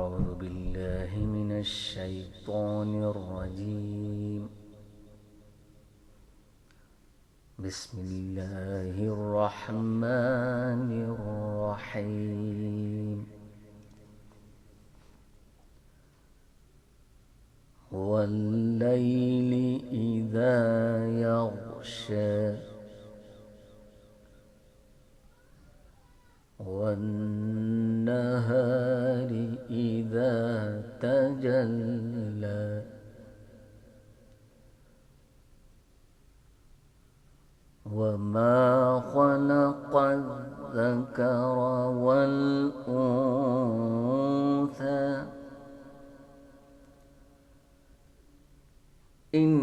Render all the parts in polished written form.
أعوذ بالله من الشيطان الرجيم. بسم الله الرحمن الرحيم. والليل إذا يغشى والنهار إذا تجلى وما خلق الذكر والأنثى إن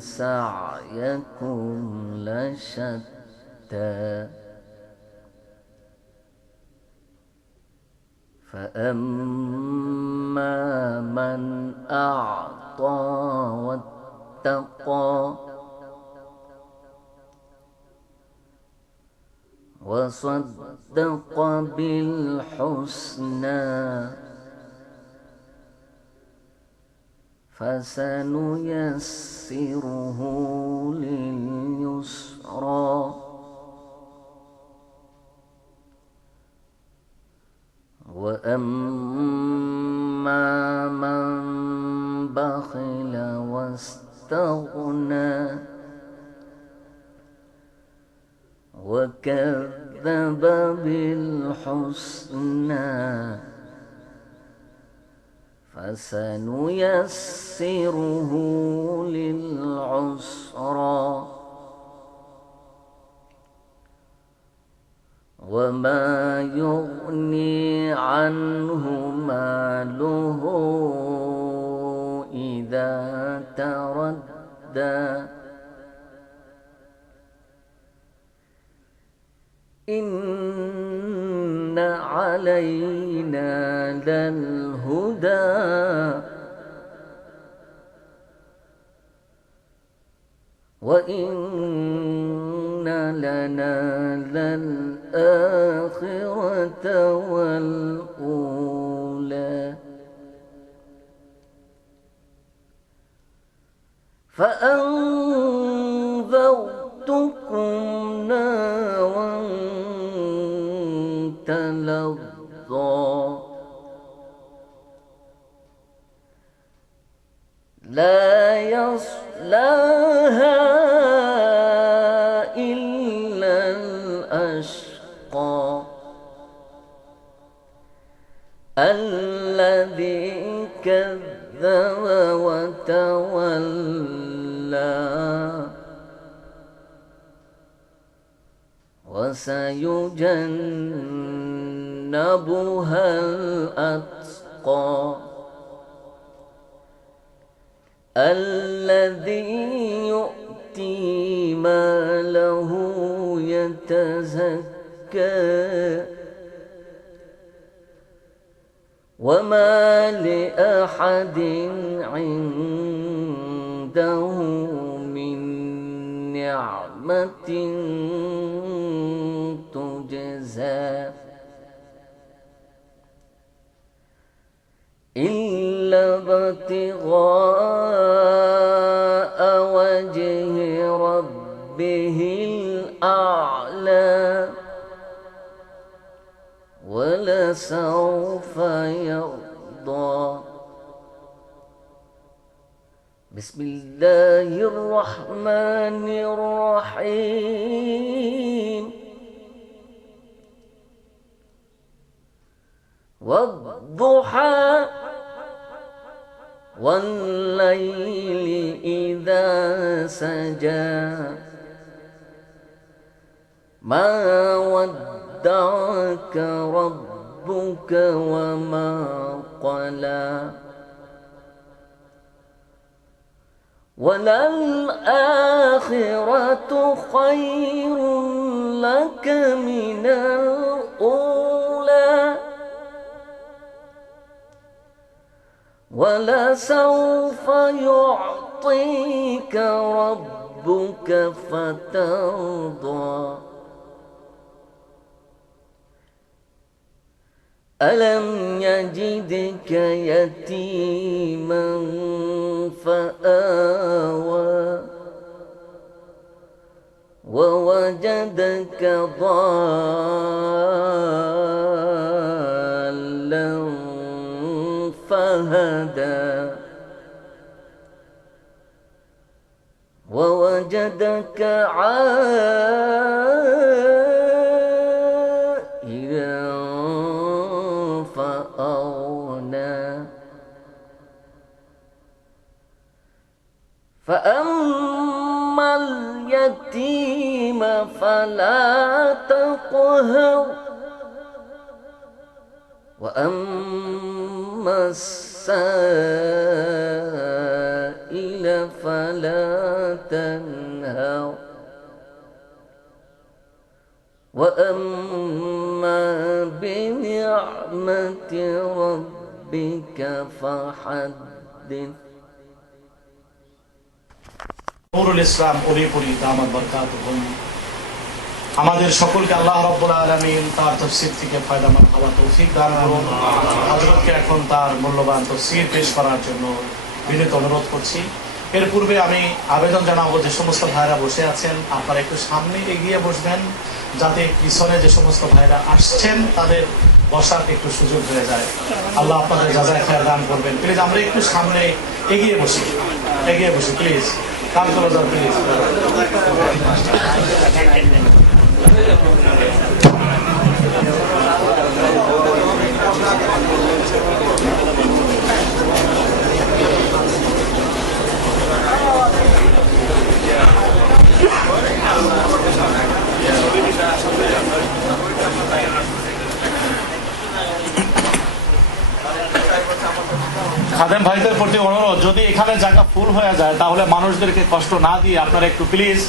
سعيكم لشتى فأما من أعطى واتقى وصدق بالحسنى فسنيسره لليسرى وأما من بخل واستغنى وكذب بالحسنى فسنيسره للعسرى وما يغني عنه ماله إذا تردى إن علينا للهدى وإن لنا للآخرة والأولى فأنذرتكم نارا تلظى لا يصلاها إلا الأشقى الذي كذب وتولى وسيجنبها الأتقى الذي يؤتي ماله يتزكى وما لأحد عنده من نعمة تجزى إلا ابتغاء وجه ربه الأعلى ولسوف يرضى. بسم الله الرحمن الرحيم. والضحى والليل إذا سجى ما ودعك ربك وما قلى وللآخرة خير لك من الأولى ولسوف يعطيك ربك فترضى ألم يجدك يتيما فآوى ووجدك ضالا فهدى ووجدك عائلا فأغنى فأما اليتيم فلا تقهر وأما السائل فلا تنهر وأما بنعمة ربك فحدث নুরুল ইসলাম ওলিপুরি দামাত বরকাতুহুম আমাদের সকলকে আল্লাহ রাব্বুল আলামিন তার তাফসীর থেকে ফায়দামন্দ হওয়ার তৌফিক দান করুন। হযরতকে এখন তার মূল্যবান তাফসীর পেশ করার জন্য বিনীত অনুরোধ করছি। এর পূর্বে আমি আবেদন জানাবো যে সমস্ত ভাইরা বসে আছেন আপনারা একটু সামনে এগিয়ে বসবেন, যাতে পিছনে যে সমস্ত ভাইরা আসছেন তাদের বসার একটু সুযোগ হয়ে যায়। আল্লাহ আপনাদের জাযায়ে খায়র দান করবেন। প্লিজ আমরা একটু সামনে এগিয়ে বসি প্লিজ। কাম করে যান প্লিজ। খাদেম ভাইদের প্রতি অনুরোধ, যদি এখানে জায়গা ফুল হয়ে যায় তাহলে মানুষদেরকে কষ্ট না দিয়ে আপনারা একটু প্লিজ,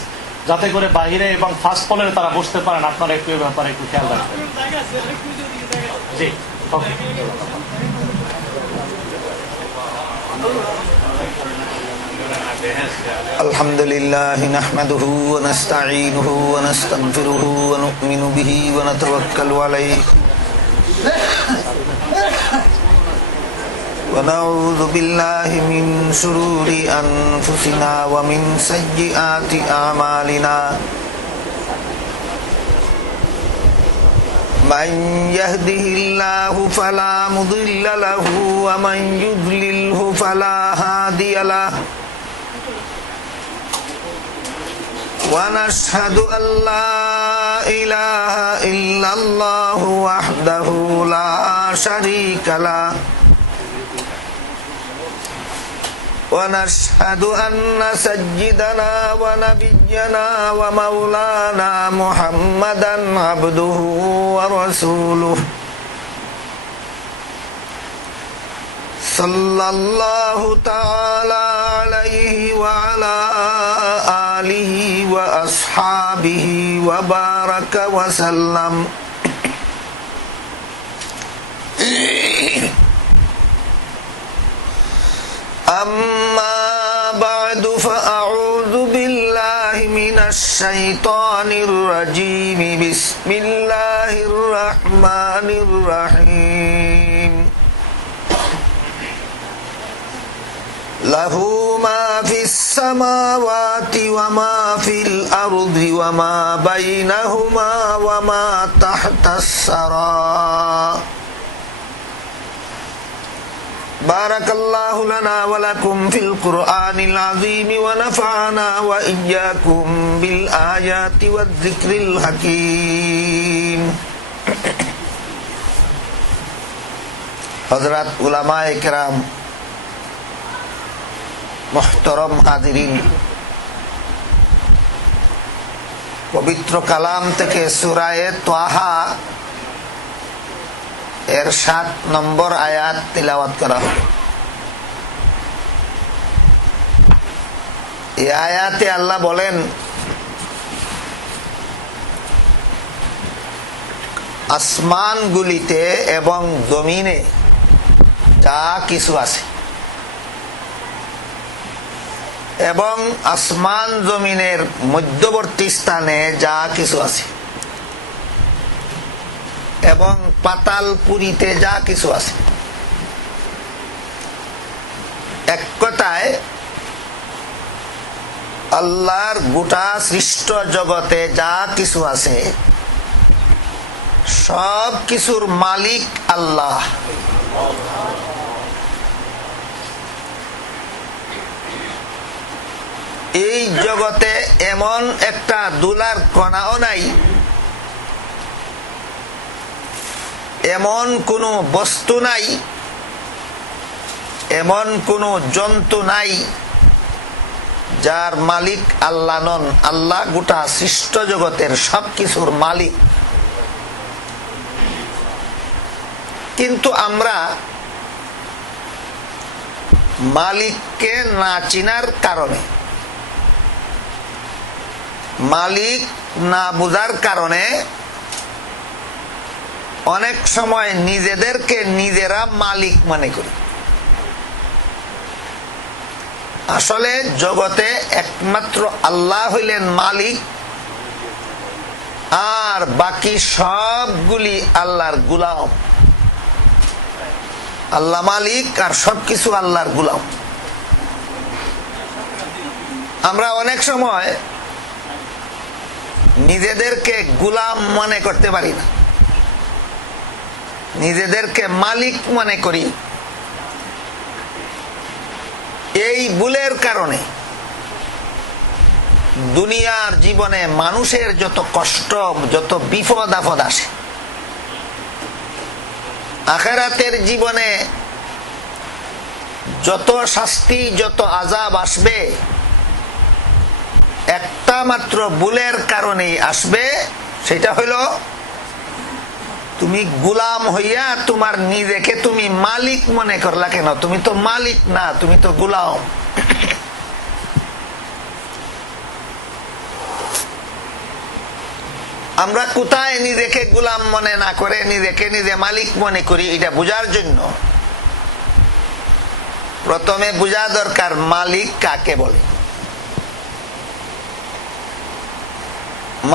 যাতে করে বাইরে এবং ফার্স্ট ফ্লোরে তারা বসতে পারেন, আপনারা একটু এই ব্যাপারে একটু খেয়াল রাখবেন। জি, ওকে। আলহামদুলিল্লাহ নাহমাদুহু ওয়া নাস্তাঈনুহু ওয়া নাস্তাগফিরুহু ওয়া নু'মিনু বিহি ওয়া নাতাওয়াক্কালু আলাইহি ونعوذ بالله من شرور أنفسنا ومن سيئات أعمالنا من يهده الله فلا مضل له ومن يضلله فلا هادي له ونشهد أن لا إله إلا الله وحده لا شريك له ونشهد أن سيدنا ونبينا ومولانا محمدا عبده ورسوله صلى الله تعالى عليه وعلى آله وأصحابه وبارك وسلم. أما بعد فأعوذ بالله من الشيطان الرجيم. بسم الله الرحمن الرحيم. له ما في السماوات وما في الأرض وما بينهما وما تحت الثرى. بارك الله لنا ولكم في القرآن العظيم ونفعنا وإياكم بالآيات والذكر الحكيم. হযরত উলামায়ে কেরাম, মুহতারাম হাজিরিন, পবিত্র কালাম থেকে সূরা তাহা এর ৭ নম্বর আয়াত তিলাওয়াত করা হবে। এই আয়াতে আল্লাহ বলেন, আসমানগুলিতে এবং জমিনে যা কিছু আছে এবং আসমান জমিনের মধ্যবর্তী স্থানে যা কিছু আছে এবং পাতালপুরীতে যা কিছু আছে, এক কথায় আল্লাহর গোটা সৃষ্ট জগতে যা কিছু আছে সব কিছুর মালিক আল্লাহ। এই জগতে এমন একটা দুলার কণাও নাই, এমন কোনো বস্তু নাই, এমন কোনো জন্তু নাই যার মালিক আল্লাহ নন। আল্লাহ গোটা সৃষ্ট জগতের সবকিছুর মালিক। কিন্তু আমরা মালিককে না চিনার কারণে, মালিক না বুঝার কারণে অনেক সময় নিজেদেরকে নিজেরা মালিক মনে করি। আসলে জগতে একমাত্র আল্লাহ হইলেন মালিক, আর বাকি সবগুলি আল্লাহর গোলাম। আল্লাহ মালিক আর সবকিছু আল্লাহর গোলাম। আমরা অনেক সময় নিজেদেরকে গোলাম মনে করতে পারি না, নিজেদেরকে মালিক মনে করি। এই ভুলের কারণে দুনিয়ার জীবনে মানুষের যত কষ্ট, যত বিপদ আপদ আসে, আখিরাতের জীবনে যত শাস্তি, যত আযাব আসবে, একটা মাত্র ভুলের কারণেই আসবে। সেটা হইল তুমি গোলাম হইয়া তোমার নিজেকে তুমি মালিক মনে করলা। কেন? তুমি তো মালিক না, তুমি তো গোলাম। আমরা কোথায় নিজেকে গোলাম মনে না করে নিজেকে নিজে মালিক মনে করি, এটা বোঝার জন্য প্রথমে বোঝা দরকার মালিক কাকে বলে।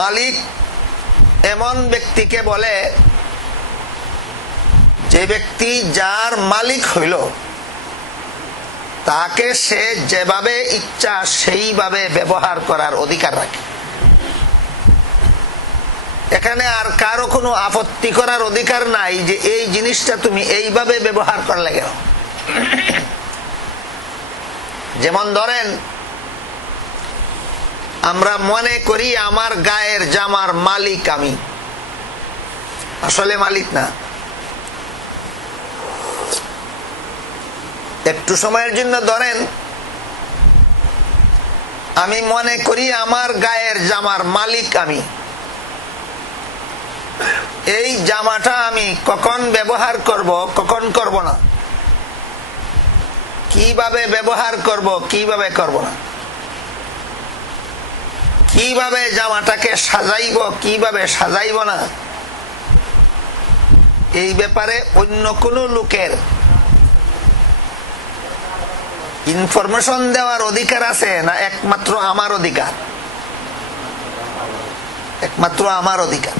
মালিক এমন ব্যক্তিকে বলে যে ব্যক্তি যার মালিক হইল তাকে সে যেভাবে ইচ্ছা সেইভাবে ব্যবহার করার অধিকার রাখে। এখানে আর কারো কোনো আপত্তি করার অধিকার নাই যে এই জিনিসটা তুমি এইভাবে ব্যবহার করলে গেল। যেমন ধরেন, আমরা মনে করি আমার গায়ের জামার মালিক আমি, আসলে মালিক না। একটু সময়ের জন্য ধরেন আমি মনে করি আমার গায়ের জামার মালিক আমি। এই জামাটা আমি কখন ব্যবহার করব, কখন করব না, কিভাবে ব্যবহার করব, কিভাবে করব না, কিভাবে জামাটাকে সাজাইব, কিভাবে সাজাইব না, এই ব্যাপারে অন্য কোন লোকের ইনফরমেশন দেওয়ার অধিকার আছে না? একমাত্র আমার অধিকার, একমাত্র আমার অধিকার।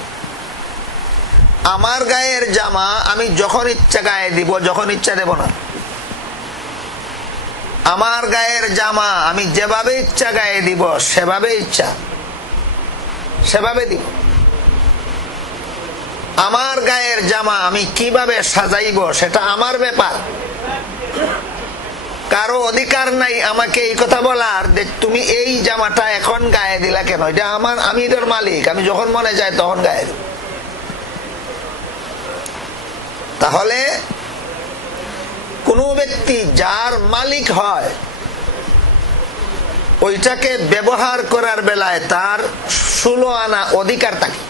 আমার গায়ের জামা আমি যখন ইচ্ছা গায়ে দিব, যখন ইচ্ছা দেব না। আমার গায়ের জামা আমি যেভাবে ইচ্ছা গায়ে দিব, সেভাবে ইচ্ছা সেভাবে দিব। আমার গায়ের জামা আমি কিভাবে সাজাইব সেটা আমার ব্যাপার। কারো অধিকার নাই আমাকে এই কথা বলার যে তুমি এই জামাটা এখন গায়ে দিলা কেন, এটা আমার, আমি এটার মালিক, আমি যখন মনে যায় তখন গায়ে দিব। তাহলে কোন ব্যক্তি যার মালিক হয় ওইটাকে ব্যবহার করার বেলায় তার 16 আনা অধিকার থাকে।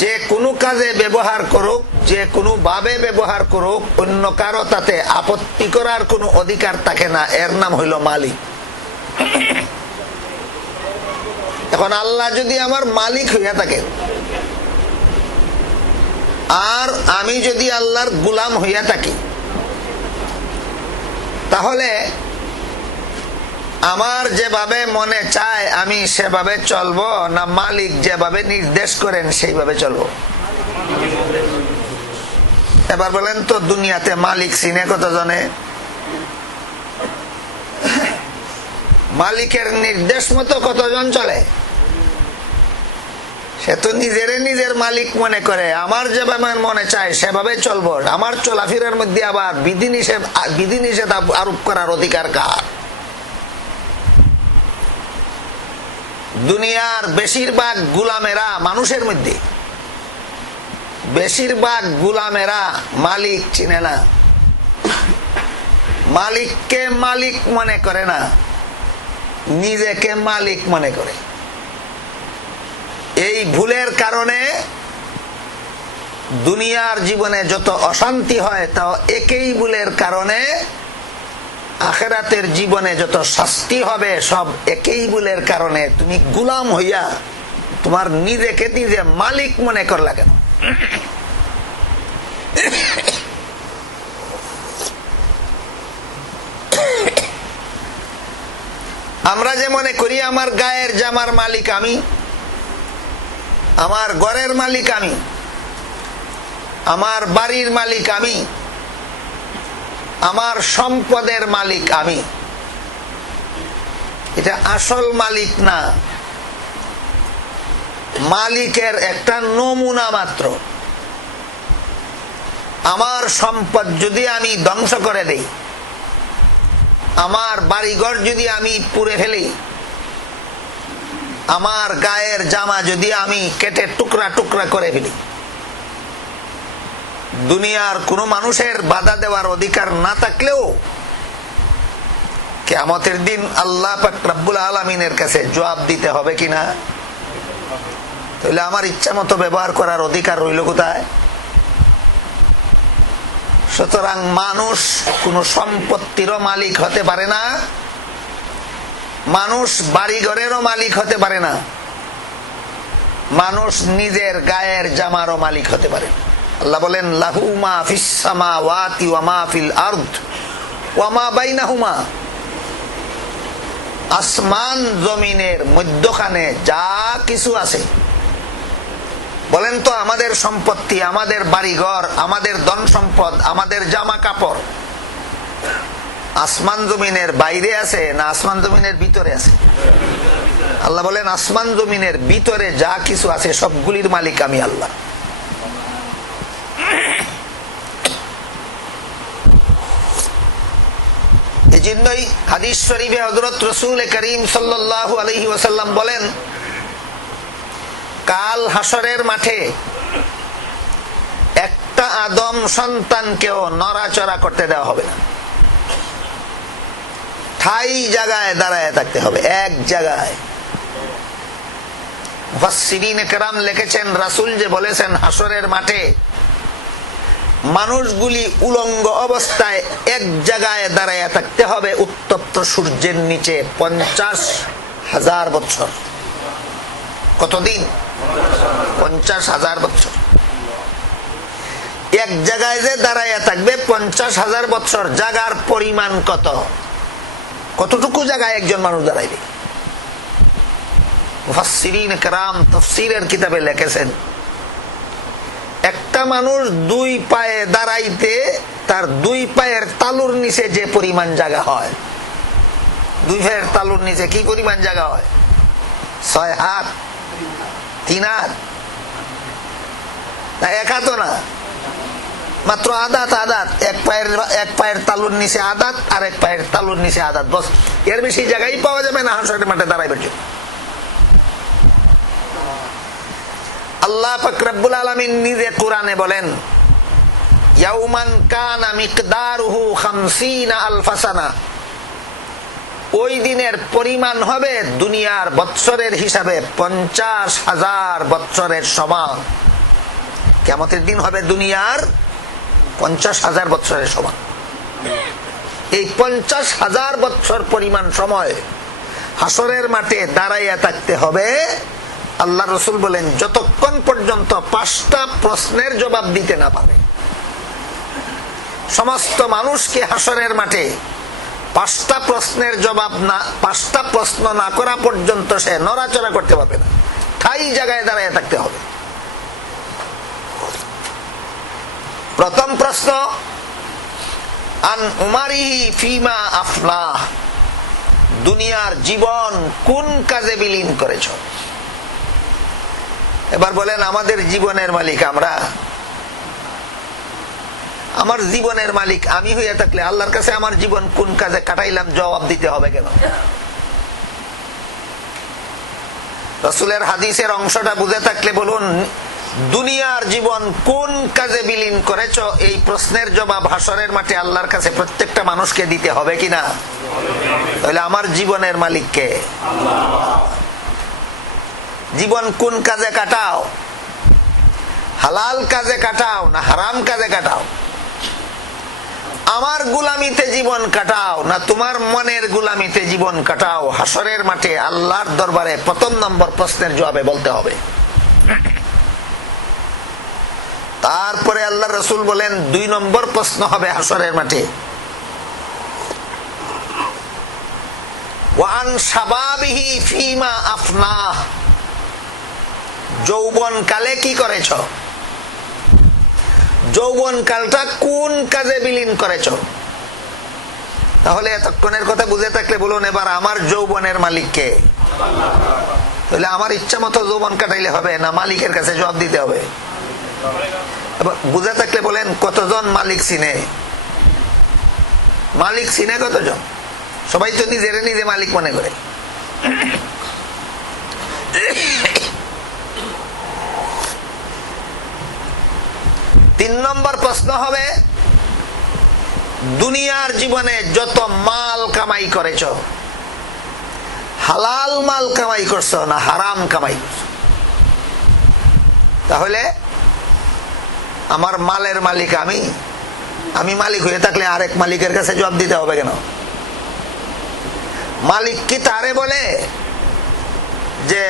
যে কোনো কাজে ব্যবহার করুক, যে কোনো ভাবে ব্যবহার করুক, অন্য কারো তাতে আপত্তি করার কোনো অধিকার থাকে না। এর নাম হইল মালিক। এখন আল্লাহ যদি আমার মালিক হইয়া থাকে আর আমি যদি আল্লাহর গোলাম হইয়া থাকি, তাহলে আমার যেভাবে মনে চায় আমি সেভাবে চলবো, না মালিক যেভাবে নির্দেশ করেন সেইভাবে চলবো? এবার বলেন তো, দুনিয়াতে মালিক চিনে কতজনে? মালিকের নির্দেশ মতো কতজন চলে? সে তো নিজের মালিক মনে করে, আমার যেভাবে মনে চায় সেভাবে চলবো। আমার চলাফেরার মধ্যে আবার বিধিনিষেধ আরোপ করার অধিকার কার? দুনিয়ার বেশিরভাগ গুলামেরা, মানুষের মধ্যে বেশিরভাগ গুলামেরা মালিক চিনে না, মালিককে মালিক মনে করে না, নিজেকে মালিক মনে করে। এই ভুলের কারণে দুনিয়ার জীবনে যত অশান্তি হয় তা একই ভুলের কারণে আখিরাতের জীবনে যত শাস্তি হবে সব একই ভুলের কারণে। তুমি গোলাম হইয়া তোমার নিজেকে নিজে মালিক মনে করলা কেন? আমরা যে মনে করি আমার গায়ের জামার মালিক আমি, আমার ঘরের মালিক আমি, আমার বাড়ির মালিক আমি, আমার সম্পদের মালিক আমি, এটা আসল মালিক না, মালিকের একটা নমুনা মাত্র। আমার সম্পদ যদি আমি ধ্বংস করে দেই, আমার বাড়িঘর যদি আমি পুড়ে ফেলি, আমার গায়ের জামা যদি আমি কেটে টুকরা টুকরা করে ফেলি, দুনিয়ার কোন মানুষের বাধা দেওয়ার অধিকার না থাকলেও কিয়ামতের দিন আল্লাহ পাক রব্বুল আলামিনের কাছে জবাব দিতে হবে কিনা? তাহলে আমার ইচ্ছা মতো ব্যবহার করার অধিকার রইল কোথায়? সুতরাং মানুষ কোন সম্পত্তিরও মালিক হতে পারে না, মানুষ বাড়িঘরেরও মালিক হতে পারে না, মানুষ নিজের গায়ের জামারও মালিক হতে পারে। আল্লাহ বলেন, লাহু মা ফিস সামাওয়াতি ওয়া মা ফিল আরদ ওয়া মা বাইনাহুমা। আসমান জমিনের মধ্যখানে যা কিছু আছে, বলেন তো আমাদের সম্পত্তি, আমাদের বাড়িঘর, আমাদের ধন সম্পদ, আমাদের জামা কাপড় আসমান জমিনের বাইরে আছে না আসমান জমিনের ভিতরে আছে? আল্লাহ বলেন, আসমান জমিনের ভিতরে যা কিছু আছে সবগুলির মালিক আমি আল্লাহ। এই জন্যই হাদিস শরীফে হযরত রাসূল করিম সাল্লাল্লাহু আলাইহি ওয়াসাল্লাম বলেন, কাল হাসরের মাঠে একটা আদম সন্তানকেও নড়াচড়া করতে দেওয়া হবে না, ঠাই জায়গায় দাঁড়ায় থাকতে হবে, এক জায়গায়। মুফাসসিরিনে কেরাম লিখেছেন, রাসূল যে বলেছেন হাসরের মাঠে মানুষগুলি উলঙ্গ অবস্থায় এক জায়গায় দাঁড়ায় থাকতে হবে উত্তপ্ত সূর্যের নিচে 50,000 বছর। কতদিন? 50,000 বছর। এক জায়গায় যে দাঁড়ায় থাকবে 50,000 বছর, জায়গার পরিমাণ কত? কতটুকু জায়গায় একজন মানুষ দাঁড়াইবে? মুফাসসিরিন কেরাম তাফসীরের কিতাবে লিখেছেন, একটা মানুষ দুই পায়ে দাঁড়াইতে তার দুই পায়ের তালুর নিচে যে পরিমাণ জায়গা হয়, দুই পায়ের তালুর নিচে কি পরিমাণ জায়গা হয়? 6 হাত, 3 হাত, এক হাতও না, মাত্র আদাত আদাত। এক পায়ের তালুর নিচে আদাত আর এক পায়ের তালুর নিচে আদাত, বস। এর বেশি জায়গায় পাওয়া যাবে না হাসরের মাঠে দাঁড়াইবে। আল্লাহ পাক রব্বুল আলামিন নিজে কোরআনে বলেন, ইয়াউমান কানা মিকদারুহু 50,000 সানা। ওই দিনের পরিমাণ হবে দুনিয়ার বৎসরের হিসাবে 50,000 বৎসরের সমান। কিয়ামতের দিন হবে দুনিয়ার 50,000 বৎসরের সমান। এই 50,000 বৎসর পরিমাণ সময় হাসরের মাঠে দাঁড়াইয়া থাকতে হবে। আল্লাহ রাসূল বলেন, যতক্ষণ পর্যন্ত 5টা প্রশ্নের জবাব দিতে না পারে। সমস্ত মানুষকে হাসরের মাঠে 5টা প্রশ্নের জবাব না, 5টা প্রশ্ন না করা পর্যন্ত সে নড়াচড়া করতে পারবে না, ঠাই জায়গায় দাঁড়িয়ে থাকতে হবে। প্রথম প্রশ্ন, আন উমারিহি ফিমা আফনাহ, দুনিয়ার জীবন কোন কাজে বিলীন করেছ? এবার বলেন, আমাদের জীবনের মালিক আমরা, আমার জীবনের মালিক আমি হইয়া থাকলে আল্লাহর কাছে আমার জীবন কোন কাজে কাটাইলাম জবাব দিতে হবে কেন? রাসূলের হাদিসের অংশটা বুঝে থাকলে বলুন, দুনিয়ার জীবন কোন কাজে বিলীন করেছ, এই প্রশ্নের জবাব হাসরের মাঠে আল্লাহর কাছে প্রত্যেকটা মানুষকে দিতে হবে কিনা? তাহলে আমার জীবনের মালিক কে? জীবন কোন কাজে কাটাও? হালাল কাজে কাটাও না হারাম কাজে কাটাও? আমার গুলামিতে জীবন কাটাও না তোমার মনের গুলামিতে জীবন কাটাও? হাসরের মাঠে আল্লাহর দরবারে প্রথম নম্বর প্রশ্নের জবাবে বলতে হবে। তারপরে আল্লাহ রাসূল বলেন 2 নম্বর প্রশ্ন হবে হাসরের মাঠে, ওয়ান শাবাবিহি ফিমা আফনাহ, যৌবন কালে কি করেছ? যৌবন কালটা কোন কাজে বিলীন করেছ? তাহলে এতক্ষণের কথা বুঝে থাকলে বলুন, এবার আমার যৌবনের মালিক কে? তাহলে আমার ইচ্ছা মতো যৌবন কাটাইলে হবে না মালিকের কাছে জবাব দিতে হবে? এবার বুঝে থাকলে বলেন, কতজন মালিক চিনে? মালিক চিনে কতজন? সবাই তো নিজের নিজে মালিক মনে করে। 3 নম্বর প্রশ্ন হবে, দুনিয়ার জীবনে যত মাল কামাই করেছ, হালাল মাল কামাই করছো না হারাম কামাই করছো? তাহলে আমার মালের মালিক আমি, আমি মালিক হয়ে থাকলে আরেক মালিকের কাছে জবাব দিতে হবে কেন? মালিক কি তারে বলে যে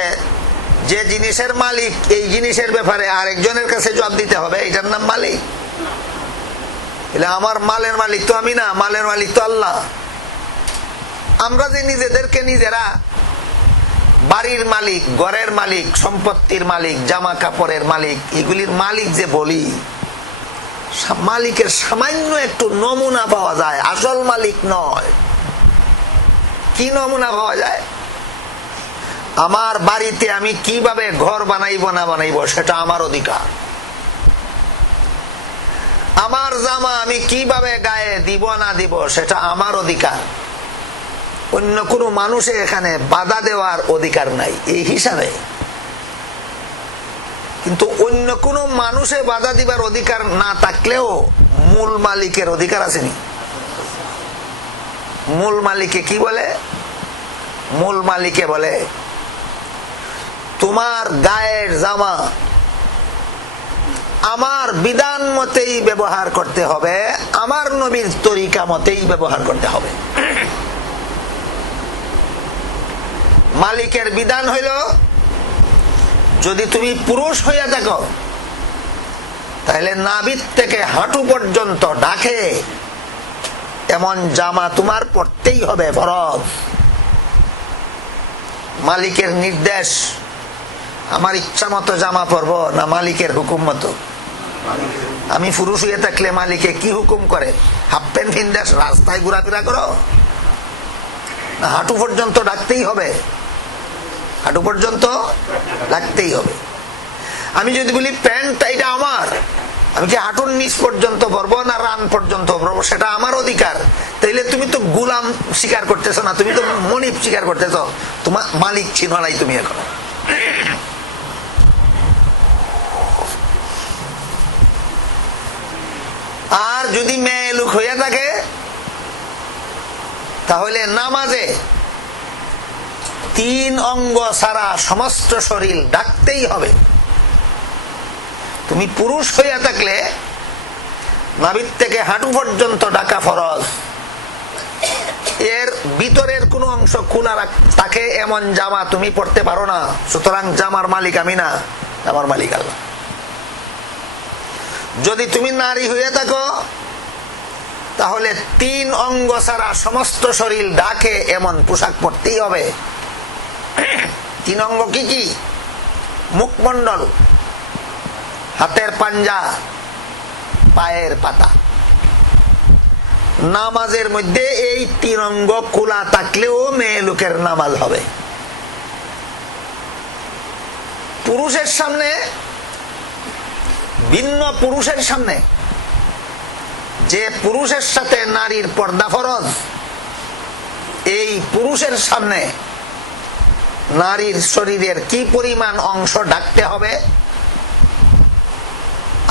যে জিনিসের মালিক এই জিনিসের ব্যাপারে আরেকজনের কাছে জবাব দিতে হবে, এটার নাম মালিক? আমার মালের মালিক তো আমি না, মালের মালিক তো আল্লাহ। আমরা যে নিজেদেরকে নিজেরা বাড়ির মালিক, ঘরের মালিক, সম্পত্তির মালিক, জামা কাপড়ের মালিক, এগুলির মালিক যে বলি, মালিকের সামান্য একটু নমুনা পাওয়া যায়, আসল মালিক নয়। কি নমুনা পাওয়া যায়? আমার বাড়িতে আমি কিভাবে ঘর বানাইব না বানাইব সেটা আমার অধিকার। আমার জামা আমি কিভাবে গায়ে দিব না দিব সেটা আমার অধিকার। অন্য কোনো মানুষে এখানে বাধা দেওয়ার অধিকার নাই এই হিসাবে। কিন্তু অন্য কোনো মানুষে বাধা দিবার অধিকার না থাকলেও মূল মালিকের অধিকার আসেনি। মূল মালিকে কি বলে? মূল মালিকে বলে, তোমার গায়ের জামা আমার বিধান মতেই ব্যবহার করতে হবে, আমার নবীর তরিকা মতেই ব্যবহার করতে হবে। মালিকের বিধান হইল, যদি তুমি পুরুষ হইয়া থাকো তাহলে নাভির থেকে হাঁটু পর্যন্ত ঢাকে এমন জামা তোমার পরতেই হবে, ফরজ। মালিকের নির্দেশ, আমার ইচ্ছা মতো জামা পরবো না মালিকের হুকুম মতো? আমি পুরুষ হয়ে থাকলে মালিকে কি হুকুম করে? হাফ প্যান্ট ফিন্দাস রাস্তায় ঘোরাফেরা করো না হাঁটু পর্যন্ত ঢাকতেই হবে? হাঁটু পর্যন্ত ঢাকতেই হবে। আমি যদি বলি প্যান্টটা এটা আমার, আমি কি হাঁটুর নিচ পর্যন্ত পরবো না রান পর্যন্ত পরবো সেটা আমার অধিকার। তাইলে তুমি তো গুলাম স্বীকার করতেছ না, তুমি তো মনিব স্বীকার করতেছ, তোমার মালিক চিনো নাই তুমি এখন। আর যদি মেয়ে লোক হইয়া থাকে তাহলে নামাজে 3 অঙ্গ ছাড়া সমস্ত শরীর ঢাকতেই হবে। তুমি পুরুষ হইয়া থাকলে নাভির থেকে হাঁটু পর্যন্ত ঢাকা ফরজ। এর ভিতরের কোন অংশ খোলা থাকে এমন জামা তুমি পড়তে পারো না। সুতরাং জামার মালিক আমি না, আমার মালিক আল্লাহ। যদি তুমি নারী হইয়া থাকো তাহলে 3 অঙ্গ ছাড়া সমস্ত শরীর ঢাকে এমন পোশাক পরতেই হবে। 3 অঙ্গ কি কি? মুখমণ্ডল, হাতের পাঞ্জা, পায়ের পাতা। নামাজের মধ্যে এই 3 অঙ্গ খোলা থাকলেও মেয়ে লোকের নামাজ হবে। পুরুষের সামনে, ভিন্ন পুরুষের সামনে, যে পুরুষের সাথে নারীর পর্দা ফরজ, এই পুরুষের সামনে নারীর শরীরের কি পরিমাণ অংশ ঢাকতে হবে?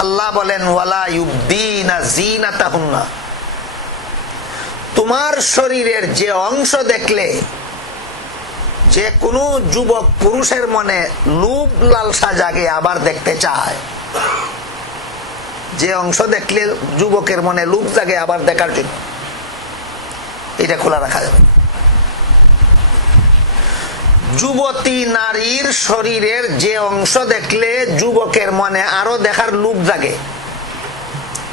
আল্লাহ বলেন ওয়ালা ইউবদিনা জিনাতাহুন্না, তোমার শরীরের যে অংশ দেখলে যে কোনো যুবক পুরুষের মনে লোভ লালসা জাগে, আবার দেখতে চায়, যে অংশ দেখলে যুবকের মনে লোভ জাগে আবার দেখার জন্য, এটা খোলা রাখা যাবে। যুবতী নারীর শরীরের যে অংশ দেখলে যুবকের মনে আরো দেখার লোভ জাগে,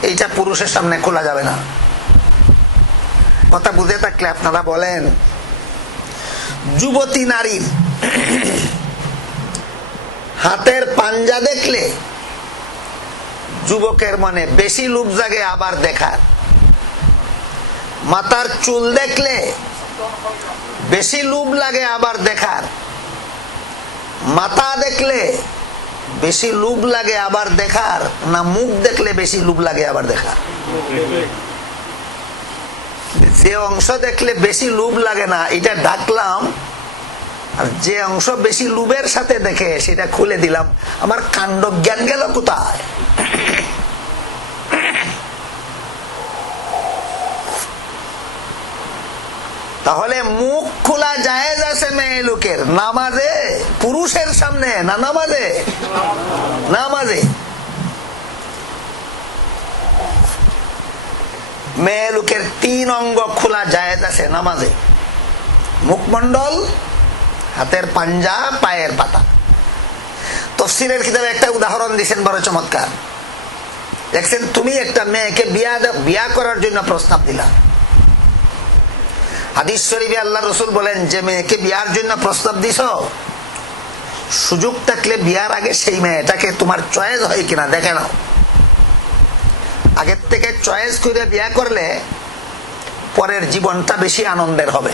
এইটা পুরুষের সামনে খোলা যাবে না। কথা বুঝে থাকলে আপনারা বলেন, যুবতী নারীর হাতের পাঞ্জা দেখলে যুবকের মনে বেশি লোভ জাগে আবার দেখার, মাথার চুল দেখলে বেশি লোভ লাগে আবার দেখার, মাথা দেখলে বেশি লোভ লাগে আবার দেখার, না মুখ দেখলে বেশি লোভ লাগে আবার দেখার? যে অংশ দেখলে বেশি লোভ লাগে না এটা ঢাকলাম, আর যে অংশ বেশি লোভের সাথে দেখে সেটা খুলে দিলাম, আমার কাণ্ড জ্ঞান গেল কোথায়? তাহলে মুখ খোলা জায়েজ আছে মেয়ে লোকের নামাজে, পুরুষের সামনে না নামাজে? নামাজে মেয়ে লোকের 3 অঙ্গ খোলা জায়েজ আছে নামাজে, মুখমণ্ডল, হাতের পাঞ্জা, পায়ের পাতা। তাফসীরের কিতাবে একটা উদাহরণ দিয়েছেন বড় চমৎকার। দেখছেন, তুমি একটা মেয়েকে বিয়া করার জন্য প্রস্তাব দিলা, হাদিস শরীফে আল্লাহ রাসূল বলেন যে মেয়েকে বিয়ার জন্য প্রস্তাব দিছো, সুযোগ থাকলে বিয়ার আগে সেই মেয়েটাকে তোমার চয়েস হয় কিনা দেখে নাও। আগের থেকে চয়েস করে বিয়া করলে পরের জীবনটা বেশি আনন্দের হবে,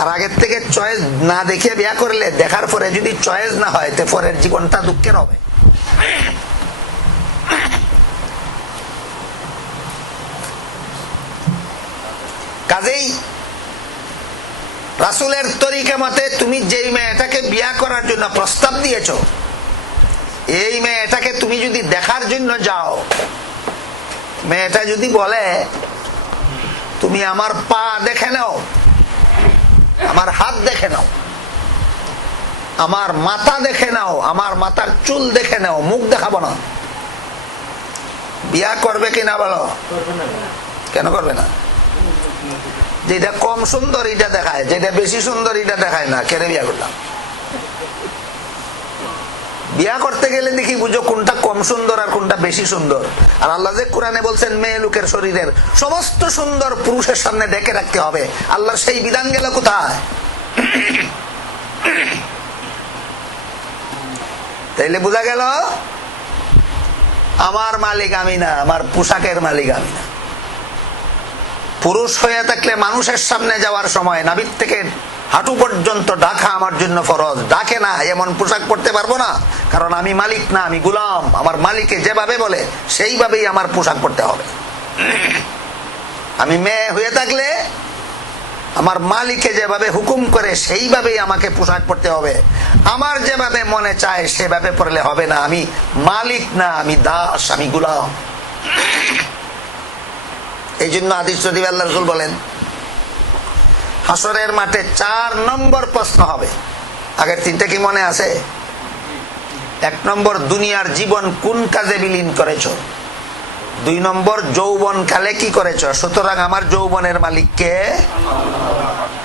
আর আগের থেকে চয়েস না দেখে বিয়া করলে দেখার পরে যদি চয়েস না হয় তো পরের জীবনটা দুঃখের হবে। কাজেই রাসূলের তরিকা মতে তুমি যেই মেয়েটাকে বিয়া করার জন্য প্রস্তাব দিয়েছো, এই মেয়েটাকে তুমি যদি দেখার জন্য যাও, মেয়েটা যদি বলে তুমি আমার পা দেখে নাও, আমার হাত দেখে নাও, আমার মাথা দেখে নাও, আমার মাথার চুল দেখে নাও, মুখ দেখাবো না, বিয়া করবে কিনা বলো? কেন করবে না? যেটা কম সুন্দর এটা দেখায়, যেটা বেশি সুন্দর এটা দেখায় না, কেন বিয়া করলাম? বিয়া করতে গেলে দেখি বুঝো কোনটা কম সুন্দর আর কোনটা বেশি সুন্দর। আর আল্লাহ যে কোরআনে বলছেন মেয়ে লোকের শরীরের সমস্ত সুন্দর পুরুষের সামনে ডেকে রাখতে হবে, আল্লাহর সেই বিধান গেল কোথায়? তাইলে বোঝা গেল আমার মালিক আমি না, আমার পোশাকের মালিক আমি না। পুরুষ হয়ে থাকলে মানুষের সামনে যাওয়ার সময় নাভির থেকে হাঁটু পর্যন্ত ঢাকা আমার জন্য ফরজ। ঢাকে না এমন পোশাক পরতে পারবো না, কারণ আমি মালিক না, আমি গোলাম। আমার মালিকে যেভাবে বলে সেইভাবেই আমার পোশাক পরতে হবে। আমি মেয়ে হয়ে থাকলে আমার মালিকে যেভাবে হুকুম করে সেইভাবেই আমাকে পোশাক পরতে হবে। আমার যেভাবে মনে চায় সেভাবে পরলে হবে না। আমি মালিক না, আমি দাস, আমি গোলাম। এই জন্য হাদিস শরীফে আল্লাহ রাসূল বলেন হাসরের মাঠে 4 নম্বর প্রশ্ন হবে। আগের 3টা কি মনে আছে? 1 নম্বর, দুনিয়ার জীবন কোন কাজে বিলীন করেছো? 2 নম্বর, যৌবন কালে কি করেছো? সুতরাং আমার যৌবনের মালিক কে?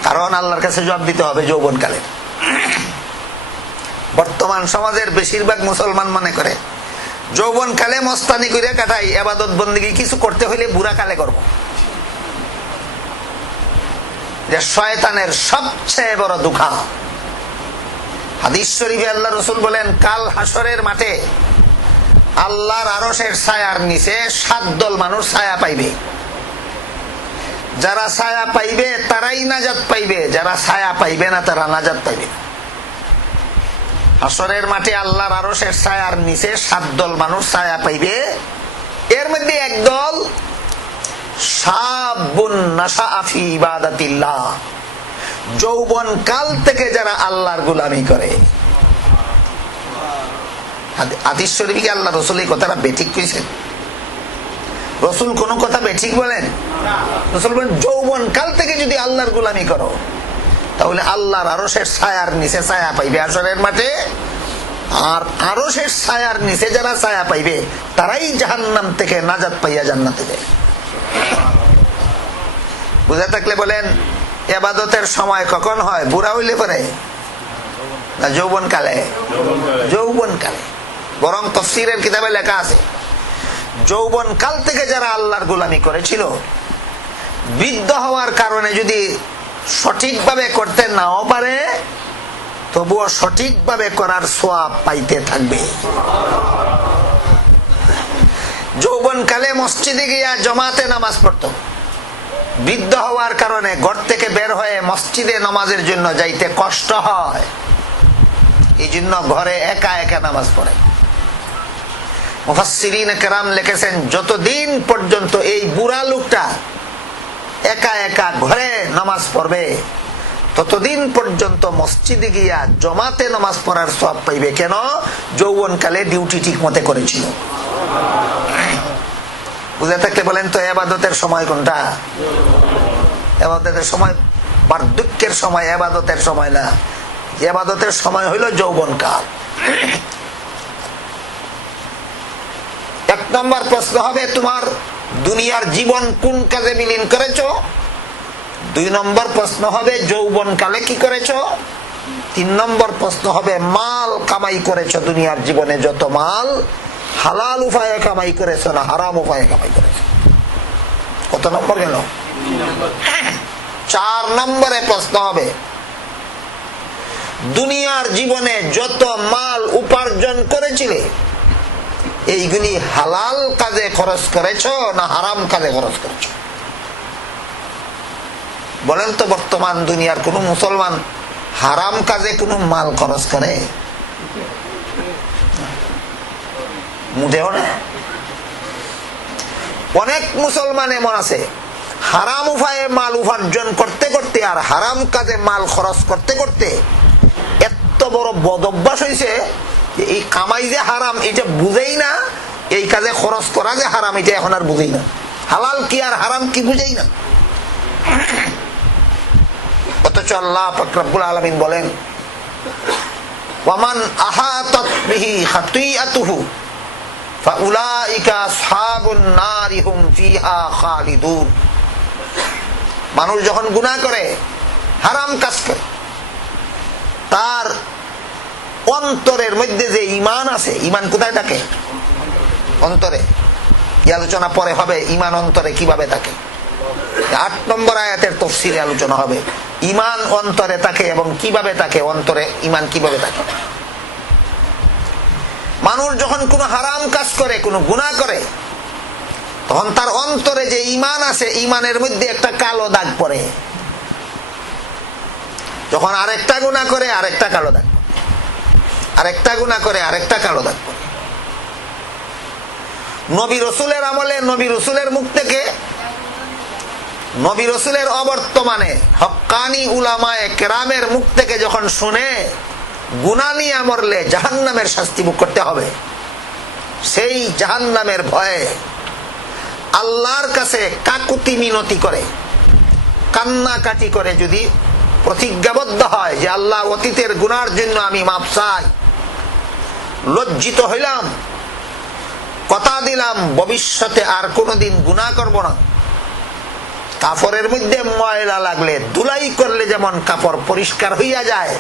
কারণ আল্লাহর কাছে জবাব দিতে হবে যৌবন কালে। বর্তমান সমাজের বেশিরভাগ মুসলমান মনে করে যৌবন কালে মস্তানি করে কাটাই, ইবাদত বন্দেগী কিছু করতে হইলে বুড়া কালে করব। যে শয়তানের সবচেয়ে বড় দুঃখা। হাদিস শরীফে আল্লাহ রাসূল বলেন, কাল হাসরের মাঠে আল্লাহর আরশের ছায়ার নিচে 7 দল মানুষ ছায়া পাইবে। যারা ছায়া পাইবে তারাই নাজাত পাইবে, যারা ছায়া পাইবে না তারা নাজাত পাইবে। হাসরের মাঠে আল্লাহর আরশের ছায়ার নিচে 7 দল মানুষ ছায়া পাইবে। এর মধ্যে এক দল শাবুন নাশাআ ফি ইবাদাতিল্লাহ, যৌবন কাল থেকে যারা আল্লাহর গোলামি করে। হাদিস শরীফে আল্লাহ রাসূল এই কথাটা বেঠিক কইছেন? রাসূল কোন কথা বেঠিক বলেন? রাসূল বলেন যৌবন কাল থেকে যদি আল্লাহর গোলামি করো তাহলে আল্লাহর আরশের ছায়ার নিচে ছায়া পাইবে হাসরের মাঠে। আর আরশের ছায়ার নিচে যারা ছায়া পাইবে তারাই জাহান্নাম থেকে নাজাত পাইয়া জান্নাতে যাবে। বুঝা থাকলে বলেন, ইবাদতের সময় কখন হয়? বুড়া হইলে পরে না যৌবন কালে? যৌবন কালে। বরং তাফসীরের কিতাবে লেখা আছে, যৌবন কাল থেকে যারা আল্লাহর গোলামি করেছিল, বৃদ্ধ হওয়ার কারণে যদি সঠিকভাবে করতে নাও পারে তবুও সঠিকভাবে করার সওয়াব পাইতে থাকবে। যৌবন কালে মসজিদে গিয়া জমাতে নামাজ পড়তো, বৃদ্ধ হওয়ার কারণে ঘর থেকে বের হয়ে মসজিদে নামাজের জন্য যাইতে কষ্ট হয়, এই জন্য ঘরে একা একা নামাজ পড়ে। মুফাসসিরিন কেরাম লিখেছেন, যতদিন পর্যন্ত এই বুড়া লোকটা একা একা ঘরে নামাজ পড়বে ততদিন পর্যন্ত মসজিদে গিয়া জমাতে নামাজ পড়ার সওয়াব পাইবে। কেন? যৌবন কালে ডিউটি ঠিক মতে করেছিল। বুঝে থাকলে বলেন তো ইবাদতের সময় কোনটা? ইবাদতের সময় বার্ধক্যের সময়, ইবাদতের সময় না। ইবাদতের সময় হইল যৌবন কাল। 1 নম্বর প্রশ্ন হবে, তোমার দুনিয়ার জীবন কোন কাজে বিলীন করেছো? 2 নম্বর প্রশ্ন হবে, যৌবন কালে কি করেছো? 3 নম্বর প্রশ্ন হবে, মাল কামাই করেছো দুনিয়ার জীবনে, যত মাল হালাল উপায়ে কামাই করেছো না হারাম উপায়ে কামাই করেছো? কত নম্বর গেল? 4 নম্বরে প্রশ্ন হবে, দুনিয়ার জীবনে যত মাল উপার্জন করেছিলে এইগুলি হালাল কাজে খরচ করেছো না হারাম কাজে খরচ করেছো? বলেন তো, বর্তমান দুনিয়ার কোন মুসলমান হারাম কাজে কোন মাল খরচ করে? মোটেও না। অনেক মুসলমান এমন আছে, হারাম উপায়ে মাল উপার্জন করতে করতে আর হারাম কাজে মাল খরচ করতে করতে এত বড় বদভ্যাস হয়েছে যে এই কামাই যে হারাম এটা বুঝেই না, এই কাজে খরচ করা যে হারাম এটা এখন আর বুঝেই না। হালাল কি আর হারাম কি বুঝেই না। অথচ আল্লাহ পাক রব্বুল আলামিন বলেন, ওয়ামান আহাতাত বিহি খাতিআতুহু ফাউলাইকা আসহাবুন নারি হুম ফিহা খালিদুন। মানুষ যখন গুনাহ করে, হারাম কাজ করে, তার অন্তরের মধ্যে যে ঈমান আছে, ঈমান কোথায় থাকে? অন্তরে। এই আলোচনা পরে হবে, ঈমান অন্তরে কিভাবে থাকে। 8 নম্বর আয়াতের তাফসীরে আলোচনা হবে ঈমান অন্তরে থাকে এবং কিভাবে থাকে, অন্তরে ঈমান কিভাবে থাকে। মানুষ যখন কোনো হারাম কাজ করে, কোনো গুনাহ করে, তখন তার অন্তরে যে ঈমান আছে, ঈমানের মধ্যে একটা কালো দাগ পড়ে। যখন আরেকটা গুনাহ করে, আরেকটা কালো দাগ, আরেকটা গুনাহ করে, আরেকটা কালো দাগ পড়ে। নবী রাসূলের আমলে, নবী রাসূলের মুখ থেকে, নবী রাসূলের অবর্তমানে হক্কানি উলামায়ে কেরামের মুখ থেকে যখন শুনে গুনাহ নিয়ে মরলে জাহান্নামের শাস্তি ভোগ করতে হবে, সেই জাহান্নামের ভয়ে আল্লাহর কাছে কাকুতি মিনতি করে, কান্নাকাটি করে যদি প্রতিজ্ঞাবদ্ধ হয় যে আল্লাহ, অতীতের গুনার জন্য আমি মাপ চাই, লজ্জিত হইলাম, কথা দিলাম ভবিষ্যতে আর কোনোদিন গুনাহ করব না। কাপড়ের মধ্যে ময়লা লাগলে, ধুলাই করলে যেমন কাপড় পরিষ্কার হইয়া যায়,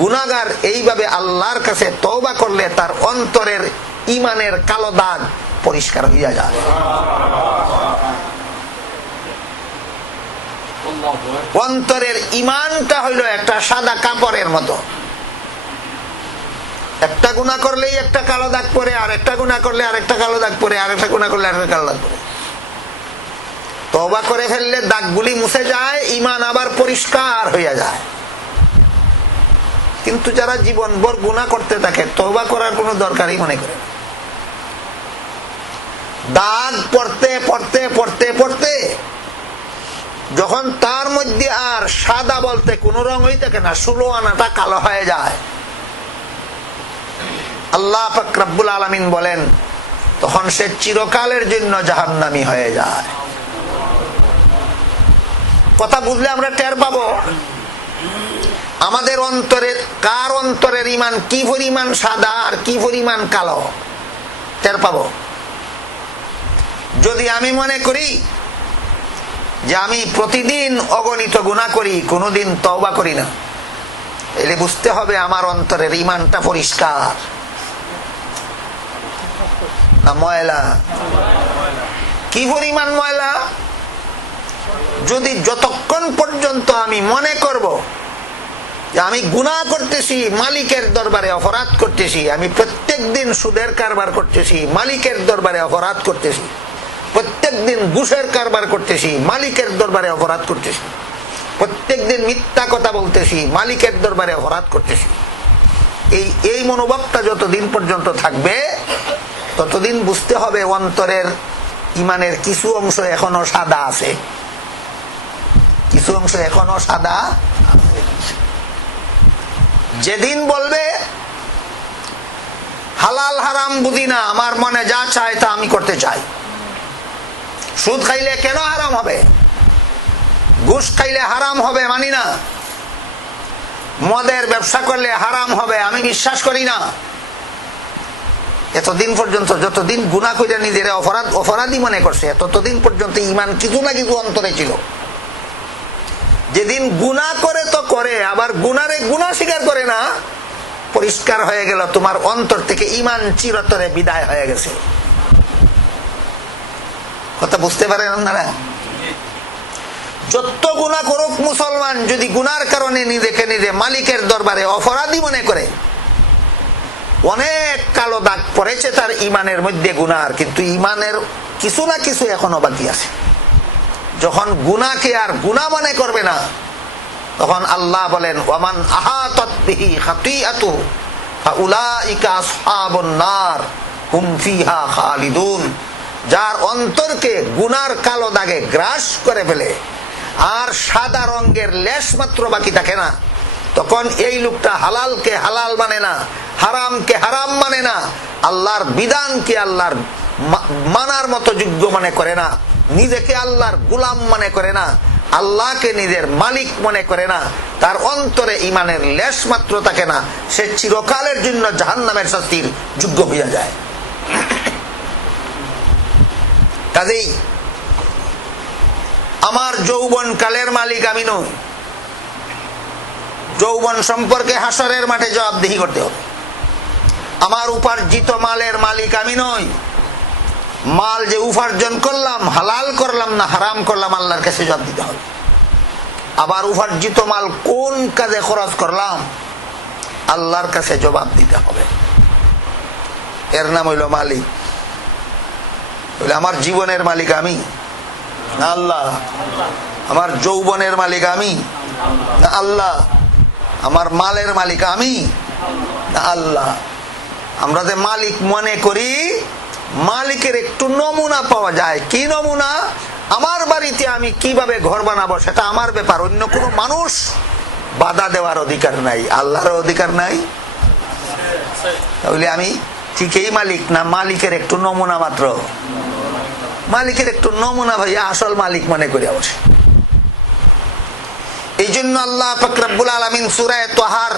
গুনাহগার এইভাবে আল্লাহর কাছে তওবা করলে তার অন্তরের ইমানের কালো দাগ পরিষ্কার হইয়া যায়। অন্তরের ইমানটা হইল একটা সাদা কাপড়ের মতো, একটা গুনাহ করলেই একটা কালো দাগ পরে, আর একটা গুনাহ করলে আরেকটা কালো দাগ পরে, আর একটা গুনাহ করলে আরেকটা কালো দাগ পরে। তওবা করে ফেললে দাগগুলি মুছে যায়, ইমান আবার পরিষ্কার হইয়া যায়। কিন্তু যারা জীবনভর গুনাহ করতে থাকে তওবা করার কোনো দরকারই মনে করে না। দাগ পড়তে পড়তে পড়তে পড়তে যখন তার মধ্যে আর সাদা বলতে কোন রঙই থাকে না, 16 আনাটা কালো হয়ে যায়, আল্লাহ পাক রব্বুল আলামিন বলেন তখন সে চিরকালের জন্য জাহান্নামী হয়ে যায়। কথা বুঝলে আমরা টের পাবো আমাদের অন্তরের, কার অন্তরের ইমান কি পরিমাণ সাদা আর কি পরিমাণ কালো টের পাবো। যদি আমি মনে করি যে আমি প্রতিদিন অগণিত গুনাহ করি, কোনোদিন তওবা করি না, এলে বুঝতে হবে আমার অন্তরের ইমানটা পরিষ্কার না ময়লা। কি পরিমাণ ময়লা? যদি যতক্ষণ পর্যন্ত আমি মনে করব যে আমি গুনাহ করতেছি, মালিকের দরবারে অপরাধ করতেছি, আমি প্রত্যেক দিন সুদের কারবার করতেছি, মালিকের দরবারে অপরাধ করতেছি, প্রত্যেক দিন ঘুষের কারবার করতেছি, মালিকের দরবারে অপরাধ করতেছি, প্রত্যেক দিন মিথ্যা কথা বলতেছি, মালিকের দরবারে অপরাধ করতেছি, এই মনোভাবটা যতদিন পর্যন্ত থাকবে ততদিন বুঝতে হবে অন্তরের ইমানের কিছু অংশ এখনো সাদা আছে, কিছু অংশ এখনো সাদা আছে। যেদিন বলবে হালাল হারাম বুঝি না, আমার মনে যা চায় তা আমি করতে চাই, সুদ খাইলে কেন হারাম হবে, ঘুষ খাইলে হারাম হবে মানি না, মদের ব্যবসা করলে হারাম হবে আমি বিশ্বাস করি না, এতদিন পর্যন্ত যতদিন গুনাহ করে নিজের অপরাধী মনে করছে ততদিন পর্যন্ত ইমান কিছু না কিছু অন্তরে ছিল। যেদিন গুনাহ করে তো করে, আবার গুনারে গুনাহ স্বীকার করে না, পরিষ্কার হয়ে গেল তোমার অন্তর থেকে ইমান চিরতরে বিদায় হয়ে গেছে। কথা বুঝতে পারেন আপনারা? যত গুনাহ করুক মুসলমান, যদি গুনার কারণে নিজেকে নিজে মালিকের দরবারে অপরাধী মনে করে, অনেক কালো দাগ পড়েছে তার ইমানের মধ্যে গুনার, কিন্তু ইমানের কিছু না কিছু এখনো বাকি আছে। যখন গুনাহকে আর গুনাহ মনে করবে না, তখন আল্লাহ বলেন ওয়ামান আহাতাত বিহি খাতিআতুহু ফাউলাইকা আসহাবুন নার হুম ফিহা খালিদুন। যার অন্তরকে গুনার কালো দাগে গ্রাস করে ফেলে আর সাদা রঙের লেশ মাত্র বাকি থাকে না, তখন এই লোকটা হালালকে হালাল মানে না, হারামকে হারাম মানে না, আল্লাহর বিধানকে আল্লাহর মানার মতো যোগ্য মনে করে না, নিজেকে আল্লাহর গোলাম মনে করে না, আল্লাহকে নিজের মালিক মনে করে না, তার অন্তরে ইমানের লেশ মাত্র থাকে না, সে চিরকালের জন্য জাহান্নামের শাস্তির যোগ্য হইয়া যায়। কাজেই আমার যৌবন কালের মালিক আমি নই, যৌবন সম্পর্কে হাসরের মাঠে জবাবদিহি করতে হবে। আমার উপার্জিত মালের মালিক আমি নই, মাল যে উপার্জন করলাম হালাল করলাম না হারাম করলাম আল্লাহর কাছে জবাব দিতে হবে। আবার উপার্জিত মাল কোন কাজে খরচ করলাম আল্লাহর কাছে জবাব দিতে হবে। এর নাম হইল মালিক। আমার জীবনের মালিক আমি না আল্লাহ, আমার যৌবনের মালিক আমি না আল্লাহ, আমার মালের মালিক আমি না আল্লাহ। আমরা যে মালিক মনে করি, মালিকের একটু নমুনা পাওয়া যায়। কি নমুনা? আমার বাড়িতে আমি কিভাবে ঘর বানাবো সেটা আমার ব্যাপার, অন্য কোনো মানুষ বাধা দেওয়ার অধিকার নাই। আল্লাহর অধিকার নাই? তাহলে আমি ঠিকই মালিক না মালিকের একটু নমুনা মাত্র? মালিকের একটু নমুনা ভাইয়া, আসল মালিক মনে করে বসে। এই জন্য আল্লাহ পাক রব্বুল আলামিন সূরা তাহার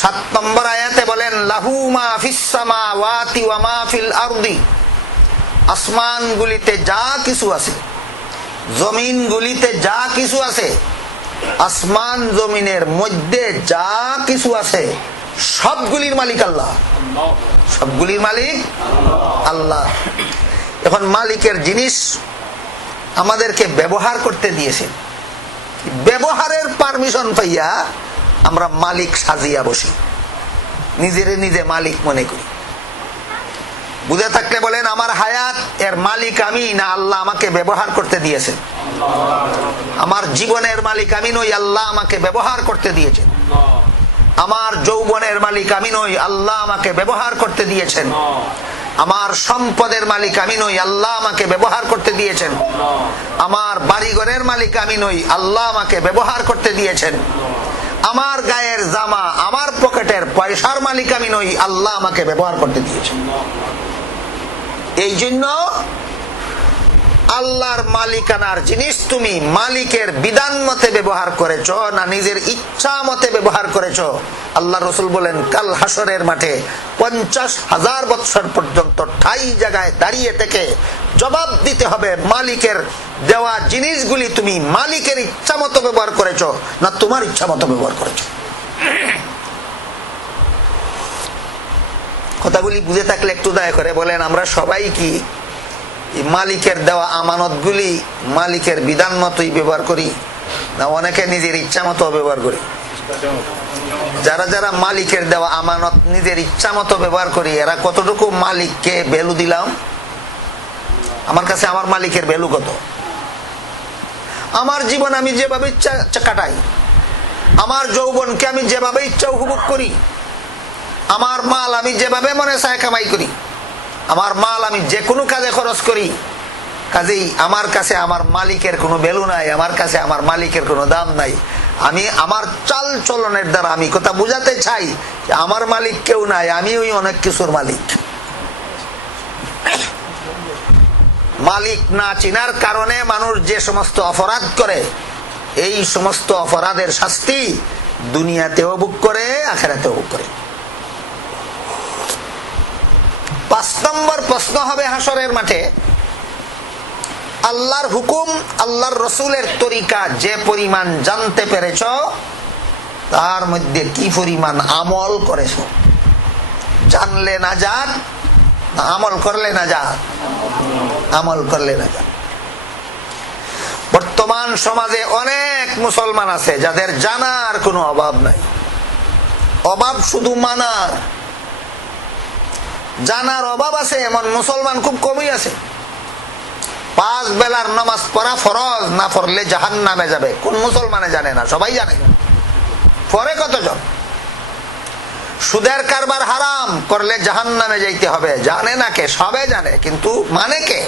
7 নম্বর আয়াতে বলেন লাহু মা ফিস সামাওয়াতি ওয়া মা ফিল আরদি। আসমানগুলিতে যা কিছু আছে, জমিনগুলিতে যা কিছু আছে, আসমান জমিনের মধ্যে যা কিছু আছে সবগুলির মালিক আল্লাহ। সবগুলির মালিক আল্লাহ। এখন মালিকের জিনিস আমাদেরকে ব্যবহার করতে দিয়েছে, ব্যবহারের পারমিশন পাইয়া আমরা মালিক সাজিয়া বসি, নিজেরে নিজে মালিক মনে করি। বুঝে থাকলে বলেন, আমার হায়াত এর মালিক আমি না আল্লাহ আমাকে ব্যবহার করতে দিয়েছেন? আমার জীবনের মালিক আমি নই, আল্লাহ আমাকে ব্যবহার করতে দিয়েছেন। আমার যৌবনের মালিক আমি নই, আল্লাহ আমাকে ব্যবহার করতে দিয়েছেন। আমার সম্পদের মালিক আমি নই, আল্লাহ আমাকে ব্যবহার করতে দিয়েছেন। আমার বাড়িঘরের মালিক আমি নই, আল্লাহ আমাকে ব্যবহার করতে দিয়েছেন। আমার গায়ের জামা, আমার পকেটের পয়সার মালিক আমি নই, আল্লাহ আমাকে ব্যবহার করতে দিয়েছেন। এই জন্য আল্লাহর মালিকানার জিনিস তুমি মালিকের বিধান মতে ব্যবহার করেছ না নিজের ইচ্ছা মতে ব্যবহার করেছ? আল্লাহ রসুল বলেন, কাল হাসরের মাঠে 50,000 বৎসর পর্যন্ত ঠাই জায়গায় দাঁড়িয়ে থেকে জবাব দিতে হবে, মালিকের দেওয়া জিনিসগুলি তুমি মালিকের ইচ্ছা মতো ব্যবহার করেছ না তোমার ইচ্ছা মতো ব্যবহার করেছ। কথাগুলি বুঝে থাকলে একটু দয়া করে বলেন, আমরা সবাই কি মালিকের দেওয়া আমানতগুলি মালিকের বিধান মতোই ব্যবহার করি না অনেকে নিজের ইচ্ছা মতো ব্যবহার করি? যারা যারা মালিকের দেওয়া আমানত নিজের ইচ্ছা মতো ব্যবহার করি, এরা কতটুকু মালিককে ভ্যালু দিলাম? আমার কাছে আমার মালিকের ভ্যালু কত? আমার জীবন আমি যেভাবে ইচ্ছা কাটাই, আমার যৌবনকে আমি যেভাবে ইচ্ছা উপভোগ করি, আমার মাল আমি যেভাবে মনে চায় কামাই করি, আমার মাল আমি যে কোনো কাজে খরচ করি, কাজেই আমার কাছে আমার মালিকের কোনো ভ্যালু নাই, আমার কাছে আমার মালিকের কোনো দাম নাই। আমি আমার চাল চলনের দ্বারা আমি কথা বুঝাতে চাই আমার মালিক কেউ নাই, আমি ওই অনেক কিছুর মালিক। মালিক না চিনার কারণে মানুষ যে সমস্ত অপরাধ করে, এই সমস্ত অপরাধের শাস্তি দুনিয়াতেও ভোগ করে, আখিরাতেও ভোগ করে। 5 নম্বর প্রশ্ন হবে হাসরের মাঠে, আল্লাহর হুকুম, আল্লাহর রসুলের তরিকা যে পরিমাণ জানতে পেরেছ, তার মধ্যে কি পরিমাণ আমল করেছ? জানলে না যান, আমল করলে না যান? আমল করলে না যান। বর্তমান সমাজে অনেক মুসলমান আছে যাদের জানার কোনো অভাব নাই, অভাব শুধু মানার। জানার অভাব আছে এমন মুসলমান খুব কমই আছে। 5 বেলার নামাজ পড়া ফরজ, না পড়লে জাহান্নামে যাবে, কোন মুসলমানে জানে না? সবাই জানে। পরে কতজন? সুদের কারবার হারাম, করলে জাহান্নামে যাইতে হবে, জানে না কে? সবে জানে, কিন্তু মানে কে?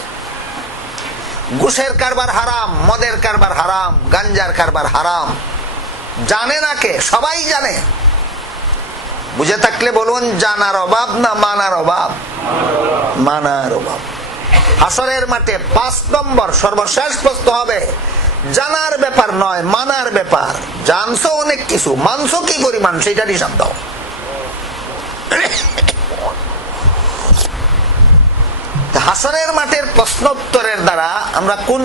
ঘুষের কারবার হারাম, মদের কারবার হারাম, গাঞ্জার কারবার হারাম, জানে না কে? সবাই জানে। বুঝে থাকলে বলুন, জানার অভাব না মানার অভাব? মানার অভাব। হাসরের মাঠে 5 নম্বর সর্বশেষ প্রশ্ন হবে, জানার ব্যাপার নয়, মানার ব্যাপার। জানছো অনেক কিছু, মানছো কি পরিমাণ সেটার হিসাব দাও। হাসরের মাঠের প্রশ্নোত্তরের দ্বারা আমরা কোন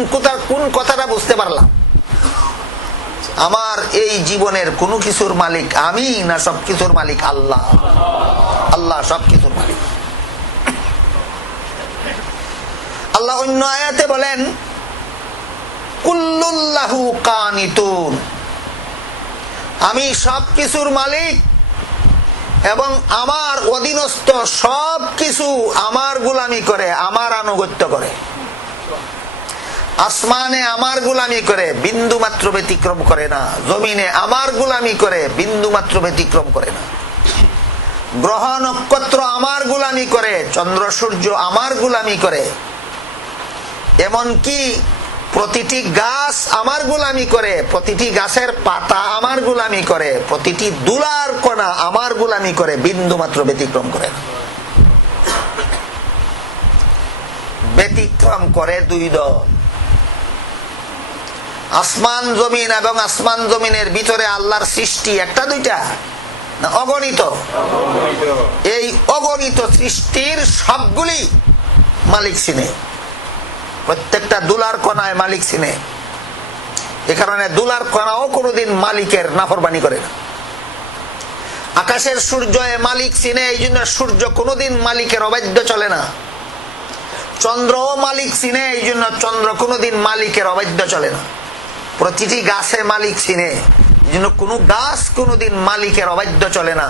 কথাটা বুঝতে পারলাম? আমার এই জীবনের কোন কিছুর মালিক আমি না সবকিছুর মালিক আল্লাহ? আল্লাহ সবকিছুর মালিক। আল্লাহ অন্য আয়াতে বলেন, কুল্লুল্লাহু কানিতুন, আমি সবকিছুর মালিক এবং আমার অধীনস্থ সবকিছু আমার গোলামি করে, আমার আনুগত্য করে। আসমানে আমার গোলামি করে, বিন্দু মাত্র ব্যতিক্রম করে না। জমিনে আমার গোলামি করে, বিন্দু মাত্র ব্যতিক্রম করে না। গ্রহ নক্ষত্র আমার গোলামি করে, চন্দ্র সূর্য আমার গোলামি করে। এমনকি প্রতিটি গাছ আমার গোলামি করে, প্রতিটি গাছের পাতা আমার গোলামি করে, প্রতিটি দুলার কণা আমার গোলামি করে, বিন্দু মাত্র ব্যতিক্রম করে না। ব্যতিক্রম করে 2 দল। আসমান জমিন এবং আসমান জমিনের ভিতরে আল্লাহর সৃষ্টি একটা দুইটা না অগণিত? এই অগণিত সৃষ্টির সবগুলি মালিক চিনে, প্রত্যেকটা দুলার কণায় মালিক চিনে। এ কারণে দুলার কণাও কোনোদিন মালিকের নাফরমানি করে না। আকাশের সূর্য এ মালিক চিনে, এই জন্য সূর্য কোনোদিন মালিকের অবাধ্য চলে না। চন্দ্র মালিক চিনে, এই জন্য চন্দ্র কোনোদিন মালিকের অবাধ্য চলে না। প্রতিটি গাছে মালিক চিনে, এই জন্য কোনো গাছ কোনোদিন মালিকের অবাধ্য চলে না।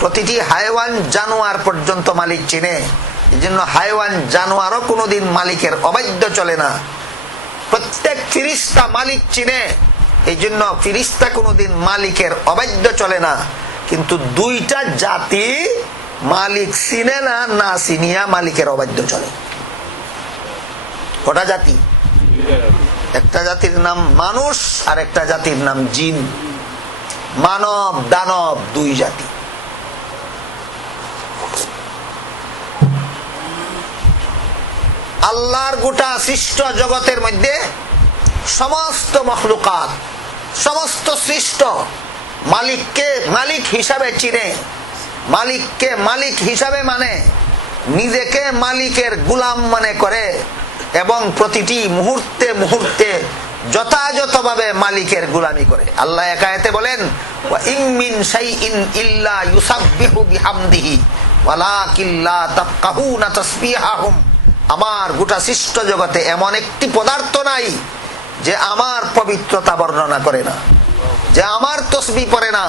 প্রতিটি হাইওয়ান জানোয়ার পর্যন্ত মালিক চিনে, এই জন্য হাইওয়ান জানোয়ারও কোনোদিন মালিকের অবাধ্য চলে না। প্রত্যেক ফিরিস্তা মালিক চিনে, এই জন্য ফিরিস্তা কোনোদিন মালিকের অবাধ্য চলে না। কিন্তু দুইটা জাতি মালিক চিনে না, না চিনিয়া মালিকের অবাধ্য চলে। কটা জাতি? একটা জাতির নাম মানুষ আর একটা জাতির নাম জিন। মানব দানব দুই জাতি। আল্লাহর গোটা সৃষ্ট জগতের মধ্যে সমস্ত মখলুকাত, সমস্ত সৃষ্ট মালিককে মালিক হিসাবে চিনে, মালিককে মালিক হিসাবে মানে, নিজেকে মালিকের গোলাম মনে করে এবং প্রতিটি মুহূর্তে মুহূর্তে যথাযথভাবে মালিকের গোলামি করে। আল্লাহ এক আয়াতে বলেন, ওয়া ইম মিন শাইইন ইল্লা ইউসাব্বিহু বিহামদিহি ওয়ালাকিন লা তাফকাহুনা তাসবিহাহুম। আমার গোটা সৃষ্ট জগতে এমন একটি পদার্থ নাই যে আমার পবিত্রতা বর্ণনা করে না, যে আমার তসবিহ পড়ে না,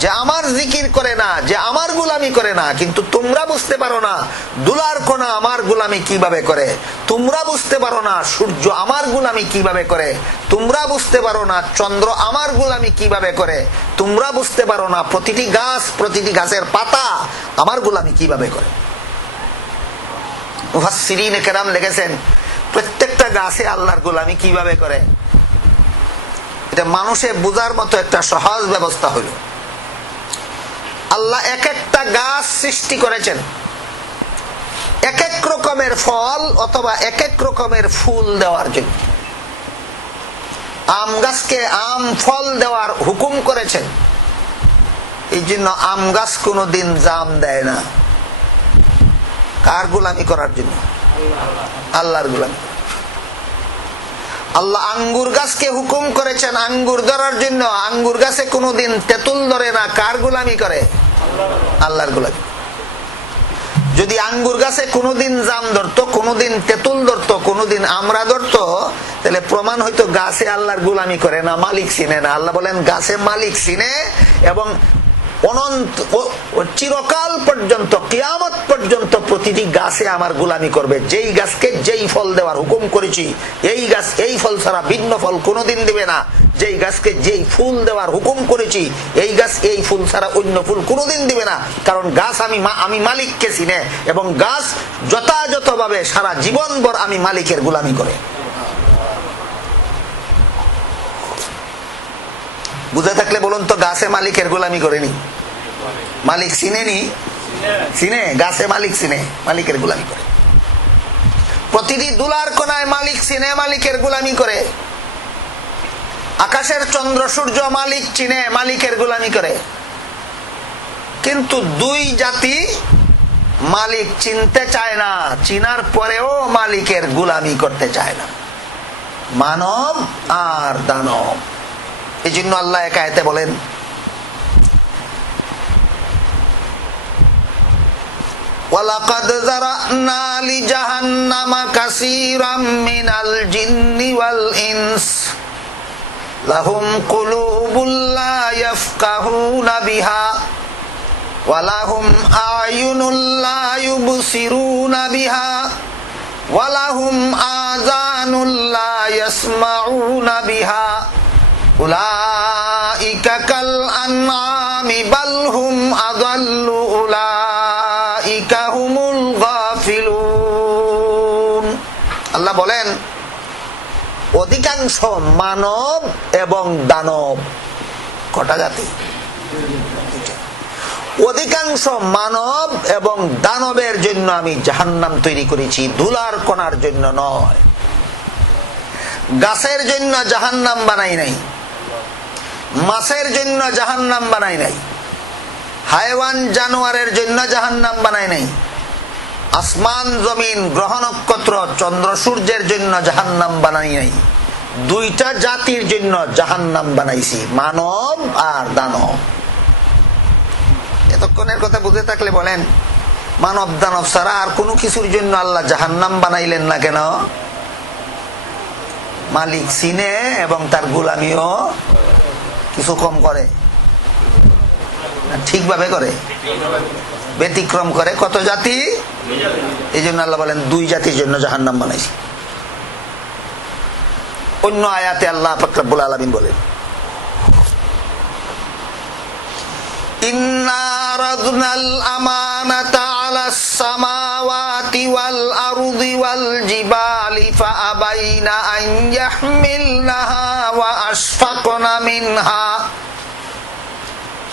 যে আমার জিকির করে না, যে আমার গোলামি করে না। কিন্তু তোমরা বুঝতে পারো না দুলার কোনা আমার গোলামি কিভাবে করে, তোমরা বুঝতে পারো না সূর্য আমার গোলামি কিভাবে করে, তোমরা বুঝতে পারো না চন্দ্র আমার গোলামি কিভাবে করে, তোমরা বুঝতে পারো না প্রতিটি গাছ, প্রতিটি গাছের পাতা আমার গোলামি কিভাবে করে। মুফাসসিরিনে কেরাম লিখেছেন প্রত্যেকটা গাছে আল্লাহর গোলামি কিভাবে করে এটা মানুষে বোঝার মতো একটা সহজ ব্যবস্থা হলো। আল্লাহ এক একটা গাছ সৃষ্টি করেছেন এক এক রকমের ফল অথবা এক এক রকমের ফুল দেওয়ার জন্য। আম গাছকে আম ফল দেওয়ার হুকুম করেছেন, এই জন্য আম গাছ কোনোদিন জাম দেয় না। কার গোলামি করার জন্য? আল্লাহর গোলামি। আল্লাহ আঙ্গুর গাছকে হুকুম করেছেন আঙ্গুর ধরার জন্য, আঙ্গুর গাছে কোনোদিন তেঁতুল ধরে না। কার গোলামি করে? আল্লাহর গোলামি। যদি আঙ্গুর গাছে কোনোদিন জাম ধরতো, কোনোদিন তেঁতুল ধরতো, কোনোদিন আমড়া ধরতো, তাহলে প্রমাণ হইতো গাছে আল্লাহর গোলামি করে না, মালিক চিনে না। আল্লাহ বলেন গাছে মালিক চিনে এবং অনন্ত চিরকাল পর্যন্ত কিয়ামত পর্যন্ত প্রতিটি গাছে আমার গোলামি করবে। যেই গাছকে যেই ফল দেওয়ার হুকুম করেছি, এই গাছ এই ফল ছাড়া ভিন্ন ফল কোনোদিন দিবে না। যেই গাছকে যেই ফুল দেওয়ার হুকুম করেছি, এই গাছ এই ফুল ছাড়া অন্য ফুল কোনোদিন দিবে না। কারণ গাছ আমি মালিককে চিনে এবং গাছ যথাযথভাবে সারা জীবনভর আমি মালিকের গোলামি করে। বুঝে থাকলে বলুন তো, গাছে মালিকের গোলামি করেনি? মালিক চিনেনি? চিনে। গাছে মালিক চিনে, মালিকের গোলামি করে। প্রতিটি দুলার কোনায় মালিক চিনে, মালিকের গোলামি করে। আকাশের চন্দ্র সূর্য মালিক চিনে, মালিকের গোলামি করে। কিন্তু দুই জাতি মালিক চিনতে চায় না, চিনার পরেও মালিকের গোলামি করতে চায় না, মানব আর দানব। এই জন্য আল্লাহ এক আয়াতে বলেন, ওয়ালাকাদ যারানা লিজাহান্নামা কাসীরাম মিনাল জিন্নি ওয়াল ইনস লাহুম কুলুবুল লা ইয়াফকাহুনা বিহা ওয়া লাহুম আ'য়ুনুল লা ইউবসিরুনা বিহা ওয়া লাহুম আযানুল লা ইয়াসমাউনা বিহা উলাইকা কাল আনআমি বাল হুম আযাল্লু উলাইকা হুমুল গাফিলুন। আল্লাহ বলেন অধিকাংশ মানব এবং দানব, কটা জাতি? অধিকাংশ মানব এবং দানবের জন্য আমি জাহান্নাম তৈরি করেছি, ধুলার কণার জন্য নয়। গাছের জন্য জাহান্নাম বানাই নাই, মাছের জন্য জাহান্নাম বানাই নাই, হায়ওয়ান জানোয়ারের জন্য জাহান্নাম বানাই নাই, আসমান জমিন গ্রহ নক্ষত্র চন্দ্র সূর্যের জন্য জাহান্নাম বানাই নাই। দুইটা জাতির জন্য জাহান্নাম বানাইছি, মানব আর দানব। এতক্ষণের কথা বুঝে থাকলে বলেন, মানব দানব ছাড়া আর কোনো কিছুর জন্য আল্লাহ জাহান্নাম বানাইলেন না কেন? মালিক চিনে এবং তার গোলামিও কিছু কম করে, ঠিকভাবে করে, ব্যতিক্রম করে। কত জাতি? এই জন্য আল্লাহ বলেন 2 জাতির জন্য জাহান্নাম বানাইছি। অন্য আয়াতে আল্লাহ পাক রব্বুল আলামিন বলেন, ইন্না রাদনাল আমানাতা আলাস সামাওয়াতি ওয়াল আরদি ওয়াল জিবালি ফাআবাইনা আন ইয়াহমিলনাহা ওয়া আশফাকনা মিনহা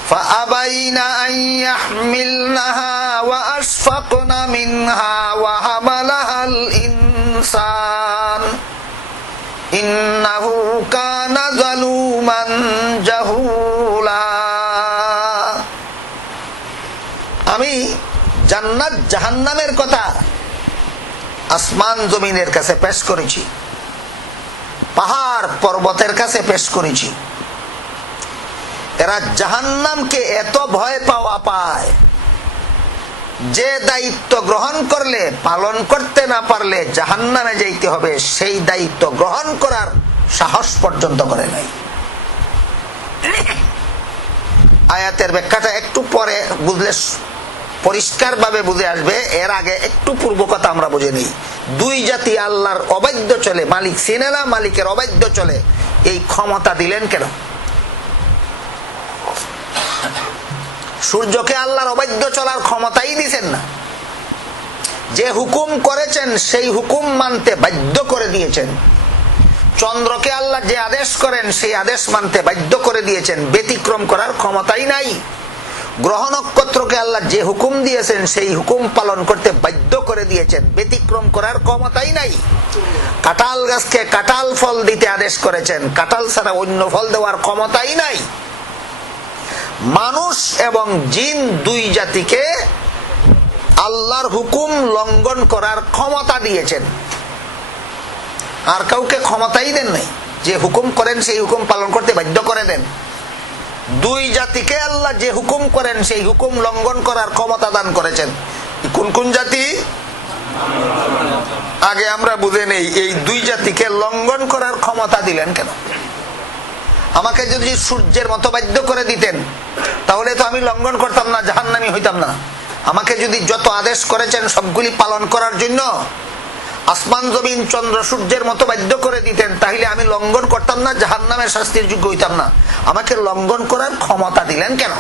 فأبين أن يحملنها وأشفقن منها وحملها الإنسان إنه كان ظلوما جهولا। আমি জান্নাত জাহান্নামের কথা আসমান জমিনের কাছে পেশ করেছি, পাহাড় পর্বতের কাছে পেশ করেছি। এরা জাহান্নামকে এত ভয় পায় যে দায়িত্ব গ্রহণ করলে, পালন করতে না পারলে জাহান্নামে যাইতে হবে, সেই দায়িত্ব গ্রহণ করার সাহস পর্যন্ত করে নাই। আয়াতের ব্যাখ্যাটা একটু পরে বুঝলে পরিষ্কার ভাবে বুঝে আসবে। এর আগে একটু পূর্ব কথা আমরা বুঝে নিই। 2 জাতি আল্লাহর অবাধ্য চলে, মালিক চিনে না, মালিকের অবাধ্য চলে, এই ক্ষমতা দিলেন কেন? সূর্যকে আল্লাহর অবাধ্য চলার ক্ষমতাই দিয়েছেন না। যে হুকুম করেছেন সেই হুকুম মানতে বাধ্য করে দিয়েছেন। চন্দ্রকে আল্লাহ যে আদেশ করেন সেই আদেশ মানতে বাধ্য করে দিয়েছেন, ব্যতিক্রম করার ক্ষমতাই নাই। গ্রহ নক্ষত্রকে আল্লাহ যে হুকুম দিয়েছেন সেই হুকুম পালন করতে বাধ্য করে দিয়েছেন, ব্যতিক্রম করার ক্ষমতাই নাই। কাঁঠাল গাছকে কাঁঠাল ফল দিতে আদেশ করেছেন, কাঁঠাল ছাড়া অন্য ফল দেওয়ার ক্ষমতাই নাই। মানুষ এবং জিন 2 জাতিকে আল্লাহর হুকুম লঙ্ঘন করার ক্ষমতা দিয়েছেন, আর কাউকে ক্ষমতাই দেন নাই। যে হুকুম করেন সেই হুকুম পালন করতে বাধ্য করে দেন। 2 জাতিকে আল্লাহ যে হুকুম করেন সেই হুকুম লঙ্ঘন করার ক্ষমতা দান করেছেন। কোন কোন জাতি? আগে আমরা বুঝে নেই এই 2 জাতিকে লঙ্ঘন করার ক্ষমতা দিলেন কেন? আমাকে যদি সূর্যের মতো বাধ্য করে দিতেন তাহলে তো আমি লঙ্ঘন করতাম না, জাহান্নামী হইতাম না। আমাকে যদি যত আদেশ করেছেন সবগুলি পালন করার জন্য আসমান জমিন চন্দ্র সূর্যের মতো বাধ্য করে দিতেন তাহলে আমি লঙ্ঘন করতাম না, জাহান্নামের শাস্তির যোগ্য হইতাম না। আমাকে লঙ্ঘন করার ক্ষমতা দিলেন কেন?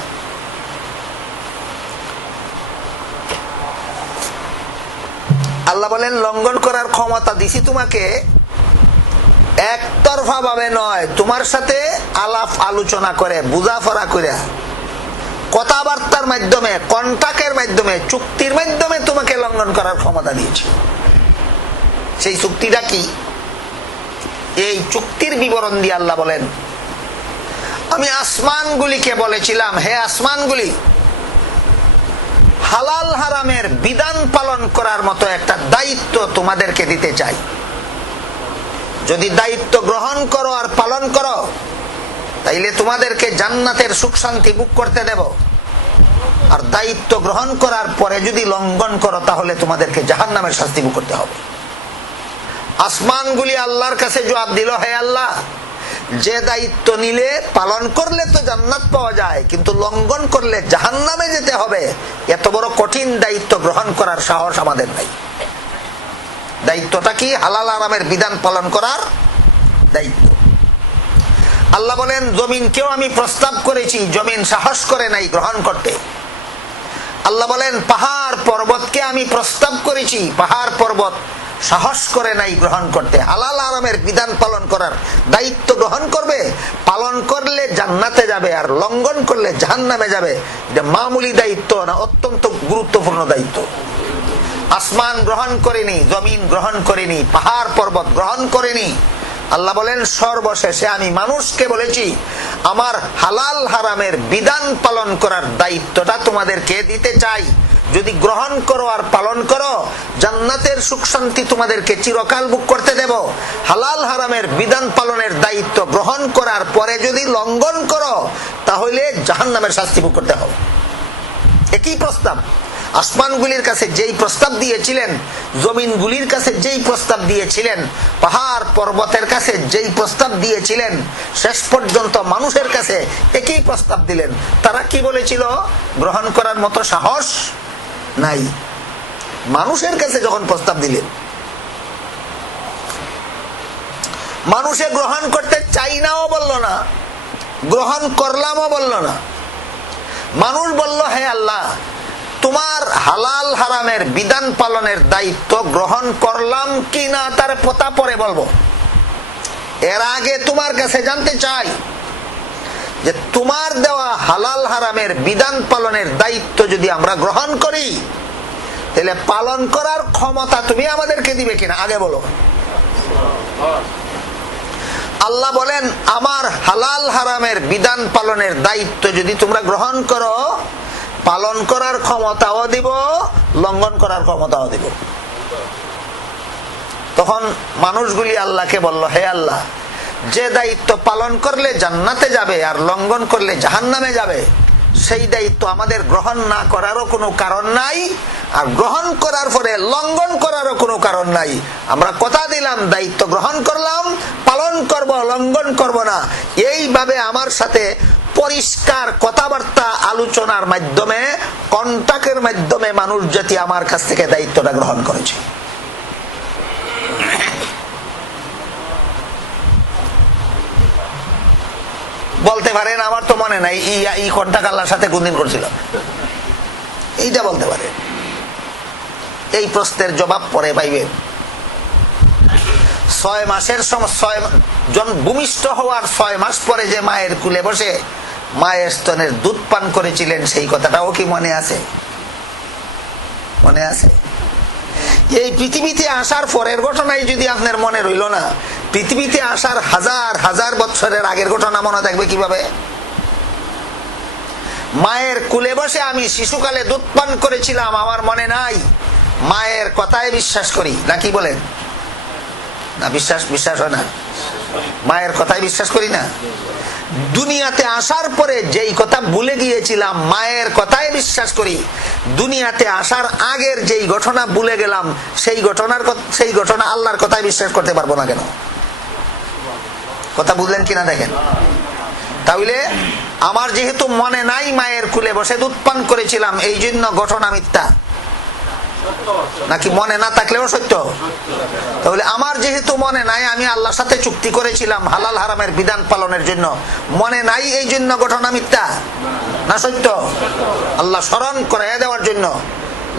আল্লাহ বলেন লঙ্ঘন করার ক্ষমতা দিছি তোমাকে একতরফা ভাবে নয়, তোমার সাথে আলাপ আলোচনা করে, বুঝাফরা করে, কথাবার্তার মাধ্যমে, কন্টাক্টের মাধ্যমে, চুক্তির মাধ্যমে তোমাকে লঙ্ঘন করার ক্ষমতা দিয়েছি। সেই চুক্তিটা কি? এই চুক্তির বিবরণ দিয়ে আল্লাহ বলেন, আমি আসমানগুলিকে বলেছিলাম, হে আসমানগুলি, হালাল হারামের বিধান পালন করার মতো একটা দায়িত্ব তোমাদেরকে দিতে চাই। যদি দায়িত্ব গ্রহণ করো আর পালন করো তাইলে তোমাদেরকে জান্নাতের সুখ শান্তি ভোগ করতে দেব, আর দায়িত্ব গ্রহণ করার পরে যদি লঙ্ঘন করো তাহলে তোমাদেরকে জাহান্নামের শাস্তি ভোগ করতে হবে। আসমানগুলি আল্লাহর কাছে জবাব দিল, হে আল্লাহ, যে দায়িত্ব নিলে পালন করলে তো জান্নাত পাওয়া যায়, কিন্তু লঙ্ঘন করলে জাহান্নামে যেতে হবে। এত বড় কঠিন দায়িত্ব গ্রহণ করার সাহস আমাদের নাই। দায়িত্বটা কি? হালাল হারামের বিধান পালন করার দায়িত্ব। আল্লাহ বলেন জমিনকেও আমি প্রস্তাব করেছি, জমিন সাহস করে নাই গ্রহণ করতে। আল্লাহ বলেন পাহাড় পর্বতকে আমি প্রস্তাব করেছি, পাহাড় পর্বত সাহস করে নাই গ্রহণ করতে। হালাল হারামের বিধান পালন করার দায়িত্ব গ্রহণ করবে, পালন করলে জান্নাতে যাবে, আর লঙ্ঘন করলে জাহান্নামে যাবে। এটা মামুলি দায়িত্ব না, অত্যন্ত গুরুত্বপূর্ণ দায়িত্ব। আসমান গ্রহণ করেনি, জমিন গ্রহণ করেনি, পাহাড় পর্বত গ্রহণ করেনি। আল্লাহ বলেন সর্বশেষে আমি মানুষকে বলেছি আমার হালাল হারামের বিধান পালন করার দায়িত্বটা তোমাদেরকে দিতে চাই। যদি গ্রহণ করো আর পালন করো, জান্নাতের সুখ শান্তি তোমাদেরকে চিরকাল ভোগ করতে দেব। হালাল হারামের বিধান পালনের দায়িত্ব গ্রহণ করার পরে যদি লঙ্ঘন করো তাহলে জাহান্নামের শাস্তি ভোগ করতে হবে। একই প্রস্তাব। আসমানগুলির কাছে যেই প্রস্তাব দিয়েছিলেন, জমিনগুলির কাছে যেই প্রস্তাব দিয়েছিলেন, পাহাড় পর্বতের কাছে যেই প্রস্তাব দিয়েছিলেন, শেষ পর্যন্ত মানুষের কাছে একই প্রস্তাব দিলেন। তারা কি বলেছিল? গ্রহণ করার মতো সাহস নাই। মানুষের কাছে যখন প্রস্তাব দিলেন, মানুষে গ্রহণ করতে চাই নাও বলল না, গ্রহণ করলামও বলল না। মানুষ বলল, হে আল্লাহ, তোমার হালাল হারামের বিধান পালনের দায়িত্ব গ্রহণ করলাম কি না তার পতা পরে বলবো। এর আগে তোমার কাছে জানতে চাই যে তোমার দেওয়া হালাল হারামের বিধান পালনের দায়িত্ব যদি আমরা গ্রহণ করি, তাহলে পালন করার ক্ষমতা তুমি আমাদেরকে দিবে কিনা, আগে বলো। আল্লাহ বলেন, আমার হালাল হারামের বিধান পালনের দায়িত্ব যদি তোমরা গ্রহণ করো, পালন করার ক্ষমতাও দিব, লঙ্ঘন করার ক্ষমতাও দিব। তখন মানুষগুলি আল্লাহকে বলল, হে আল্লাহ, যে দায়িত্ব পালন করলে জান্নাতে যাবে আর লঙ্ঘন করলে জাহান্নামে যাবে, সেই দায়িত্ব আমাদের গ্রহণ না করারও কোনো কারণ নাই, আর গ্রহণ করার পরে লঙ্ঘন করারও কোনো কারণ নাই। আমরা কথা দিলাম, দায়িত্ব গ্রহণ করলাম, পালন করব, লঙ্ঘন করব না। এইভাবে আমার সাথে পরিষ্কার কথাবার্তা আলোচনার মাধ্যমে, কন্টাক্টের মাধ্যমে মানুষ জাতি আমার কাছ থেকে দায়িত্বটা গ্রহণ করেছে। বলতে পারেন, আমার তো মনে নাই এই কন্টাক্ট আল্লাহর সাথে কোনদিন করছিল, এইটা বলতে পারে। এই প্রশ্নের জবাব পরে পাইবেন। 6 মাসের সময়, ভূমিষ্ঠ হওয়ার 6 মাস পরে যে মায়ের কুলে বসে মায়ের স্তনের দুধ পান করেছিলেন, সেই কথাটাও কি মনে আছে? মনে আছে? এই পৃথিবীতে আসার পরের ঘটনাই যদি আপনার মনে রইল না, পৃথিবীতে আসার হাজার হাজার বছরের আগের ঘটনা মনে থাকবে কিভাবে? মায়ের কুলে বসে আমি শিশুকালে দুধ পান করেছিলাম, আমার মনে নাই। মায়ের কথায় বিশ্বাস করি, নাকি বলেন? না, বিশ্বাস হয় না, মায়ের কথায় বিশ্বাস করি না। দুনিয়াতে আসার পরে যেই কথা ভুলে গিয়েছিলাম, মায়ের কথায় বিশ্বাস করি। দুনিয়াতে আসার আগের যেই ঘটনা ভুলে গেলাম, সেই ঘটনা আল্লাহর কথায় বিশ্বাস করতে পারবো না কেন? কথা বুঝলেন কিনা দেখেন। তাহলে আমার যেহেতু মনে নাই মায়ের কুলে বসে দুধ পান করেছিলাম, এই জন্য ঘটনা মিথ্যা, নাকি মনে না থাকলেও সত্য? তাহলে আমার যেহেতু মনে নাই, আমি আল্লাহর সাথে চুক্তি করেছিলাম হালাল হারামের বিধান পালনের জন্য, মনে নাই, এই জন্য ঘটনা মিথ্যা না সত্য? আল্লাহ স্মরণ করাইয়া দেওয়ার জন্য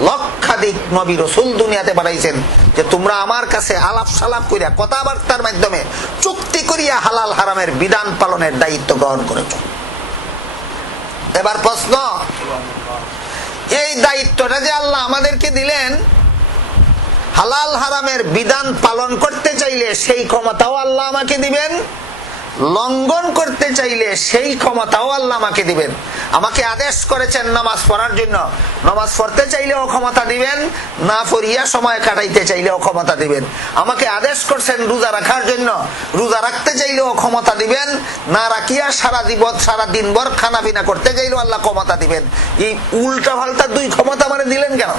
লক্ষাধিক নবী রাসূল দুনিয়াতে পাঠাইছেন যে তোমরা আমার কাছে আলাপ সালাপ করিয়া, কথাবার্তার মাধ্যমে চুক্তি করিয়া হালাল হারামের বিধান পালনের দায়িত্ব গ্রহণ করেছ। এবার প্রশ্ন, এই দায়িত্বটা যে আল্লাহ আমাদেরকে দিলেন, হালাল হারামের বিধান পালন করতে চাইলে সেই ক্ষমতাও আল্লাহ আমাকে দিবেন, লঙ্ঘন করতে চাইলে সেই ক্ষমতাও আল্লাহ আমাকে দিবেন। আমাকে আদেশ করেছেন নামাজ পড়ার জন্য, নামাজ পড়তে চাইলেও ক্ষমতা দিবেন, না পড়িয়া সময় কাটাইতে চাইলেও ক্ষমতা দিবেন। আমাকে আদেশ করছেন রোজা রাখার জন্য, রোজা রাখতে চাইলেও ক্ষমতা দিবেন, না রাখিয়া সারা দিনভর খানা পিনা করতে চাইলেও আল্লাহ ক্ষমতা দিবেন। এই উল্টা পাল্টা দুই ক্ষমতা মানে দিলেন কেন?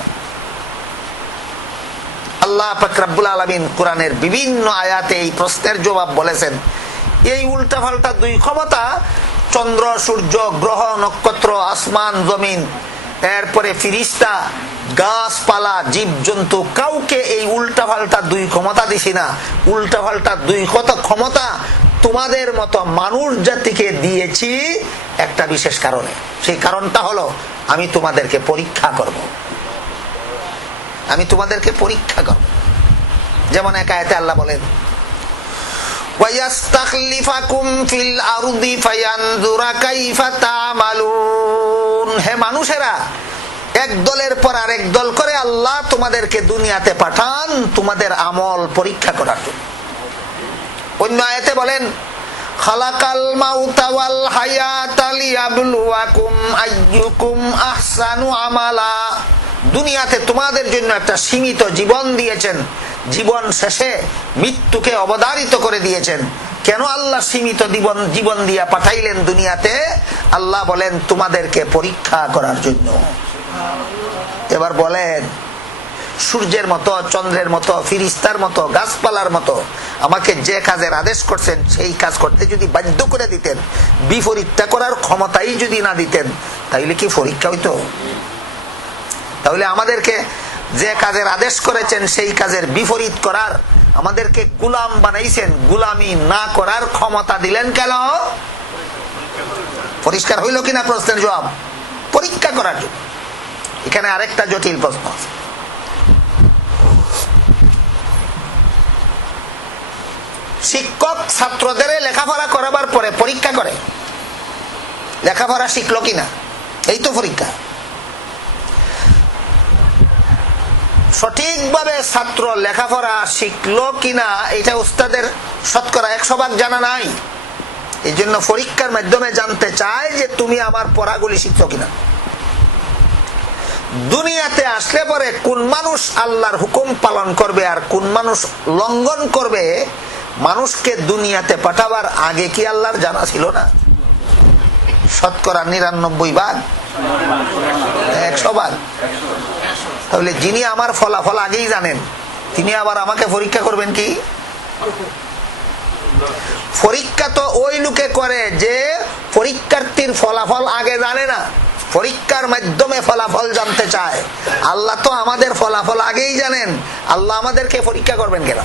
আল্লাহ পাক রব্বুল আলামিন কোরআনের বিভিন্ন আয়াতে এই প্রশ্নের জবাব বলেছেন। এই উল্টা পাল্টা দুই ক্ষমতা, চন্দ্র সূর্য গ্রহ নক্ষত্র আসমান জমিন, এরপরে ফিরিস্তা গাছপালা জীব জন্তু, কাউকে এই উল্টা পাল্টা দুই ক্ষমতা দিছি না। উল্টা পাল্টা দুই ক্ষমতা তোমাদের মতো মানুষ জাতিকে দিয়েছি একটা বিশেষ কারণে। সেই কারণটা হলো আমি তোমাদেরকে পরীক্ষা করব। আমি তোমাদেরকে পরীক্ষা করব। যেমন এক আয়াতে আল্লাহ বলেন, ওয়ায়াস্তাখলিফাকুম ফিল আরদি ফায়ানজুরা কাইফা তা'মালুন। হে মানুষেরা, এক দলের পর আরেক দল করে আল্লাহ তোমাদেরকে দুনিয়াতে পাঠান তোমাদের আমল পরীক্ষা করার জন্য। অন্য আয়াতে বলেন, খালাকাল মাউতা ওয়াল হায়াতা লিয়াবলুয়াকুম আইয়ুকুম আহসানু আমালা। দুনিয়াতে তোমাদের জন্য একটা সীমিত জীবন দিয়েছেন, জীবন শেষে মৃত্যুকে অবধারিত করে দিয়েছেন। কেন আল্লাহ সীমিত জীবন দিয়া পাঠাইলেন দুনিয়াতে? আল্লাহ বলেন তোমাদেরকে পরীক্ষা করার জন্য। এবার বলেন, সূর্যের মতো, চন্দ্রের মতো, ফিরিস্তার মতো, গাছপালার মতো আমাকে যে কাজের আদেশ করছেন সেই কাজ করতে যদি বাধ্য করে দিতেন, বিপরীতটা করার ক্ষমতাই যদি না দিতেন, তাইলে কি পরীক্ষা হইতো? তাহলে আমাদেরকে যে কাজের আদেশ করেছেন সেই কাজের বিপরীত করার, আমাদেরকে গোলাম বানাইছেন, গোলামি না করার ক্ষমতা দিলেন কেন? পরিষ্কার হইল কিনা প্রশ্নের জবাব? পরীক্ষা করার জন্য। এখানে আরেকটা জটিল প্রশ্ন আছে। শিক্ষক ছাত্রদের লেখাপড়া করাবার পরে পরীক্ষা করে লেখাপড়া শিখলো কিনা, এই তো পরীক্ষা। সঠিকভাবে ছাত্র লেখাপড়া শিখলো কিনা এটা উস্তাদের শতকরা 100% জানা নাই। এই জন্য পরীক্ষার মাধ্যমে জানতে চায় যে তুমি আমার পড়াগুলি শিখছো কিনা। দুনিয়াতে আসলে পরে কোন মানুষ আল্লাহর হুকুম পালন করবে আর কোন মানুষ লঙ্ঘন করবে, মানুষকে দুনিয়াতে পাঠাবার আগে কি আল্লাহর জানা ছিল না? শতকরা 99% 100%। তাহলে যিনি আমার ফলাফল আগেই জানেন, তিনি আবার আমাকে পরীক্ষা করবেন কি? পরীক্ষা তো ওই লোকে করে যে পরীক্ষার্থীর ফলাফল আগে জানে না, পরীক্ষার মাধ্যমে ফলাফল জানতে চায়। আল্লাহ তো আমাদের ফলাফল আগেই জানেন, আল্লাহ আমাদেরকে পরীক্ষা করবেন কেন?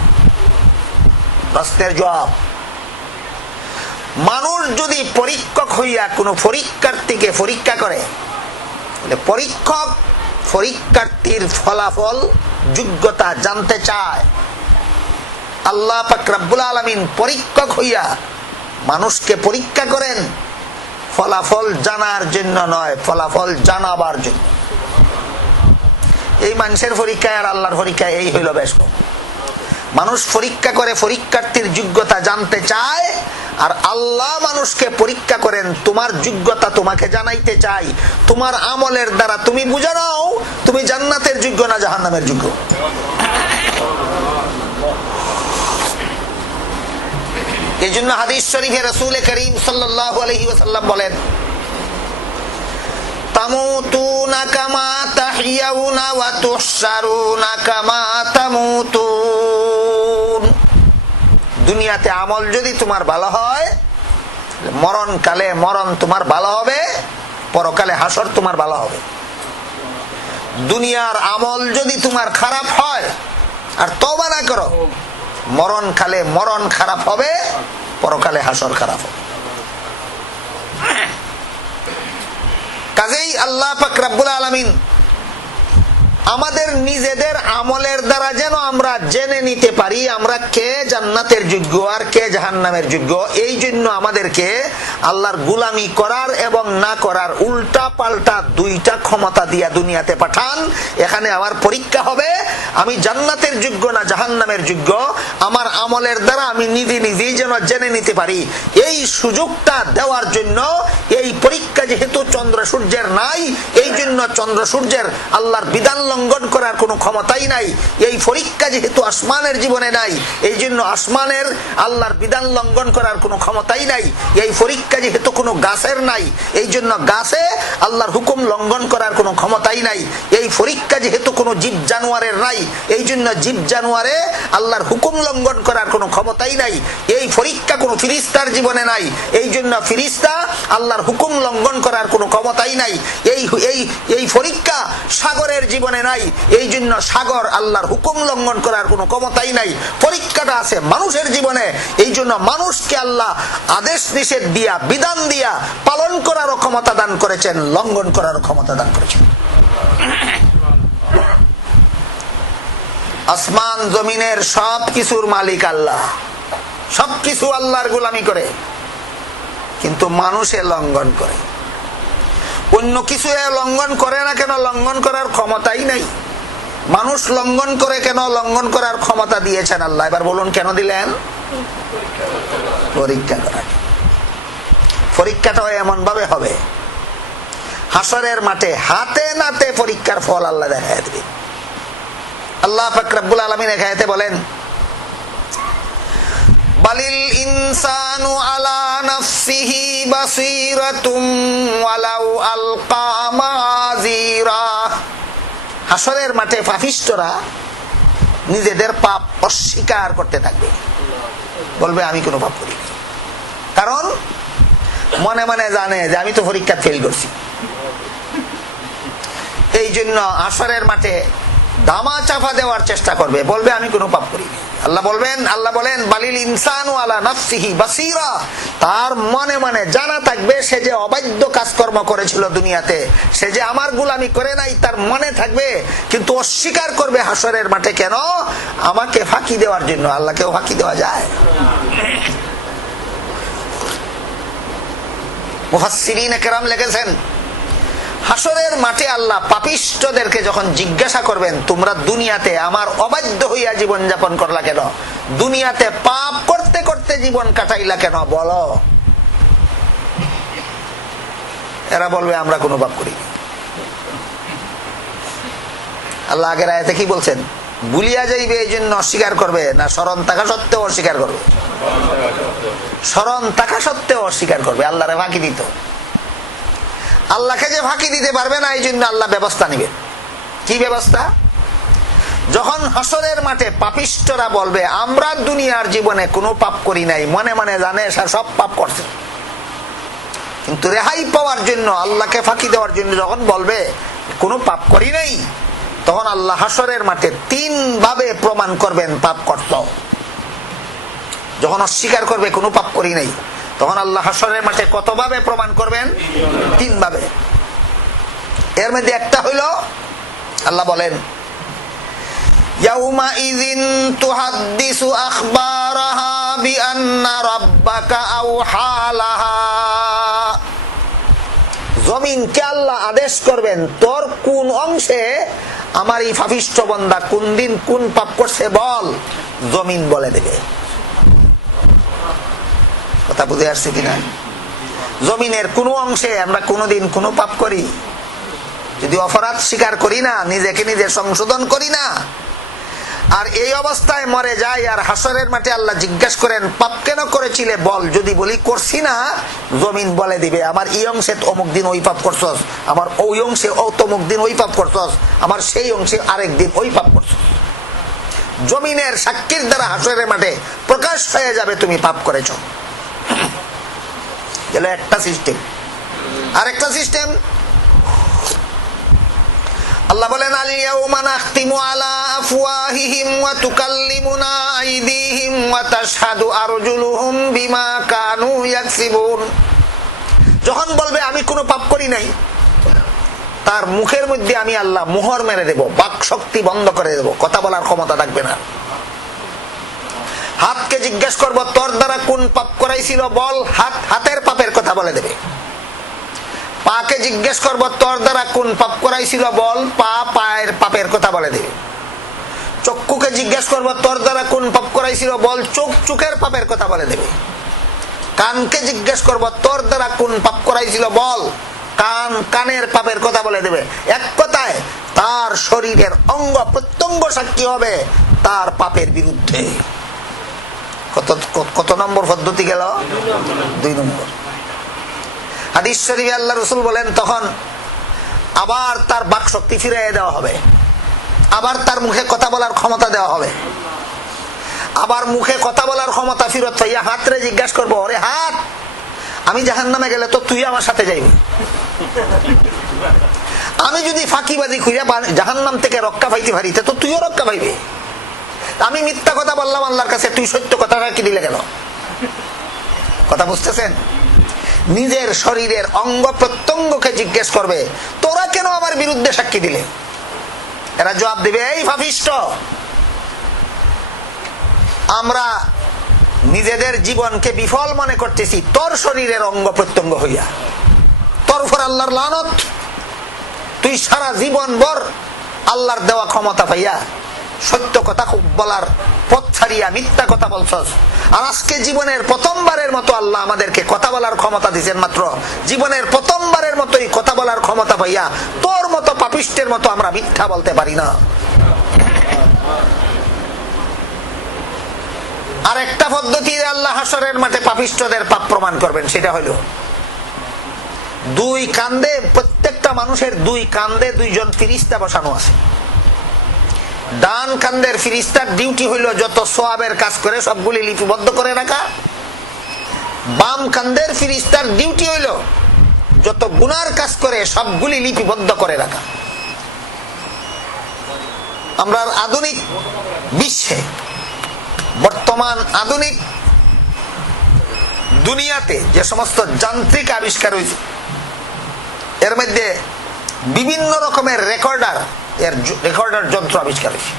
প্রশ্নের জবাব, মানুষ যদি পরীক্ষক হইয়া কোনো পরীক্ষার্থীকে পরীক্ষা করে, পরীক্ষক পরীক্ষার্থীর ফলাফল যোগ্যতা জানতে চায়। আল্লাহ পাক রব্বুল আলামিন পরীক্ষক হইয়া মানুষকে পরীক্ষা করেন ফলাফল জানার জন্য নয়, ফলাফল জানাবার জন্য। এই মানুষের পরীক্ষা আর আল্লাহর পরীক্ষা এই হইল বেশ। মানুষ পরীক্ষা করে পরীক্ষার্থীর যোগ্যতা জানতে চায়, আর আল্লাহ মানুষকে পরীক্ষা করেন তোমার যোগ্যতা তোমাকে জানাইতে চাই, তোমার আমলের দ্বারা তুমি বুঝে নাও তুমি জান্নাতের যোগ্য না জাহান্নামের যোগ্য। এই জন্য হাদিস শরীফে রাসূল করিম সাল্লাল্লাহু আলাইহি ওয়াসাল্লাম বলেন, তামুতুনা কামা তাহইয়াউনা ওয়া তুহশারুনা কামা তামুতুন। দুনিয়াতে আমল যদি তোমার ভালো হয়, মরণকালে মরণ তোমার ভালো হবে, পরকালে হাসর তোমার ভালো হবে। দুনিয়ার আমল যদি তোমার খারাপ হয় আর তওবা না করো, মরণকালে মরণ খারাপ হবে, পরকালে হাসর খারাপ হবে। কাজেই আল্লাহ পাক রব্বুল আলামিন আমাদের নিজেদের আমলের দ্বারা যেন আমরা জেনে নিতে পারি আমরা কে জান্নাতের যোগ্য আর কে জাহান্নামের যোগ্য, এই জন্য আমাদেরকে আল্লাহর গোলামি করার এবং না করার উল্টা পাল্টা দুইটা ক্ষমতা দিয়া দুনিয়াতে পাঠান। এখানে আমার পরীক্ষা হবে আমি জান্নাতের যোগ্য না জাহান্নামের যোগ্য, আমার আমলের দ্বারা আমি নিজে নিজেই যেন জেনে নিতে পারি। এই সুযোগটা দেওয়ার জন্য এই পরীক্ষা যেহেতু চন্দ্র সূর্যের নাই, এই জন্য চন্দ্র সূর্যের আল্লাহর বিধান লঙ্ঘন করার কোনো ক্ষমতাই নাই। এই পরীক্ষা যেহেতু আসমানের জীবনে নাই, এই জন্য আসমানের আল্লাহর বিধান লঙ্ঘন করার কোনো ক্ষমতাই নাই। এই পরীক্ষা যেহেতু কোনো গাছের নাই, এই জন্য গাছে আল্লাহর হুকুম লঙ্ঘন করার কোনো ক্ষমতাই নাই। এই পরীক্ষা যেহেতু কোনো জীব জানোয়ারের নাই, এই জন্য জীব জানোয়ারে আল্লাহর হুকুম লঙ্ঘন করার কোনো ক্ষমতাই নাই। এই পরীক্ষা কোনো ফিরিস্তার জীবনে নাই, এই জন্য ফিরিস্তা আল্লাহর হুকুম লঙ্ঘন করার কোনো ক্ষমতাই নাই। এই পরীক্ষা সাগরের জীবনে নাই, এই জন্য সাগর আল্লাহর হুকুম লঙ্ঘন করার কোনো ক্ষমতাই নাই। পরীক্ষাটা আছে মানুষের জীবনে, এই জন্য মানুষকে আল্লাহ আদেশ নিষেধ দিয়া বিধান দিয়া পালন করারও ক্ষমতা দান করেছেন, লঙ্ঘন করারও ক্ষমতা দান করেছেন। আসমান জমিনের সব কিছুর মালিক আল্লাহ, সবকিছু আল্লাহর গোলামি করে, কিন্তু মানুষে লঙ্ঘন করে। অন্য কিছু লঙ্ঘন করে না কেন, লঙ্ঘন করার ক্ষমতাই নাই। মানুষ লঙ্ঘন করে কেন, লঙ্ঘন করার ক্ষমতা দিয়েছেন আল্লাহ। এবার বলুন কেন দিলেন? পরীক্ষা করার। পরীক্ষাটা এমন ভাবে হবে হাসরের মাঠে হাতে নাতে পরীক্ষার ফল আল্লাহ দেখায় দিবেন। আল্লাহ পাক রব্বুল আলামিন এক আয়াতে বলেন, বালিল ইনসানু আলা নাফসিহি বাসীরাতুম ওয়ালাউ আলকা মাযীরা। হাসরের মাঠে পাপিষ্ঠরা নিজেদের পাপ অস্বীকার করতে থাকবে, বলবে আমি কোনো পাপ করিনি। কারণ মনে মনে জানে যে আমি তো পরীক্ষা ফেল করছি। এই জন্য হাসরের মাঠে দামা চাপা দেওয়ার চেষ্টা করবে, বলবে আমি কোনো পাপ করিনি। আল্লাহ বলেন বালিল ইনসানু আলা নাফসিহি বাসীরা, তার মনে মনে জানা থাকবে সে যে অবাধ্য কাজকর্ম করেছিল দুনিয়াতে, সে যে আমার গোলামি করে নাই, তার মনে থাকবে, কিন্তু অস্বীকার করবে হাসরের মাঠে। কেন? আমাকে ফাঁকি দেওয়ার জন্য। আল্লাহকেও ফাঁকি দেওয়া যায়? মুফাসসিরিন কেরাম লিখেছেন, হাসরের মাঠে আল্লাহ পাপিষ্ঠদেরকে যখন জিজ্ঞাসা করবেন, তোমরা দুনিয়াতে আমার অবাধ্য হইয়া জীবন যাপন করলা কেন, দুনিয়াতে পাপ করতে করতে জীবন কাটাইলা কেন, বলো। এরা বলবে আমরা কোনো পাপ করিনি। আল্লাহ আগের আয়াতে কি বলছেন? ভুলিয়া যাইবে এই জন্য অস্বীকার করবে, না স্মরণ থাকা সত্ত্বেও অস্বীকার করবে? স্মরণ থাকা সত্ত্বেও অস্বীকার করবে। আল্লাহরে ফাঁকি দিত। আল্লাহকে যে ফাঁকি দিতে পারবে না, এই জন্য আল্লাহ ব্যবস্থা নেবেন। কি ব্যবস্থা? যখন হাসরের মাঠে পাপিষ্ঠরা বলবে আমরা দুনিয়ার জীবনে কোনো পাপ করি নাই, মনে মনে জানে সব পাপ করছে, কিন্তু রেহাই পাওয়ার জন্য, আল্লাহকে ফাঁকি দেওয়ার জন্য যখন বলবে কোনো পাপ করি নাই, তখন আল্লাহ হাসরের মাঠে 3 ভাবে প্রমাণ করবেন পাপ করত। যখন অস্বীকার করবে কোনো পাপ করি নাই, তখন আল্লাহ হাসরের মাঠে কত ভাবে প্রমাণ করবেন? 3 ভাবে। এর মধ্যে একটা হইল, আল্লাহ বলেন ইয়াউমা ইযিন তুহাদ্দিসু আখবারাহা বিআন্না রাব্বাকা আওহা লাহা। জমিনকে আল্লাহ আদেশ করবেন, তোর কোন অংশে আমার এই পাপিষ্ঠ বান্দা কোন দিন কোন পাপ করছে বল, জমিন বলে দেবে। কথা বুঝে আসছে কিনা? জমিনের কোন অংশে আমরা কোনদিন কোন পাপ করি, যদি অপরাধ স্বীকার করি না, নিজেকে নিজে সংশোধন করি না, আর এই অবস্থায় মরে যায়, আর হাসরের মাঠে আল্লাহ জিজ্ঞাসা করেন পাপ কেন করেছিলে বল, যদি বলি করছি না, জমিন বলে দিবে আমার এই অংশে অমুক দিন ওই পাপ করছস, আমার ওই অংশে তমুক দিন ওই পাপ করছস, আমার সেই অংশে আরেক দিন ওই পাপ করছস। জমিনের সাক্ষীর দ্বারা হাসরের মাঠে প্রকাশ হয়ে যাবে তুমি পাপ করেছো। গেল একটা সিস্টেম। আরেকটা সিস্টেম, আল্লাহ বলেন আল ইয়াউমা নাখতিমু আলা আফওয়াহিহিম ওয়া তুকাল্লিমুনা আইদিহিম ওয়া তাশহাদু আরজুলুহুম বিমা কানু ইয়াকসিবুন। যখন বলবে আমি কোনো পাপ করি নাই, তার মুখের মধ্যে আমি আল্লাহ মোহর মেরে দেব, বাক শক্তি বন্ধ করে দেব, কথা বলার ক্ষমতা থাকবে না। হাতকে জিজ্ঞেস করব তোর দ্বারা কোন পাপ করাইছিল বল, হাতের পাপের কথা বলে দেবে। পাকে জিজ্ঞেস করব তোর দ্বারা কোন পাপ করাইছিল বল, পায়ের পাপের কথা বলে দেবে। চক্ষুকে জিজ্ঞেস করব তোর দ্বারা কোন পাপ করাইছিল বল, চোখের পাপের কথা বলে দেবে। কানকে জিজ্ঞেস করব তোর দ্বারা কোন পাপ করাইছিল বল, কানের পাপের কথা বলে দেবে। এক কথায় তার শরীরের অঙ্গ প্রত্যঙ্গ সাক্ষী হবে তার পাপের বিরুদ্ধে। কত নম্বর পদ্ধতি গেল? 2 নম্বর। হাদিস শরীফে আল্লাহ রাসূল বলেন তখন আবার তার বাক শক্তি ফিরিয়ে দেওয়া হবে, আবার তার মুখে কথা বলার ক্ষমতা দেওয়া হবে। আবার মুখে কথা বলার ক্ষমতা ফিরত হইয়া হাতরে জিজ্ঞাসা করবো, ওরে হাত, আমি জাহান্নামে গেলে তো তুই আমার সাথে যাইবি। আমি যদি ফাঁকিবাজি খুঁজে জাহান্নাম থেকে রক্ষা পাইতে পারি, তো তুইও রক্ষা পাইবি। আমি মিথ্যা কথা বললাম আল্লাহর কাছে, তুই সত্য কথাটা কি দিলে কেন? কথা বুঝতেছেন? নিজের শরীরের অঙ্গ প্রত্যঙ্গকে জিজ্ঞেস করবে তোরা কেন আমার বিরুদ্ধে সাক্ষী দিলে? এরা জবাব দিবে এই পাপিষ্ঠ, আমরা নিজেদের জীবনকে বিফল মনে করতেছি তোর শরীরের অঙ্গ প্রত্যঙ্গ হইয়া, তোর উপর আল্লাহর লানত, তুই সারা জীবন ভর আল্লাহর দেওয়া ক্ষমতা পাইয়া সত্য কথা বলার পথ ছাড়িয়া মিথ্যা কথা বলছস। আর আজকে জীবনের প্রথমবারের মতো আল্লাহ আমাদেরকে কথা বলার ক্ষমতা দিয়েছেন, মাত্র জীবনের প্রথমবারের মতোই কথা বলার ক্ষমতা পাইয়া তোর মতো পাপিষ্টের মতো আমরা মিথ্যা বলতে পারি না। আর একটা পদ্ধতি আল্লাহ হাসরের মাঠে পাপিষ্ঠদের পাপ প্রমাণ করবেন, সেটা হলো দুই কান্দে, প্রত্যেকটা মানুষের দুই কান্দে দুইজন ফিরিস্তা বসানো আছে। ডান কান্দের ফিরিস্তার ডিউটি হইল যত সওয়াবের কাজ করে সবগুলি লিপিবদ্ধ করে রাখা, বাম কান্দের ফিরিস্তার ডিউটি হইল যত গুনার কাজ করে সবগুলি লিপিবদ্ধ করে রাখা। আমরা আধুনিক বিশ্বে, বর্তমান আধুনিক দুনিয়াতে যে সমস্ত যান্ত্রিক আবিষ্কার হয়েছে, এর মধ্যে বিভিন্ন রকমের রেকর্ডার যন্ত্র আবিষ্কার হয়েছে।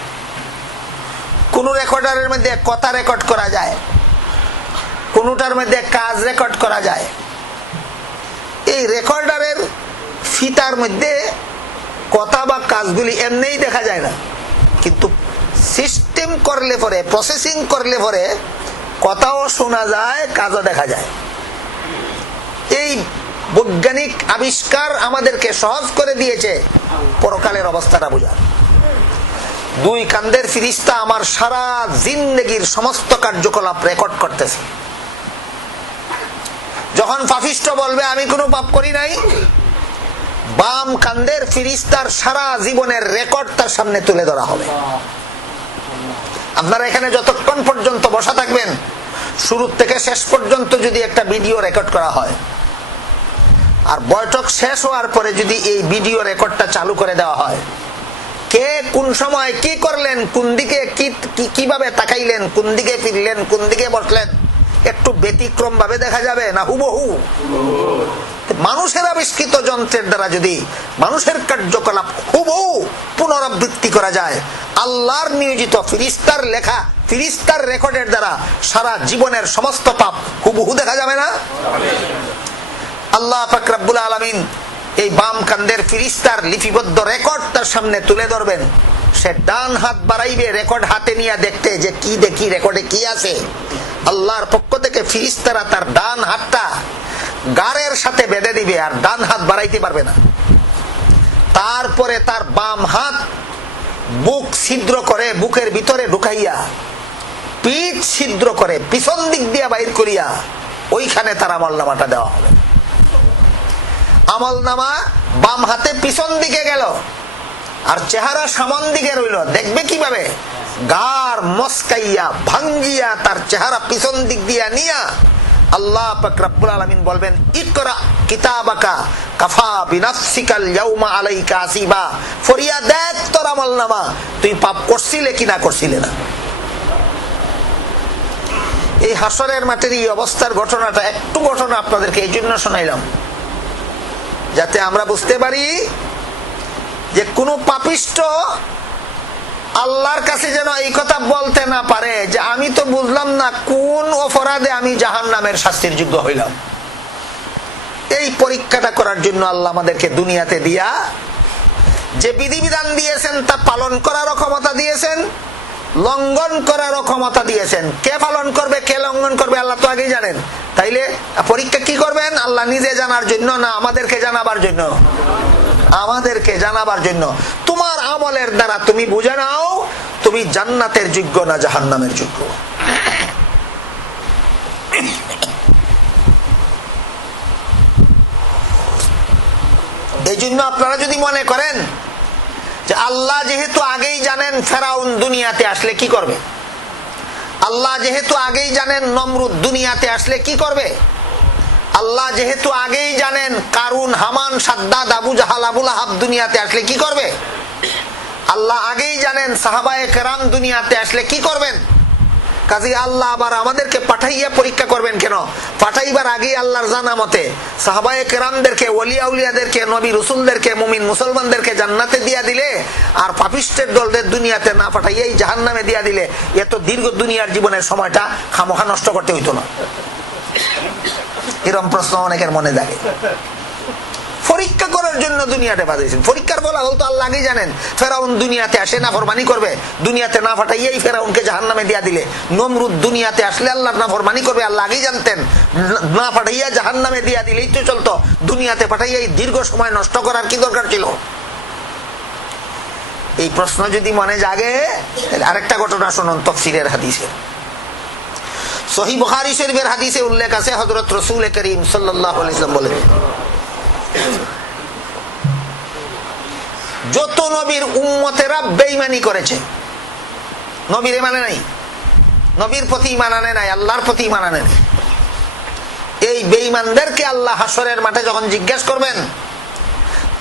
কোন রেকর্ডারের মধ্যে কথা রেকর্ড করা যায়, কোনটার মধ্যে কাজ রেকর্ড করা যায়। এই রেকর্ডারের ফিতার মধ্যে কথা বা কাজগুলি এমনিই দেখা যায় না, কিন্তু সিস্টেম করলে পরে, প্রসেসিং করলে পরে কথাও শোনা যায়, কাজও দেখা যায়। এই বৈজ্ঞানিক আবিষ্কার আমাদেরকে সহজ করে দিয়েছে পরকালের অবস্থাটা বোঝার। দুই কান্দের ফিরিস্তা আমার সারা জিন্দেগির সমস্ত কার্যকলাপ রেকর্ড করতেছে। যখন পাপিষ্ঠ বলবে আমি কোনো পাপ করি নাই, বাম কান্দের ফিরিস্তার সারা জীবনের রেকর্ড তার সামনে তুলে ধরা হবে। আপনারা এখানে যতক্ষণ পর্যন্ত বসা থাকবেন, শুরু থেকে শেষ পর্যন্ত যদি একটা ভিডিও রেকর্ড করা হয়, আর বৈঠক শেষ হওয়ার পরে যদি এই ভিডিও রেকর্ডটা চালু করে দেওয়া হয়, কে কোন সময় কি করলেন, কোন দিকে কিভাবে তাকাইলেন, কোন দিকে ফিরলেন, কোন দিকে বসলেন, একটু ব্যতিক্রম ভাবে দেখা যাবে না হুবহু? মানুষের আবিষ্কৃত যন্ত্রের দ্বারা যদি মানুষের কার্যকলাপ হুবহু পুনরাবৃত্তি করা যায়, আল্লাহর নিয়োজিত ফিরিস্তার লেখা, ফিরিস্তার রেকর্ডের দ্বারা সারা জীবনের সমস্ত পাপ হুবহু দেখা যাবে না? আল্লাহ পাক রব্বুল আলামিন এই বাম কান্দের ফিরিস্তার লিপিবদ্ধ রেকর্ড তার সামনে তুলে ধরবেন। সে ডান হাত বাড়াইবে রেকর্ড হাতে নিয়ে দেখতে যে কি দেখি রেকর্ডে কি আছে। আল্লাহর পক্ষ থেকে ফিরিস্তারা তার ডান হাতটা গারের সাথে বেঁধে দিবে, আর ডান হাত বাড়াইতে পারবে না। তারপরে তার বাম হাত বুক ছিদ্র করে বুকের ভিতরে ঢুকাইয়া, পিঠ ছিদ্র করে পিছন দিক দিয়া বাইর করিয়া ওইখানে তার আমলনামাটা দেওয়া হবে। আমলনামা বাম হাতে পিছন দিকে গেল, আর চেহারা সামন দিকে রইল। দেখবে কিভাবে? গার মস্কাইয়া ভাঙ্গিয়া তার চেহারা পিছন দিক দিয়া নিয়া আল্লাহ পাক রব্বুল আলামিন বলবেন, ইকরা কিতাবাকা কাফা বিনাফসিকাল ইয়াউমা আলাইকা হাসিবা। ফরিয়া দেখ তোর আমলনামা, তুই পাপ করছিলে কি না করছিলে না। এই হাসরের মাঠের এই অবস্থার ঘটনাটা, একটু ঘটনা আপনাদেরকে এই জন্য শোনাইলাম যাতে আমরা বুঝতে পারি যে কোন পাপিষ্ঠ আল্লাহর কাছে যেন এই কথা বলতে না পারে যে আমি তো বুঝলাম না কোন অপরাধে আমি জাহান্নামের শাস্তির যোগ্য হইলাম। এই পরীক্ষাটা করার জন্য আল্লাহ আমাদেরকে দুনিয়াতে দিয়া যে বিধিবিধান দিয়েছেন তা পালন করারও ক্ষমতা দিয়েছেন, লঙ্ঘন করারও ক্ষমতা দিয়েছেন। কে পালন করবে, কে লঙ্ঘন করবে আল্লাহ তো আগেই জানেন। তাইলে পরীক্ষা কি করবেন? আল্লাহ নিজে জানার জন্য না আমাদেরকে জানাবার জন্য? আমাদেরকে জানাবার জন্য। তোমার আমলের দ্বারা তুমি বুঝে নাও তুমি জান্নাতের যোগ্য না জাহান্নামের যোগ্য। এই জন্য আপনারা যদি মনে করেন যে আল্লাহ যেহেতু আগেই জানেন ফেরাউন দুনিয়াতে আসলে কি করবে, আল্লাহ যেহেতু আগেই জানেন নমরুদ দুনিয়াতে আসলে কি করবে, আল্লাহ যেহেতু আগেই জানেন কারুন, হামান, সাদ্দাদ, আবু জাহাল, আবুল আহাব দুনিয়াতে আসলে কি করবে, আল্লাহ আগেই জানেন সাহাবায়ে কেরাম দুনিয়াতে আসলে কি করবেন, কাজী আল্লাহ আবার আমাদেরকে পাঠাইয়া পরীক্ষা করবেন কেন? পাঠাইবার আগেই আল্লাহর জানা মতে সাহাবায়ে কেরামদেরকে, ওলিয়া উলিয়াদেরকে, নবী রসুলদেরকে, মুমিন মুসলমানদেরকে জান্নাতে দিয়া দিলে, আর পাপিষ্টের দলদের দুনিয়াতে না পাঠাইয়াই জাহান্নামে দিয়া দিলে, এত দীর্ঘ দুনিয়ার জীবনের সময়টা খামোখা নষ্ট করতে হইতো না। এরকম প্রশ্ন অনেকের মনে জাগে। পরীক্ষা করার জন্য দুনিয়াতে পাঠিয়েছেন। পরীক্ষার বলা হল তো আল্লাহ আগেই জানেন ফেরাউন দুনিয়াতে আসে নাফরমানি করবে, দুনিয়াতে না পাঠাইয়াই ফেরাউনকে জাহান্নামে দিয়া দিলে। নমরুদ দুনিয়াতে আসলে আল্লাহর নাফরমানি করবে, আল্লাহ আগেই জানতেন, না পাঠাইয়া জাহান্নামে দিয়া দিলেই তো চলতো। দুনিয়াতে পাঠাইয়াই দীর্ঘ সময় নষ্ট করার কি দরকার ছিল? এই প্রশ্ন যদি মনে জাগে, আরেকটা ঘটনা শুনুন তাফসীরের হাদিসে। সহিহ বুখারী শরীফের হাদিসে উল্লেখ আছে, হযরত রাসূল করিম সাল্লাল্লাহু আলাইহি ওয়াসাল্লাম বলেন, যত নবীর উম্মতেরা বেঈমানি করেছে, নবীর মানে নাই, নবীর প্রতি ঈমান আনে নাই, আল্লাহর প্রতি ঈমান আনে নাই, এই বেঈমানদেরকে আল্লাহ হাসরের মাঠে যখন জিজ্ঞাসা করবেন,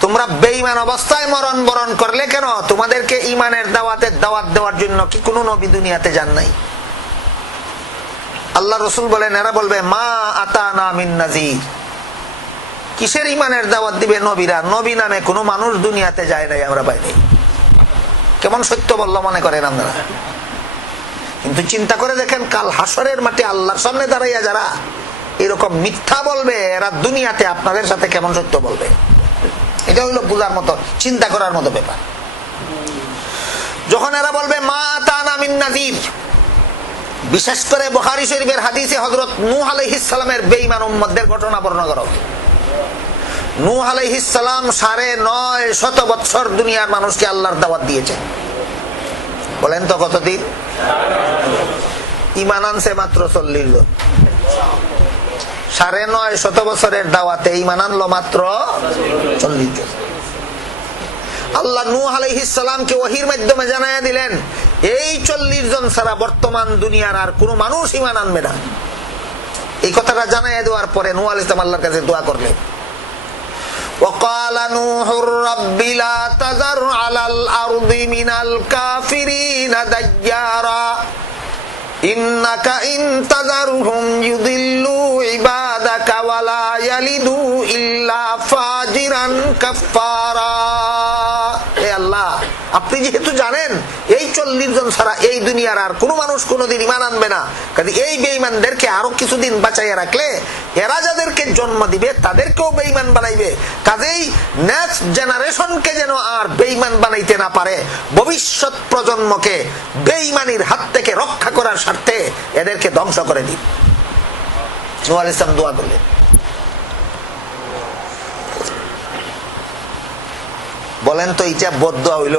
তোমরা বেঈমান অবস্থায় মরণ বরণ করলে কেন? তোমাদেরকে ঈমানের দাওয়াত দেওয়ার জন্য কি কোনো নবী দুনিয়াতে যান নাই? আল্লাহ রাসূল বলেন, এরা বলবে মা আতানা মিন নাযীর। কিসের ঈমানের দাওয়াত দিবে নবীরা? নবী নামে কোনো মানুষ দুনিয়াতে যায় নাই, আমরা পাইনি। কেমন সত্য বলল মনে করেন আপনারা? কিন্তু চিন্তা করে দেখেন, কাল হাসরের মাঠে আল্লাহর সামনে দাঁড়াইয়া যারা এরকম মিথ্যা বলবে, এরা দুনিয়াতে আপনাদের সাথে কেমন সত্য বলবে? এটা হইল বুঝার মতো, চিন্তা করার মতো ব্যাপার। যখন এরা বলবে মা আতানা মিন নাযীর, বিশেষ করে বুখারী শরীফের হাদিসে হযরত নূহ আলাইহিস সালামের বেঈমান উম্মতদের ঘটনা বর্ণনা করা হয়। নূহ আলাইহিস সালাম ৯৫০ বছর দুনিয়ার মানুষকে আল্লাহর দাওয়াত দিয়েছেন। বলেন তো কতদিন? ঈমান আনছে মাত্র ৪০ জন। ৯৫০ বছরের দাওয়াতে ঈমান আনলো মাত্র ৪০ জন। আল্লাহ নূহ আলাইহিস সালামকে ওহীর মাধ্যমে জানায়া দিলেন, এই ৪০ জন ছাড়া বর্তমান দুনিয়ার আর কোনো মানুষ ঈমান আনবে না। এই কথাটা জানায়া দেওয়ার পরে নূহ আলাইহিস সালাম আল্লাহর কাছে দোয়া করলেন, وقال نوح رب لا تذر على الأرض من الكافرين ديارا إنك إن تذرهم يضلوا عبادك ولا يلدوا إلا فاجرا كفارا। আল্লাহ, আপনি যেহেতু জানেন এই ৪০ জন ছাড়া এই দুনিয়ার আর কোনো মানুষ কোনোদিন ঈমান আনবে না, কাজে এই বেঈমানদেরকে আরো কিছুদিন বাঁচাইয়া রাখলে এরা যাদেরকে জন্ম দিবে তাদেরকেও বেঈমান বানাইবে। কাজেই নেক্সট জেনারেশনকে যেন আর বেঈমান বানাইতে না পারে, ভবিষ্যৎ প্রজন্মকে বেঈমানির হাত থেকে রক্ষা করার স্বার্থে এদেরকে ধ্বংস করে দিন। নূহ আলাইহিস সালাম দোয়া করলেন। বলেন তো এটা বদদোয়া হইল?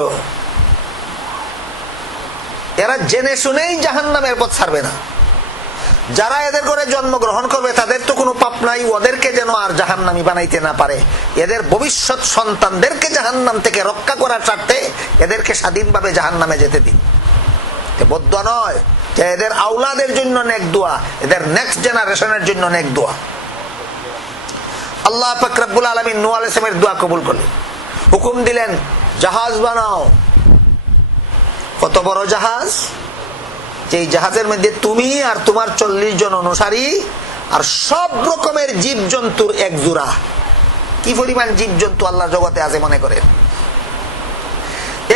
এরা জেনে শুনেই জাহান্নামের পথ ছাড়বে না। যারা এদের করে জন্মগ্রহণ করবে তাদের তো কোনো পাপ নাই, ওদেরকে যেন আর জাহান্নামী বানাইতে না পারে, এদের ভবিষ্যৎ সন্তানদেরকে জাহান্নাম থেকে রক্ষা করার স্বার্থে এদেরকে স্বাধীনভাবে জাহান্নামে যেতে দিন। বদদোয়া নয়, যে এদের আওলাদের জন্য নেক দোয়া, এদের নেক্সট জেনারেশনের জন্য নেক দোয়া। আল্লাহ পাক রব্বুল আলামিন নূহ আলাইহিস সালামের দোয়া কবুল করলেন, হুকুম দিলেন জাহাজ বানাও। কত বড় জাহাজ! যে জাহাজের মধ্যে তুমি আর তোমার ৪০ জন অনুসারী আর সব রকমের জীবজন্তুর এক জোড়া। কি পরিমাণ জীবজন্তু আল্লাহর জগতে আছে মনে করেন?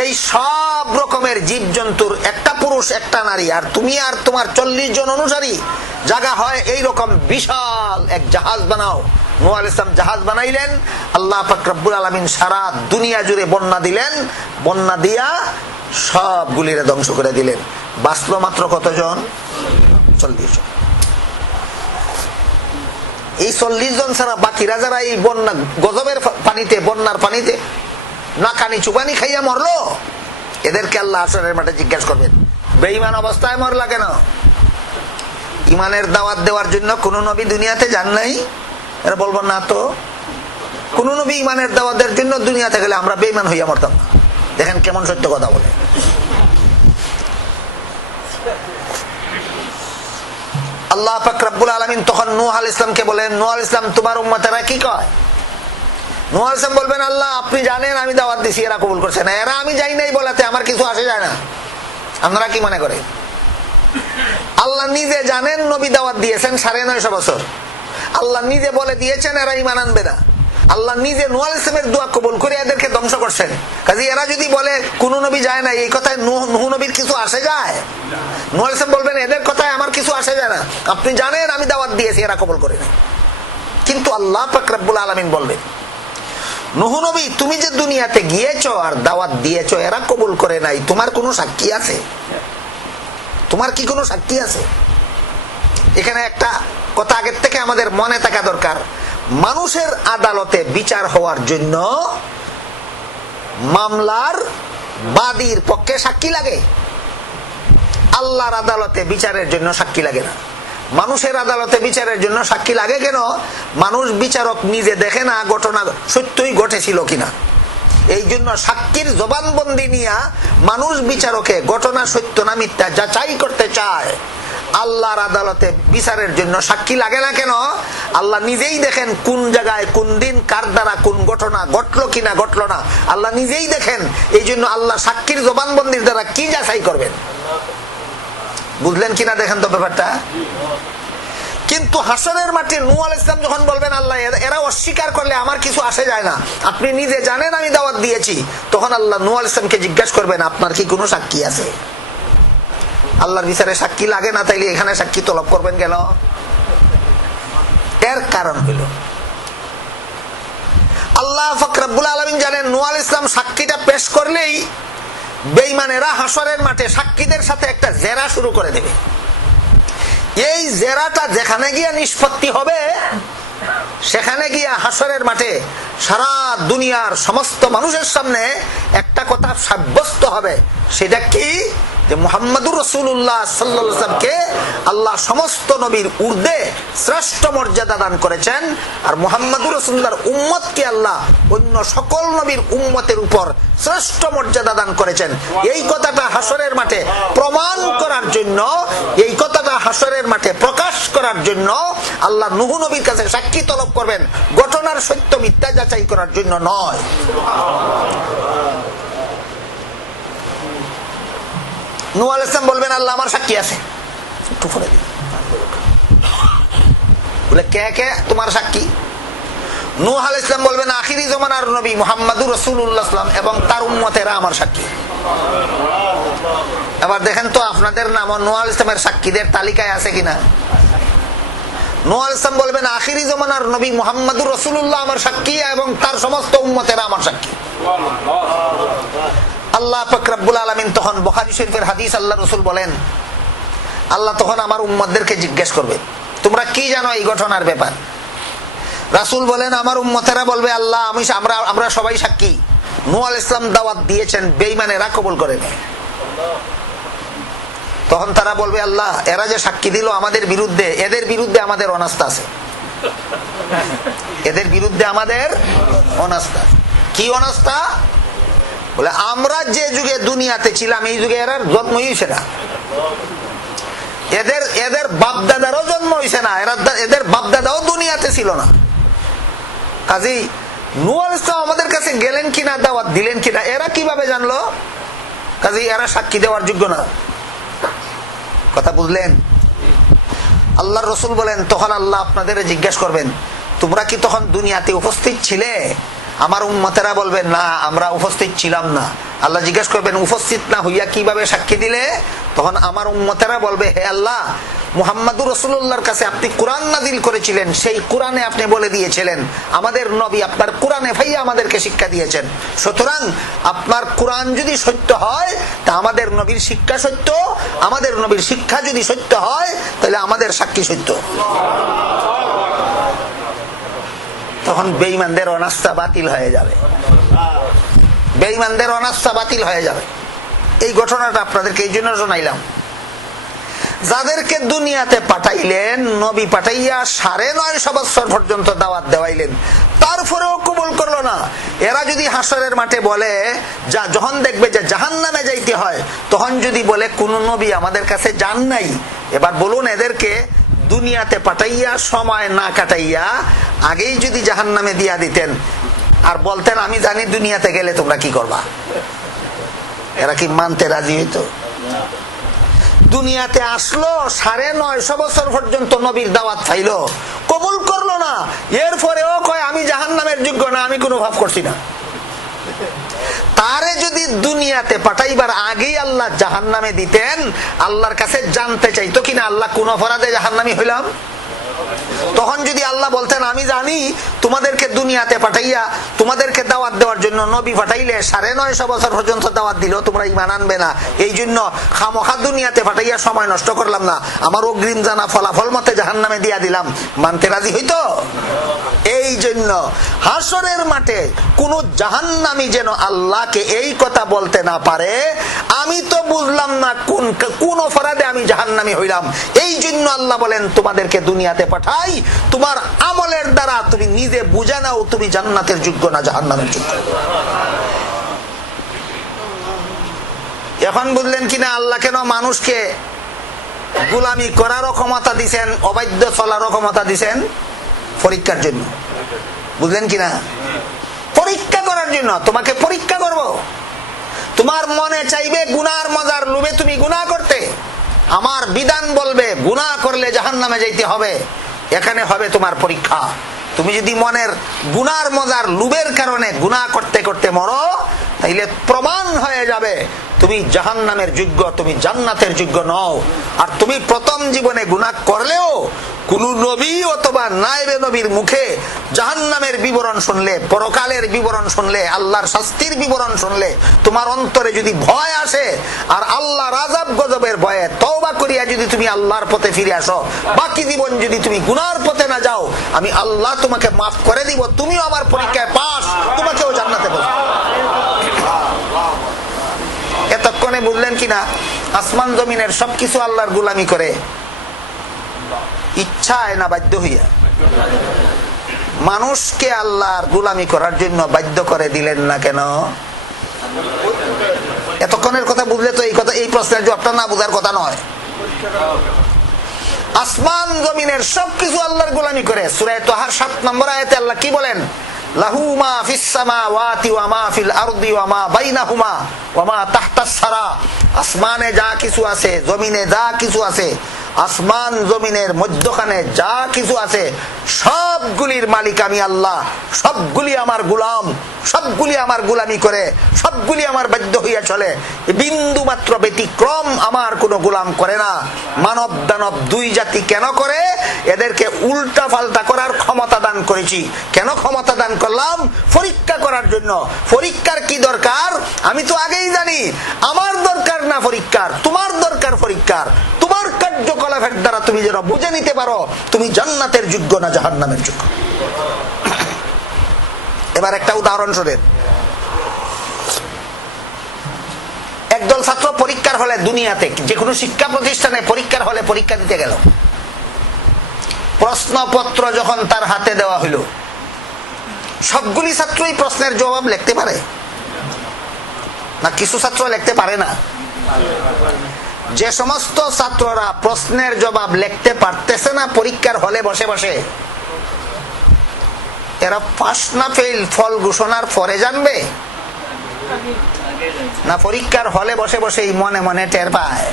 এই সব রকমের জীবজন্তুর একটা পুরুষ একটা নারী, আর তুমি আর তোমার ৪০ জন অনুসারী জায়গা হয় এইরকম বিশাল এক জাহাজ বানাও। নূহ আলাইহিস সালাম জাহাজ বানাইলেন, আল্লাহ পাক রব্বুল আলামিন সারা দুনিয়া জুড়ে বন্যা দিলেন, বন্যা দিয়া সবগুলিরে ধ্বংস করে দিলেন। বাঁচলো মাত্র কতজন? ৪০ জন। এই ৪০ জন ছাড়া বাকিরা যারা এই বন্যা গজবের পানিতে, বন্যার পানিতে নাকানি চুবানি খাইয়া মরলো, এদেরকে আল্লাহ হাসরের মাঠে জিজ্ঞাসা করবেন, বেঈমান অবস্থায় মরলা কেন? ঈমানের দাওয়াত দেওয়ার জন্য কোন নবী দুনিয়াতে যান নাই? এরা বলবো না তো, কোন নবী ঈমানের দাওয়াতের জন্য দুনিয়াতে গেলে আমরা বেঈমান হইয়া মরতাম না। দেখেন কেমন সত্য কথা বলে। আল্লাহ পাক রব্বুল আলামিন তখন নূহ আলাইহিস সালামকে বলেন, নূহ আলাইহিস সালাম তোমার উম্মতেরা কি কয়? নূহ আলাইহিস সালাম বলবেন, আল্লাহ আপনি জানেন আমি দাওয়াত দিছি, এরা কবুল করছে না, এরা আমি যাই নাই বলাতে আমার কিছু আসে যায় না। আপনারা কি মনে করেন? আল্লাহ নিজে জানেন নবী দাওয়াত দিয়েছেন ৯৫০ বছর, আল্লাহ নিজে বলে দিয়েছেন এরা ঈমান আনবে না, আল্লাহ নিজে নূহ আলাইহিস সালামের দোয়া কবুল করে এদেরকে ধ্বংস করছেন। কাজে এরা যদি বলে কোন নবী যায় না, এই কথায় নূহ নবীর কিছু আসে যায়? নূহ আলাইহিস সালাম বলবেন এদের কথায় আমার কিছু আসে যায় না, আপনি জানেন আমি দাওয়াত দিয়েছি, এরা কবুল করে না। কিন্তু আল্লাহ পাক রব্বুল আলামিন বলবেন, নূহ নবী তুমি যে দুনিয়াতে গিয়েছো আর দাওয়াত দিয়েছো, এরা কবুল করে নাই, তোমার কোনো সাক্ষী আছে? তোমার কি কোনো সাক্ষী আছে? এখানে একটা কথা আগের থেকে আমাদের মনে থাকা দরকার, মানুষের আদালতে বিচার হওয়ার জন্য মামলার বাদীর পক্ষে সাক্ষী লাগে, আল্লাহর আদালতে বিচারের জন্য সাক্ষী লাগে না। মানুষের আদালতে বিচারের জন্য সাক্ষী লাগে কেন? মানুষ বিচারক নিজে দেখে না ঘটনা সত্যই ঘটেছিল কিনা। এই জন্য সাক্ষীর জবানবন্দি নিয়ে মানুষ বিচারকে ঘটনা সত্য না মিথ্যা যাচাই করতে চায়। আল্লাহর আদালতে বিচারের জন্য সাক্ষী লাগে না কেন? আল্লাহ নিজেই দেখেন কোন জায়গায় কোন দিন কার দ্বারা কোন ঘটনা ঘটলো কিনা ঘটলো না, আল্লাহ নিজেই দেখেন। এই জন্য আল্লাহ সাক্ষীর জবানবন্দির দ্বারা কি যাচাই করবেন? বুঝলেন কিনা দেখেন তো ব্যাপারটা। কিন্তু হাসরের মাঠে নূহ আলাইহিস সালাম যখন বলবেন আল্লাহ এরা অস্বীকার করলে আমার কিছু আসে যায় না, আপনি নিজে জানেন আমি দাওয়াত দিয়েছি, তখন আল্লাহ নূহ আলাইহিস সালামকে জিজ্ঞাসা করবেন আপনার কি কোনো সাক্ষী আছে? আল্লাহর বিচারে সাক্ষী লাগে না, তাইলে এখানে সাক্ষী তলব করবেন কেন? এর কারণ হইল আল্লাহ পাক রব্বুল আলামিন জানেন নূহ আলাইহিস সালাম সাক্ষীটা পেশ করলেই বেঈমানেরা হাসরের মাঠে সাক্ষীদের সাথে একটা জেরা শুরু করে দেবে। এই জেরাটা যেখানে গিয়া নিষ্পত্তি হবে, সেখানে গিয়া হাসরের মাঠে সারা দুনিয়ার সমস্ত মানুষের সামনে একটা কথা সাব্যস্ত হবে। সেটা কি? যে মুহাম্মাদুর রাসূলুল্লাহ সাল্লাল্লাহু আলাইহি ওয়াসাল্লামকে আল্লাহ সমস্ত নবীর ঊর্ধ্বে শ্রেষ্ঠ মর্যাদা দান করেছেন, আর মুহাম্মাদুর রাসূলুল্লাহর উম্মতকে আল্লাহ অন্য সকল নবীর উম্মতের উপর শ্রেষ্ঠ মর্যাদা দান করেছেন। এই কথাটা হাসরের মাঠে প্রমাণ করার জন্য, এই কথাটা হাসরের মাঠে প্রকাশ করার জন্য আল্লাহ নূহ নবীর কাছে সাক্ষী তলব করবেন, ঘটনার সত্য মিথ্যা যাচাই করার জন্য নয়। নূহ আলাইহিস সালাম বলবেন আল্লাহ আমার সাক্ষী আছে, একটু পরে দিন। বলে কে কে তোমার সাক্ষী? নূহ আলাইহিস সালাম বলবেন আখিরি জামানার নবী মুহাম্মাদুর রাসূলুল্লাহ সাল্লাল্লাহু আলাইহি ওয়াসাল্লাম এবং তার উম্মতেরা আমার সাক্ষী। এবার দেখেন তো আপনাদের নাম নূহ আলাইহিস সালামের সাক্ষীদের তালিকায় আছে কিনা? নূহ আলাইহিস সালাম বলবেন আখিরি জামানার নবী মুহাম্মাদুর রাসূলুল্লাহ আমার সাক্ষী এবং তার সমস্ত উম্মতেরা আমার সাক্ষী। আল্লাহ পাক রব্বুল আলামিন তখন বুখারী শরীফের হাদিস, আল্লাহ রাসূল বলেন আল্লাহ তখন আমার উম্মতদেরকে জিজ্ঞেস করবে তোমরা কি জানো এই ঘটনার ব্যাপার? রাসূল বলেন আমার উম্মতেরা বলবে আল্লাহ আমরা সবাই সাক্ষী, নূহ আলাইহিস সালাম দাওয়াত দিয়েছেন, বেঈমানেরা কবুল করে নেয়। তখন তারা বলবে আল্লাহ এরা যে সাক্ষী দিল আমাদের বিরুদ্ধে, এদের বিরুদ্ধে আমাদের অনাস্থা আছে, এদের বিরুদ্ধে আমাদের অনাস্থা। কি অনাস্থা? বলে আমরা যে যুগে দুনিয়াতে ছিলাম এই যুগে এরা জন্মই হয়েছে না, এদের বাপদাদারও জন্ম হয়েছে না, এদের বাপদাদাও দুনিয়াতে ছিল না। কাজেই নূহ আলাইহিস সালাম আমাদের কাছে গেলেন কিনা, দাওয়াত দিলেন কিনা, এরা কিভাবে জানলো? কাজেই এরা সাক্ষী দেওয়ার যোগ্য না। কথা বুঝলেন? আল্লাহর রাসূল বলেন তখন আল্লাহ আপনাদের জিজ্ঞাসা করবেন তোমরা কি তখন দুনিয়াতে উপস্থিত ছিলে? আমার উম্মতেরা বলবেন না আমরা উপস্থিত ছিলাম না। আল্লাহ জিজ্ঞাসা করবেন উপস্থিত না হইয়া কিভাবে সাক্ষী দিলে? তখন আমার উম্মতেরা বলবে হে আল্লাহ মুহাম্মাদুর রাসূলুল্লাহর কাছে আপনি কোরআন নাযিল করেছিলেন, সেই কোরআনে আপনি বলে দিয়েছিলেন আমাদের নবী আপনার কোরআনে ভাইয়া আমাদেরকে শিক্ষা দিয়েছেন, সুতরাং আপনার কোরআন যদি সত্য হয় তা আমাদের নবীর শিক্ষা সত্য, আমাদের নবীর শিক্ষা যদি সত্য হয় তাহলে আমাদের সাক্ষী সত্য। তখন বেঈমানদের অনাস্থা বাতিল হয়ে যাবে, বেঈমানদের অনাস্থা বাতিল হয়ে যাবে। এই ঘটনাটা আপনাদেরকে এই জন্য শোনাইলাম। যাদেরকে দুনিয়াতে পাঠাইলেন, নবী পাঠাইয়া 950 বছর পর্যন্ত দাওয়াত দেওয়াইলেন, তারপরেও কবুল করলো না। এরা যদি হাসরের মাঠে বলে যখন দেখবে যে জাহান্নামে যাইতে হয়, তখন যদি বলে কোন নবী আমাদের কাছে যান নাই, এবার বলুন এদেরকে দুনিয়াতে পাঠাইয়া সময় না কাটাইয়া আগেই যদি জাহান্নামে দিয়া দিতেন আর বলতেন আমি জানি দুনিয়াতে গেলে তোমরা কি করবা, এরা কি মানতে রাজি হইতো? দুনিয়াতে আসলো 950 বছর পর্যন্ত নবীর দাওয়াত খাইলো, কবুল করলো না, এরপরেও কয় আমি জাহান্নামের যোগ্য না, আমি কোনো ভাব করছি না। তারে যদি দুনিয়াতে পাঠাইবার আগেই আল্লাহ জাহান্নামে দিতেন, আল্লাহর কাছে জানতে চাইতো কিনা আল্লাহ কোন অপরাধে জাহান্নামী হইলাম? তখন যদি আল্লাহ বলতেন আমি জানি তোমাদেরকে দুনিয়াতে পাঠাইয়া তোমাদেরকে দাওয়াত দেওয়ার জন্য নবী পাঠাইলে 950 বছর পর্যন্ত দাওয়াত দিল, তোমরা ঈমান আনবে না। এই জন্য খামোখা দুনিয়াতে পাঠাইয়া সময় নষ্ট করলাম না, আমার অগ্রিম জানা ফলাফল মতে জাহান্নামে দিয়া দিলাম, মানতে রাজি হইতো? এই জন্য হাসরের মাঠে কোন জাহান্নামী যেন আল্লাহকে এই কথা বলতে না পারে, আমি তো বুঝলাম না কোন অপরাধে আমি জাহান্নামী হইলাম। এই জন্য আল্লাহ বলেন তোমাদেরকে দুনিয়াতে পাঠাই, তোমার আমলের দ্বারা তুমি নিজে বুঝে নাও তুমি জান্নাতের যোগ্য না জাহান্নামের যোগ্য। এখন বুঝলেন কিনা আল্লাহ কেন মানুষকে গোলামি করারও ক্ষমতা দিছেন, অবাধ্য চলারও ক্ষমতা দিছেন? পরীক্ষার জন্য। বুঝলেন কিনা? পরীক্ষা করার জন্য। তোমাকে পরীক্ষা করব, তোমার মনে চাইবে গুনার মজার লোভে তুমি গুনাহ করতে, আমার বিধান বলবে গুনাহ করলে জাহান্নামে যাইতে হবে, এখানে হবে তোমার পরীক্ষা। তুমি যদি মনের গুনার মজার লোভের কারণে গুনাহ করতে করতে মরো, তাইলে প্রমাণ হয়ে যাবে তুমি জাহান্নামের যোগ্য, তুমি জান্নাতের যোগ্য নও। আর তুমি প্রথম জীবনে গুনাহ করলেও কোন নবী অথবা নায়েবে নবীর মুখে জাহান্নামের বিবরণ শুনলে, পরকালের বিবরণ শুনলে, আল্লাহর শাস্তির বিবরণ শুনলে তোমার অন্তরে যদি ভয় আসে, আর আল্লাহর আযাব গজবের ভয়ে তওবা করিয়া যদি তুমি আল্লাহর পথে ফিরে আসো, বাকি জীবন যদি তুমি গুনার পথে না যাও, আমি আল্লাহ তোমাকে মাফ করে দিব, তুমিও আমার পরীক্ষায় পাস, তোমাকেও জান্নাতে বসবো। এতক্ষণে বুঝলেন কিনা আসমান জমিনের সবকিছু আল্লাহর গোলামি করে, ইচ্ছায় না বাধ্য হইয়া? মানুষকে আল্লাহর গোলামি করার জন্য বাধ্য করে দিলেন না কেন? এতক্ষণের কথা বুঝলে তো এই প্রশ্নের জবাবটা না বুঝার কথা নয়। আসমান জমিনের সবকিছু আল্লাহর গোলামি করে। সূরা তাহার 7 নম্বর আয়াতে আল্লাহ কি বলেন? লাহু মা ফিস সামাওয়াতি ওয়া মা ফিল আরদি ওয়া মা বাইনাহুমা ওয়া মা তাহতাস সারা। আসমানে যা কিছু আছে, জমিনে যা কিছু আছে, আসমান জমিনের মধ্যখানে যা কিছু আছে, সবগুলির মালিক আমি আল্লাহ, সবগুলি আমার গোলাম, সবগুলি আমার গোলামি করে, সবগুলি আমার বাধ্য হইয়া চলে, বিন্দু মাত্র ব্যতিক্রম আমার কোনো গোলাম করে না। মানব দানব দুই জাতি কেন করে? এদেরকে উল্টা পাল্টা করার ক্ষমতা দান করেছি। কেন ক্ষমতা দান করলাম? পরীক্ষা করার জন্য। পরীক্ষার কি দরকার? আমি তো আগেই জানি আমার দরকার না পরীক্ষার, তোমার দরকার পরীক্ষার। তোমার কার্যকলাপের দ্বারা তুমি যেন বুঝে নিতে পারো তুমি জান্নাতের যোগ্য না জাহান্নামের যোগ্য। এবার একটা উদাহরণ শোনেন। একদল ছাত্র পরীক্ষার হলে, দুনিয়াতে যে কোনো শিক্ষা প্রতিষ্ঠানে পরীক্ষার হলে পরীক্ষা দিতে গেল, প্রশ্নপত্র যখন তার হাতে দেওয়া হইল, সবগুলি ছাত্রই প্রশ্নের জবাব লিখতে পারে না? কিছু ছাত্র লিখতে পারে না। যে সমস্ত ছাত্ররা প্রশ্নের জবাব লিখতে পারতেছে না পরীক্ষার হলে বসে বসে, এরা পাস না ফেল ফল ঘোষণার পরে জানবে, না পরীক্ষার হলে বসে বসে মনে মনে টের পায়?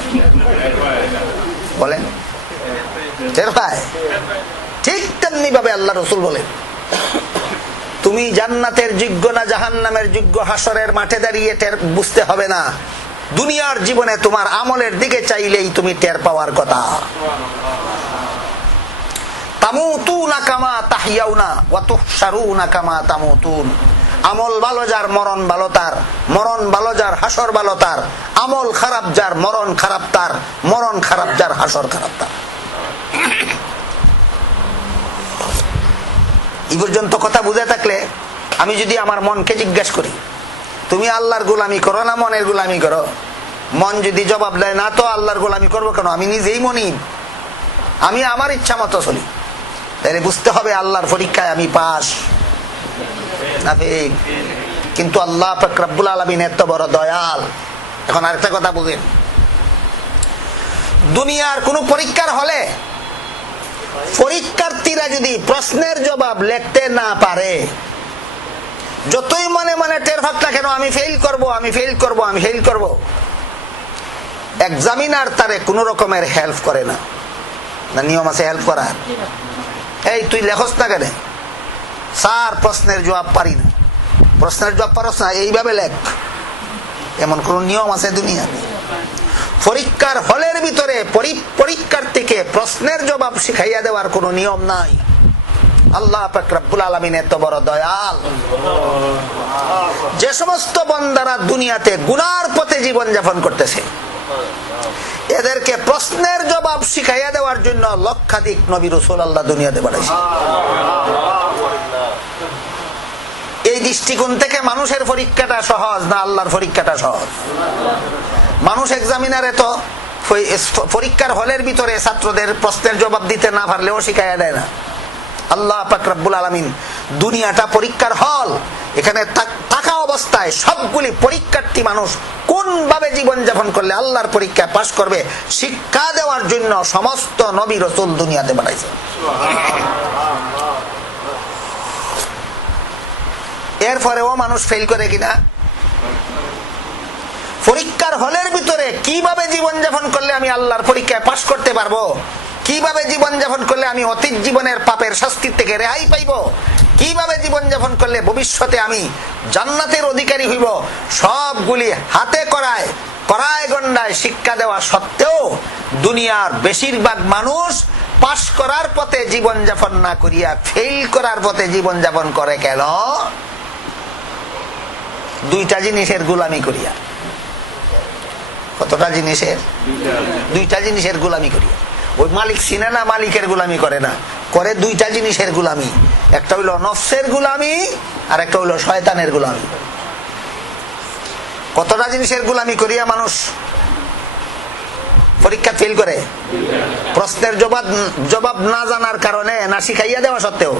বলেন, টের পায়? ঠিক তেমনি ভাবে আল্লাহ রাসূল বলেন, তুমি জান্নাতের যোগ্য না জাহান্নামের যোগ্য হাসরের মাঠে দাঁড়িয়ে টের বুঝতে হবে না, দুনিয়ার জীবনে তোমার আমলের দিকে চাইলেই তুমি টের পাওয়ার কথা। তামুতুনা কামা তাহইয়াউনা ওয়া তুহশারুনা কামা তামুতুন। আমল ভালো যার মরণ ভালো তার, মরণ ভালো যার হাসর ভালো তার, আমল খারাপ যার মরণ খারাপ তার, মরণ খারাপ যার হাসর খারাপ তার। এই পর্যন্ত কথা বুঝে থাকলে আমি যদি আমার মনকে জিজ্ঞেস করি তুমি আল্লাহর গোলামি করো না মনের গোলামি করো, মন যদি জবাব দেয় না তো আল্লাহর গোলামি করবো কেন, আমি নিজেই মনিব, আমি আমার ইচ্ছা মতো চলি, তাহলে বুঝতে হবে আল্লাহর পরীক্ষায় আমি পাস না ফেল। কিন্তু আল্লাহ পাক রব্বুল আলামিন এত বড় দয়াল। এখন আরেকটা কথা বুঝেন, দুনিয়ার কোন পরীক্ষার হলে পরীক্ষার্থীরা যদি প্রশ্নের জবাব লিখতে না পারে, যতই মনে মনে টের ফাঁক না কেন আমি ফেল করব, আমি ফেল করব, আমি ফেল করব, এক্সামিনার তারে কোন রকমের হেল্প করে না। না নিয়ম আছে হেল্প করার? এই তুই লেখস না কেন? স্যার প্রশ্নের জবাব পারি না। প্রশ্নের জবাব পারস না, এইভাবে লেখ, এমন কোন নিয়ম আছে দুনিয়াতে? পরীক্ষার হলের ভিতরে পরীক্ষার্থীকে প্রশ্নের জবাব শিখাইয়া দেওয়ার কোন নিয়ম নাই। আল্লাহ পাক রব্বুল আলামিন এত বড় দয়াল। যে সমস্ত বান্দারা দুনিয়াতে গুনার পথে জীবন যাপন করতেছে, এদেরকে প্রশ্নের জবাব শিখাইয়া দেওয়ার জন্য লক্ষাধিক নবী রাসূল আল্লাহ দুনিয়াতে পাঠাইছে। এই দৃষ্টিকোণ থেকে মানুষের পরীক্ষাটা সহজ না আল্লাহর পরীক্ষাটা সহজ? মানুষ এক্সামিনারে তো পরীক্ষার হলের ভিতরে ছাত্রদের প্রশ্নের জবাব দিতে না পারলেও শিখাইয়া দেয় না। আল্লাহ পাক রব্বুল আলামিন দুনিয়াটা পরীক্ষার হল, এখানে থাকা অবস্থায় সবগুলি পরীক্ষার্থী মানুষ কোন ভাবে জীবন যাপন করলে আল্লাহর পরীক্ষায় পাশ করবে শিক্ষা দেওয়ার জন্য সমস্ত নবী রাসূল দুনিয়াতে পাঠাইছে। এরপরেও মানুষ ফেল করে কিনা? পরীক্ষার হলের ভিতরে কিভাবে জীবন যাপন করলে আমি আল্লাহর পরীক্ষায় পাশ করতে পারবো, কিভাবে জীবন যাপন করলে আমি অতীত জীবনের পাপের শাস্তি থেকে রেহাই পাইব, কিভাবে জীবন যাপন করলে ভবিষ্যতে আমি জান্নাতের অধিকারী হইব, সবগুলি হাতে করায় গন্ডায় শিক্ষা দেওয়া সত্ত্বেও দুনিয়ার বেশিরভাগ মানুষ পাশ করার পথে জীবন যাপন না করিয়া ফেল করার পথে জীবন যাপন করে। কেন? দুইটা জিনিসের গোলামি করিয়া। কতটা জিনিসের? দুইটা জিনিসের গোলামি করিয়া। ওই মালিক চিনে না, মালিকের গোলামি করে না, করে দুইটা জিনিসের গোলামি। একটা হইল নফসের গোলামি আর একটা হইল শয়তানের গোলামি। কতটা জিনিসের গোলামি করিয়া মানুষ পরীক্ষা ফেল করে? প্রশ্নের জবাব না জানার কারণে না শিখাইয়া দেওয়া সত্ত্বেও?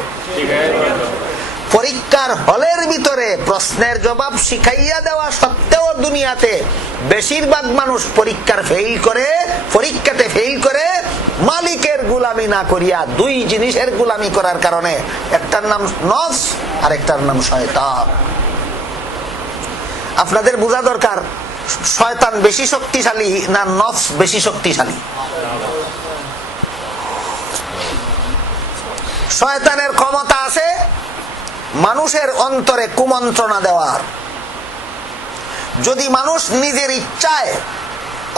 পরীক্ষার হলের ভিতরে প্রশ্নের জবাব শিখাইয়া দেওয়া সত্ত্বেও দুনিয়াতে বেশিরভাগ মানুষ পরীক্ষাতে ফেল করে মালিকের গোলামি না করিয়া দুই জিনিসের গোলামি করার কারণে, একটার নাম নফস আর একটার নাম শয়তান। আপনাদের বোঝা দরকার শয়তান বেশি শক্তিশালী না নফস বেশি শক্তিশালী? শয়তানের ক্ষমতা আছে মানুষের অন্তরে কুমন্ত্রণা দেওয়ার। যদি মানুষ নিজের ইচ্ছায়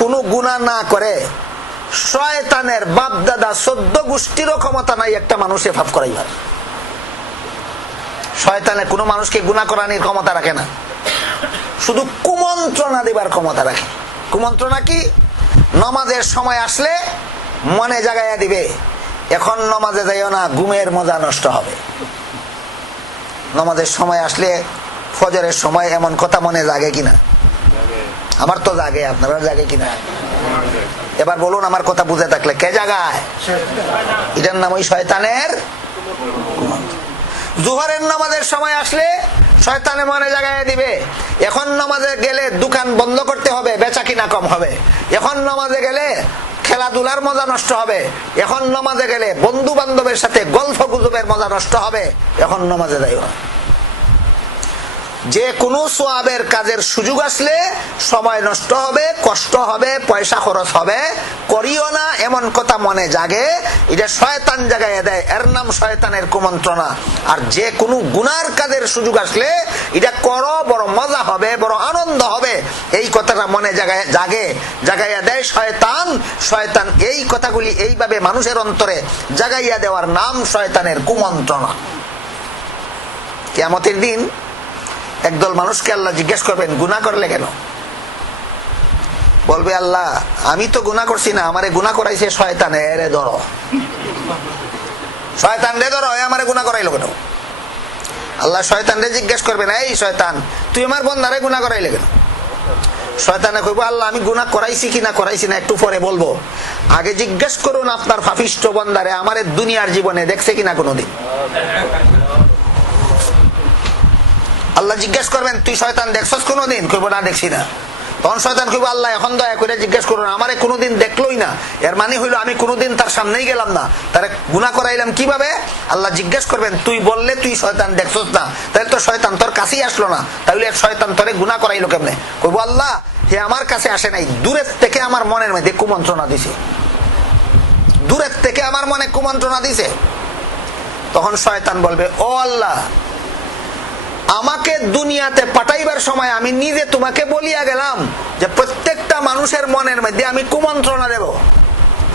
কোনো গুনাহ না করে, শয়তানের বাপ দাদা 14 গোষ্ঠীরও ক্ষমতা নাই একটা মানুষে পাপ করাইবার। শয়তানে কোনো মানুষকে গুনাহ করানোর ক্ষমতা রাখে না, শুধু কুমন্ত্রণা দেবার ক্ষমতা রাখে। কুমন্ত্রণা কি? নামাজের সময় আসলে মনে জাগাইয়া দিবে, এখন নামাজে যাইও না, ঘুমের মজা নষ্ট হবে। নামাজের সময় আসলে ফজরের সময় এমন কথা মনে জাগে কিনা? আমার তো জাগে, আপনারা জাগে কিনা? এবার বলুন আমার কথা বুঝে থাকলে কে জাগায়? এটার নাম ওই শয়তানের কুমন্ত্রণা। জোহরের নামাজের সময় আসলে শয়তানে মনে জাগাইয়া দিবে, এখন নামাজে গেলে দোকান বন্ধ করতে হবে, বেচা কিনা কম হবে, এখন নামাজে গেলে খেলাধুলার মজা নষ্ট হবে, এখন নামাজে গেলে বন্ধু বান্ধবের সাথে গল্প গুজবের মজা নষ্ট হবে, এখন নামাজে যাইও না। যে কোনো সোয়াবের কাজের সুযোগ আসলে সময় নষ্ট হবে, কষ্ট হবে, পয়সা খরচ হবে, করিও না এমন কথা মনে জাগে, এটা শয়তান জাগাইয়া দেয়, এর নাম শয়তানের কুমন্ত্রণা। আর যে কোনো গুনার কাজের সুযোগ আসলে এটা করো, বড় মজা হবে, বড় আনন্দ হবে, এই কথাটা মনে জাগাইয়া দেয় শয়তান। শয়তান এই কথাগুলি এইভাবে মানুষের অন্তরে জাগাইয়া দেওয়ার নাম শয়তানের কুমন্ত্রণা। কিয়ামতের দিন একদল মানুষকে আল্লাহ জিজ্ঞেস করবেন, গুনাহ করলে কেন? বলবে আল্লাহ আমি তো গুনাহ করছি না, আমারে গুনাহ করাইছে শয়তান, এরে ধরো, শয়তান রে ধরো, আমারে গুনাহ করাইলো কেন? আল্লাহ শয়তান রে জিজ্ঞেস করবেন, এই শয়তান তুই আমার বন্দারে গুনাহ করাইলে কেন? শয়তানে কইবো আল্লাহ আমি গুনাহ করাইছি কিনা করাইছি না একটু পরে বলবো, আগে জিজ্ঞেস করুন আপনার পাপিষ্ঠ বন্দারে আমারে দুনিয়ার জীবনে দেখছে কিনা কোনোদিন। আল্লাহ জিজ্ঞেস করবেন তুই শয়তান দেখছস কোনোদিন? কইবো না দেখছি না। তখন শয়তান কইবো আল্লাহ এখন দয়া করে জিজ্ঞেস করুন, আমারে কোনোদিন দেখলোই না, এর মানে হইলো আমি কোনোদিন তার সামনেই গেলাম না, তারে গুনাহ করাইলাম কিভাবে? আল্লাহ জিজ্ঞেস করবেন তুই বললে তুই শয়তান দেখছস না, তাহলে তো শয়তান তোর কাছেই আসলো না, তাহলে এক শয়তান তোরে গুনাহ করাইলো কেমনে? কইবো আল্লাহ হে আমার কাছে আসে নাই, দূরের থেকে আমার মনের মধ্যে কুমন্ত্রণা দিছে, দূরের থেকে আমার মনে কুমন্ত্রণা দিছে। তখন শয়তান বলবে ও আল্লাহ আমাকে দুনিয়াতে পাঠাইবার সময় আমি নিজে তোমাকে বলিয়া গেলাম যে প্রত্যেকটা মানুষের মনের মধ্যে আমি কুমন্ত্রণা দেব,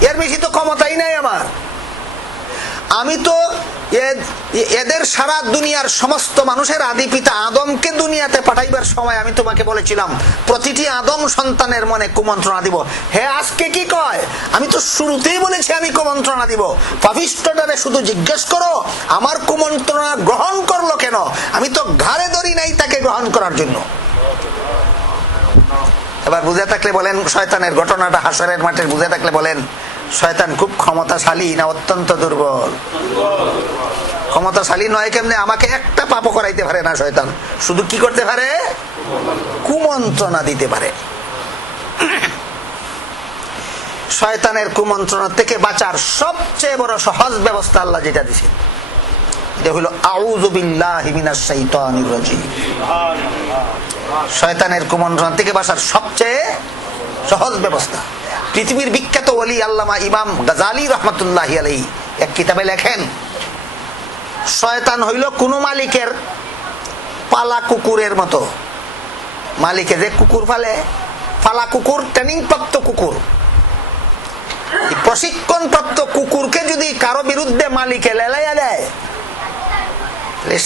এর বেশি তো ক্ষমতাই নাই আমার। আমি তো এদের সারা দুনিয়ার সমস্ত মানুষের আদি পিতা আদমকে দুনিয়াতে পাঠাইবার সময় আমি তোমাকে বলেছিলাম প্রতিটি আদম সন্তানের মনে কুমন্ত্রণা দিব। হে আজকে কি কয়, আমি তো শুরুতেই বলেছি আমি কুমন্ত্রণা দিব। পাপিষ্ঠটারে শুধু জিজ্ঞেস করো আমার কুমন্ত্রণা গ্রহণ করলো কেন, আমি তো ঘাড়ে ধরি নাই তাকে গ্রহণ করার জন্য। এবার বুঝে থাকলে বলেন শয়তানের ঘটনাটা হাসরের মাঠের বুঝে থাকলে বলেন শয়তান খুব ক্ষমতাশালী না অত্যন্ত দুর্বল? ক্ষমতাশালী নয় কেমনে, আমাকে একটা পাপও করাইতে পারে না শয়তান, শুধু কি করতে পারে, কুমন্ত্রণা দিতে পারে। শয়তানের কুমন্ত্রণা থেকে বাঁচার সবচেয়ে বড় সহজ ব্যবস্থা আল্লাহ যেটা দিছে এটা হলো আউযু বিল্লাহি মিনাশ শাইতানির রাজিম। শয়তানের কুমন্ত্রণা থেকে বাঁচার সবচেয়ে সহজ ব্যবস্থা পৃথিবীর বিখ্যাত ওলি আল্লামা ইমাম গাজালি রহমাতুল্লাহি আলাইহি এক কিতাবে লেখেন, শয়তান হইল কোন মালিকের পালা কুকুরের মতো। মালিকে যে কুকুর পালে, পালা কুকুর, ট্রেনিং প্রাপ্ত কুকুর, প্রশিক্ষণ প্রাপ্ত কুকুরকে যদি কারো বিরুদ্ধে মালিকে লেলাইয়া দেয়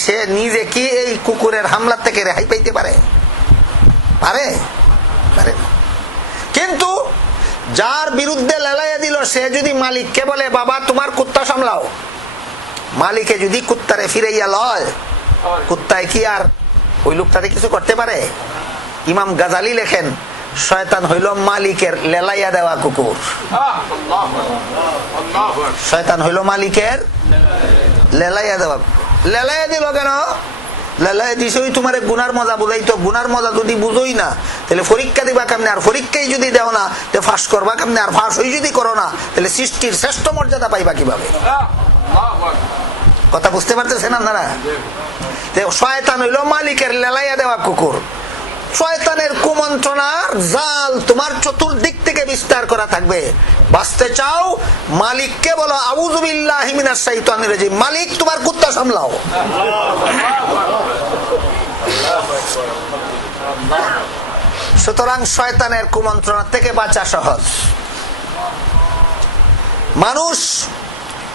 সে নিজে কি এই কুকুরের হামলা থেকে রেহাই পাইতে পারে? পারে না। কিন্তু যার বিরুদ্ধে লেলাইয়া দিল সে যদি মালিককে বলে বাবা তোমার কুত্তা সামলাও, মালিকে যদি কুত্তারে ফিরাইয়া লয়, কুত্তায় কি আর ওই লোকটারে কিছু করতে পারে? ইমাম গাজালি লেখেন শয়তান হইল মালিকের লেলাইয়া দেওয়া কুকুর। শয়তান হইল মালিকের লেলাইয়া দেওয়া। লেলাইয়া দিল কেন? লেলাইয়া দিছে ওই তোমার গুনার মজা বুঝাইতো। গুনার মজা যদি বুঝোই না তাহলে পরীক্ষা দিবা কেমনে, আর পরীক্ষায় যদি দেও না তো ফাঁস করবা কেমনে, আর ফাঁস হই যদি করো না তাহলে সৃষ্টির শ্রেষ্ঠ মর্যাদা পাইবা কিভাবে? কথা বুঝতে পারতেছেন আপনারা? শয়তান হইল মালিকের লেলাইয়া দেওয়া কুকুর। শয়তানের কুমন্ত্রণার জাল তোমার চতুর্দিক থেকে বিস্তার করা থাকবে। বাঁচতে চাও, মালিককে বলো আউযু বিল্লাহি মিনাশ শাইতানির রাজিম, মালিক তোমার কুত্তা সামলাও। সুতরাং শয়তানের কুমন্ত্রণা থেকে বাঁচা সহজ। মানুষ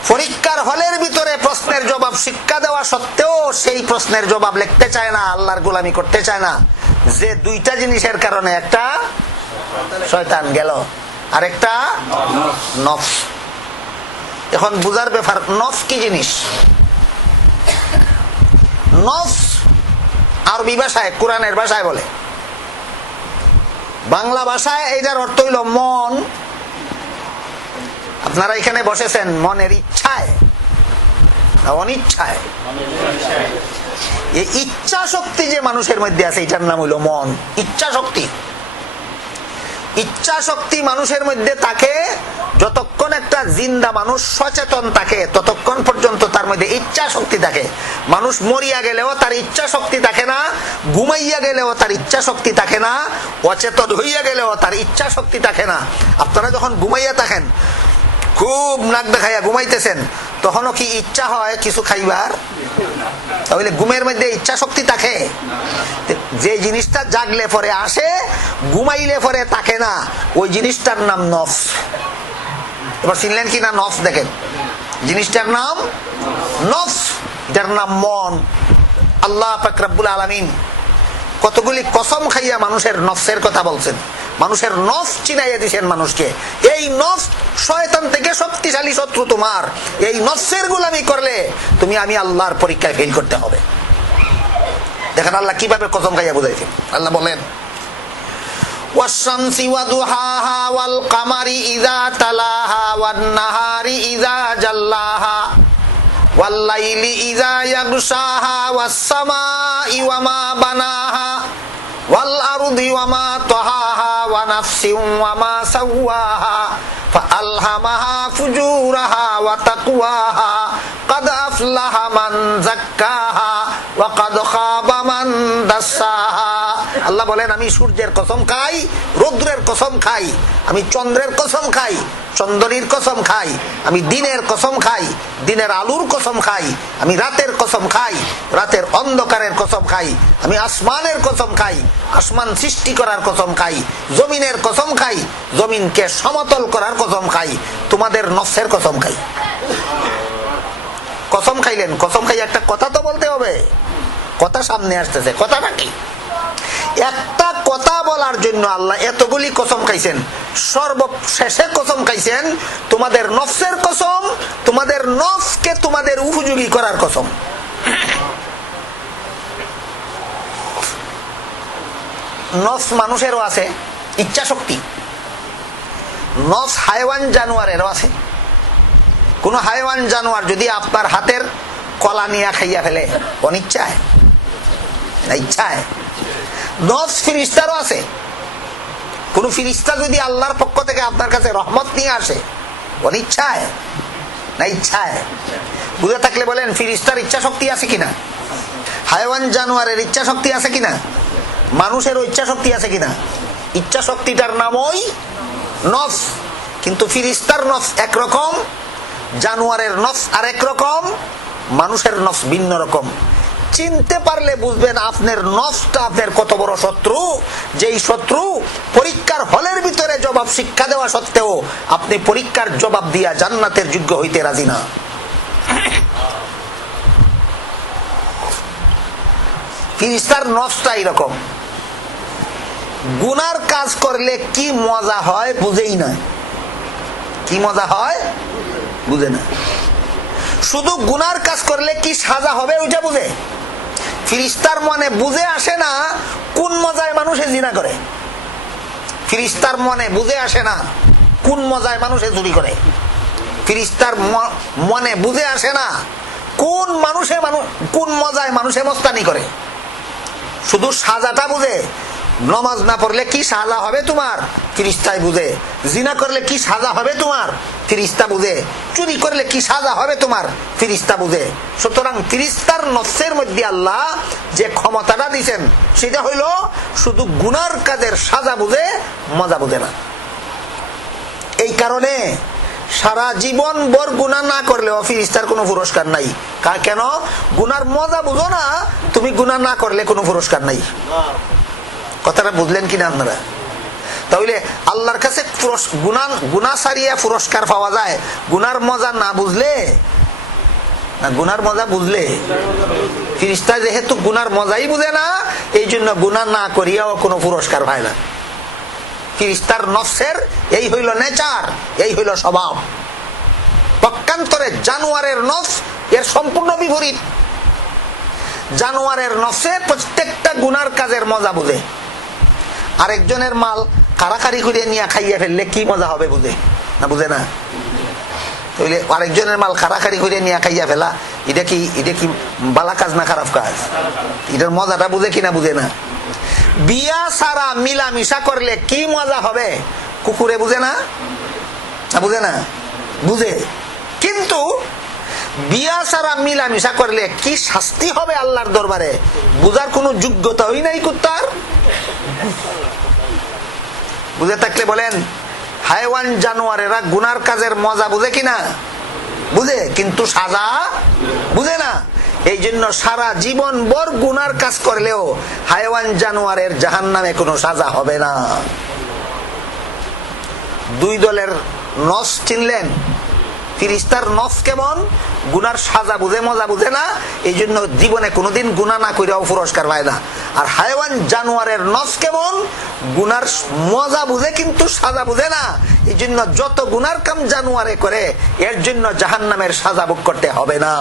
পরীক্ষার হলের ভিতরে প্রশ্নের জবাব শিক্ষা দেওয়া সত্ত্বেও সেই প্রশ্নের জবাব লিখতে চায় না, আল্লাহর গোলামি করতে চায় না। যে দুইটা জিনিসের কারণে, একটা শয়তান গেল আর একটা নফস। এখন বুঝার ব্যাপার নফস কি জিনিস। নফস আরবি ভাষায়, কোরআনের ভাষায় বলে, বাংলা ভাষায় এইটার অর্থ হইল মন। আপনারা এখানে বসেছেন মনের ইচ্ছায় অনিচ্ছায়। এই ইচ্ছা শক্তি যে মানুষের মধ্যে আছে এটার নাম হইল মন। ইচ্ছা শক্তি, ইচ্ছা শক্তি মানুষের মধ্যে থাকে যতক্ষণ একটা জিন্দা মানুষ সচেতন থাকে ততক্ষণ পর্যন্ত তার মধ্যে ইচ্ছা শক্তি থাকে। মানুষ মরিয়া গেলেও তার ইচ্ছা শক্তি থাকে না, ঘুমাইয়া গেলেও তার ইচ্ছা শক্তি থাকে না, অচেতন হইয়া গেলেও তার ইচ্ছা শক্তি থাকে না। আপনারা যখন ঘুমাইয়া থাকেন, খুব নাক দেখাইয়া ঘুমাইতেছেন, তখনও কি ইচ্ছা হয় কিছু খাইবার? তাহলে ঘুমের মধ্যে ইচ্ছা শক্তি থাকে। যে জিনিসটা জাগলে পরে আসে, ঘুমাইলে পরে থাকে না, ওই জিনিসটার নাম নফস। এবার চিনলেন কি না নফস? দেখেন জিনিসটার নাম নফস, এটার নাম মন। আল্লাহ পাক রব্বুল আলামিন কতগুলি কসম খাইয়া মানুষের নফসের কথা বলছেন, মানুষের নফস চিনাইয়া দিয়েছেন মানুষকে। এই নফস শয়তান থেকে শক্তিশালী শত্রু তোমার। এই নফসের গোলামি করলে তুমি আমি আল্লাহর পরীক্ষায় ফেল করতে হবে। দেখেন আল্লাহ কিভাবে কসম খাইয়া বুঝাইছেন। আল্লাহ বলেন ওয়াশ-শামসি ওয়া দুহাহা ওয়াল কামারি ইযা তালাহা ওয়ান নাহারি ইযা জাল্লাহা ওয়াল লাইলি ইযা ইয়াগশাহা ওয়াস সামাই ওয়া মা বানাহা ওয়াল আরদি ওয়া মা তাহাহা ওয়া নাফসিন ওয়া মা সাওয়াহা ফাআলহামাহা ফুজুরাহা ওয়া তাকওয়াহা قد أفلح من زكاها وقد خاب من دساها। আল্লাহ বলেন আমি সূর্যের কসম খাই, রৌদ্রের কসম খাই, আমি চন্দ্রের কসম খাই, চন্দ্রীর কসম খাই, আমি দিনের কসম খাই, দিনের আলোর কসম খাই, আমি রাতের কসম খাই, রাতের অন্ধকারের কসম খাই, আমি আসমানের কসম খাই, আসমান সৃষ্টি করার কসম খাই, জমিনের কসম খাই, জমিনকে সমতল করার কসম খাই, তোমাদের নফসের কসম খাই। কসম খাইলেন, কসম খাই একটা কথা তো বলতে হবে, কথা সামনে আসতেছে। কথাটা কি? একটা কথা বলার জন্য আল্লাহ এতগুলি কসম খাইছেন, সর্বশেষে কসম খাইছেন তোমাদের নফসের কসম, তোমাদের নফসকে তোমাদের উপযোগী করার কসম। নফস মানুষেরও আছে ইচ্ছা শক্তি, নফস হাইওয়ান জানোয়ারেরও আছে। কোন হাইওয়ান জানোয়ার যদি আপনার হাতের কলা নিয়ে খাইয়া ফেলে অনিচ্ছায় না ইচ্ছায়? নফস ফিরিস্তারও আছে। কোন ফিরিস্তা যদি আল্লাহর পক্ষ থেকে আপনার কাছে রহমত নিয়ে আসে অনিচ্ছায় না ইচ্ছায়? বুঝে থাকলে বলেন ফিরিস্তার ইচ্ছা শক্তি আছে কিনা, হাইওয়ান জানোয়ারের ইচ্ছা শক্তি আছে কিনা, মানুষেরও ইচ্ছা শক্তি আছে কিনা? ইচ্ছা শক্তিটার নামই নফস। কিন্তু ফিরিস্তার নফস একরকম, জানোয়ারের নফস আরেক রকম, মানুষের নফস ভিন্ন রকম। চিনতে পারলে বুঝবেন আপনার নফসটা আপনার কত বড় শত্রু, যেই শত্রু পরীক্ষার হলের ভিতরে জবাব শিক্ষা দেওয়া সত্ত্বেও আপনি পরীক্ষার জবাব দিয়া জান্নাতের যোগ্য হইতে রাজি না। ফিরিস্তার নফসটা এরকম। গুনার কাজ করলে কি মজা হয় বুঝেই না, কি মজা হয় বুঝে না। শুধু গুনার কাজ করলে কি সাজা হবে ওইটা বুঝে। ফিরিস্তার মনে বুঝে আসে না কোন মজায় মানুষে জিনা করে, ফিরিস্তার মনে বুঝে আসে না কোন মজায় মানুষে চুরি করে, ফিরিস্তার মনে বুঝে আসে না কোন মজায় মানুষে মস্তানি করে। শুধু সাজাটা বুঝে। নমাজ না পড়লে কি সাজা হবে তোমার, ফিরিস্তাই বুঝে। জিনা করলে কি সাজা হবে তোমার, ফিরিস্তা বুঝে। চুরি করলে কি সাজা হবে তোমার, ফিরিস্তা বুঝে। সুতরাং ফিরিস্তার নফসের মধ্যে আল্লাহ যে ক্ষমতাটা দিয়েছেন সেটা হইল শুধু গুনার কাজের সাজা বুঝে, মজা বুঝে না। এই কারণে সারা জীবন ভর গুনাহ না করলেও ফিরিস্তার কোনো পুরস্কার নাই। কেন? গুনার মজা বুঝো না তুমি, গুনাহ না করলে কোনো পুরস্কার নাই। কথাটা বুঝলেন কিনা আপনারা? তাহলে আল্লাহর কাছে গুনাহ সারিয়া পুরস্কার পাওয়া যায় গুনার মজা না বুঝলে না, গুনার মজা বুঝলে। ফিরিস্তা যেহেতু গুনার মজাই বুঝে না, এই জন্য গুনাহ না করিয়াও কোনো পুরস্কার পায় না। ফিরিস্তার নফসের এই হইল নেচার, এই হইল স্বভাব। পক্ষান্তরে জানোয়ারের নফস এর সম্পূর্ণ বিপরীত। জানোয়ারের নফসে প্রত্যেকটা গুনার কাজের মজা বুঝে। আরেকজনের মাল কারাকারি করে নিয়ে খাইয়া ফেললে কি মজা হবে বুঝে না? বুঝে না। তাহলে আরেকজনের মাল কারাকারি করে নিয়ে খাইয়া ফেলা এটা কি বালা কাজ না খারাপ কাজ? এটার মজাটা বুঝে কিনা? বুঝে না। বিয়া সারা মিলামিশা করলে কি মজা হবে কুকুরে বুঝে না? বুঝে না? বুঝে। কিন্তু বিয়া সারা মিলামিশা করলে কি শাস্তি হবে আল্লাহর দরবারে বুঝার কোন যোগ্যতাই নাই কুত্তার। বুঝে থাকলে বলেন হাইওয়ান জানোয়ারেরা গুনার কাজের মজা বুঝে কিনা? বুঝে, কিন্তু সাজা বুঝে না। এই জন্য সারা জীবন ভর গুনার কাজ করলেও হাইওয়ান জানোয়ারের জাহান্নামে কোনো সাজা হবে না। দুই দলের নফস চিনলেন? ফিরিস্তার নফস কেমন? গুনার সাজা বুঝে, মজা বুঝে না, এই জন্য জীবনে কোনোদিন গুনাহ না কইরাও পুরস্কার পায় না। আর হাইওয়ান জানোয়ারের নফস কেমন? গুনার মজা বুঝে কিন্তু সাজা বুঝে না, এই জন্য যত গুনার কাম জানোয়ারে করে এর জন্য জাহান্নামের সাজা ভোগ করতে হবে না।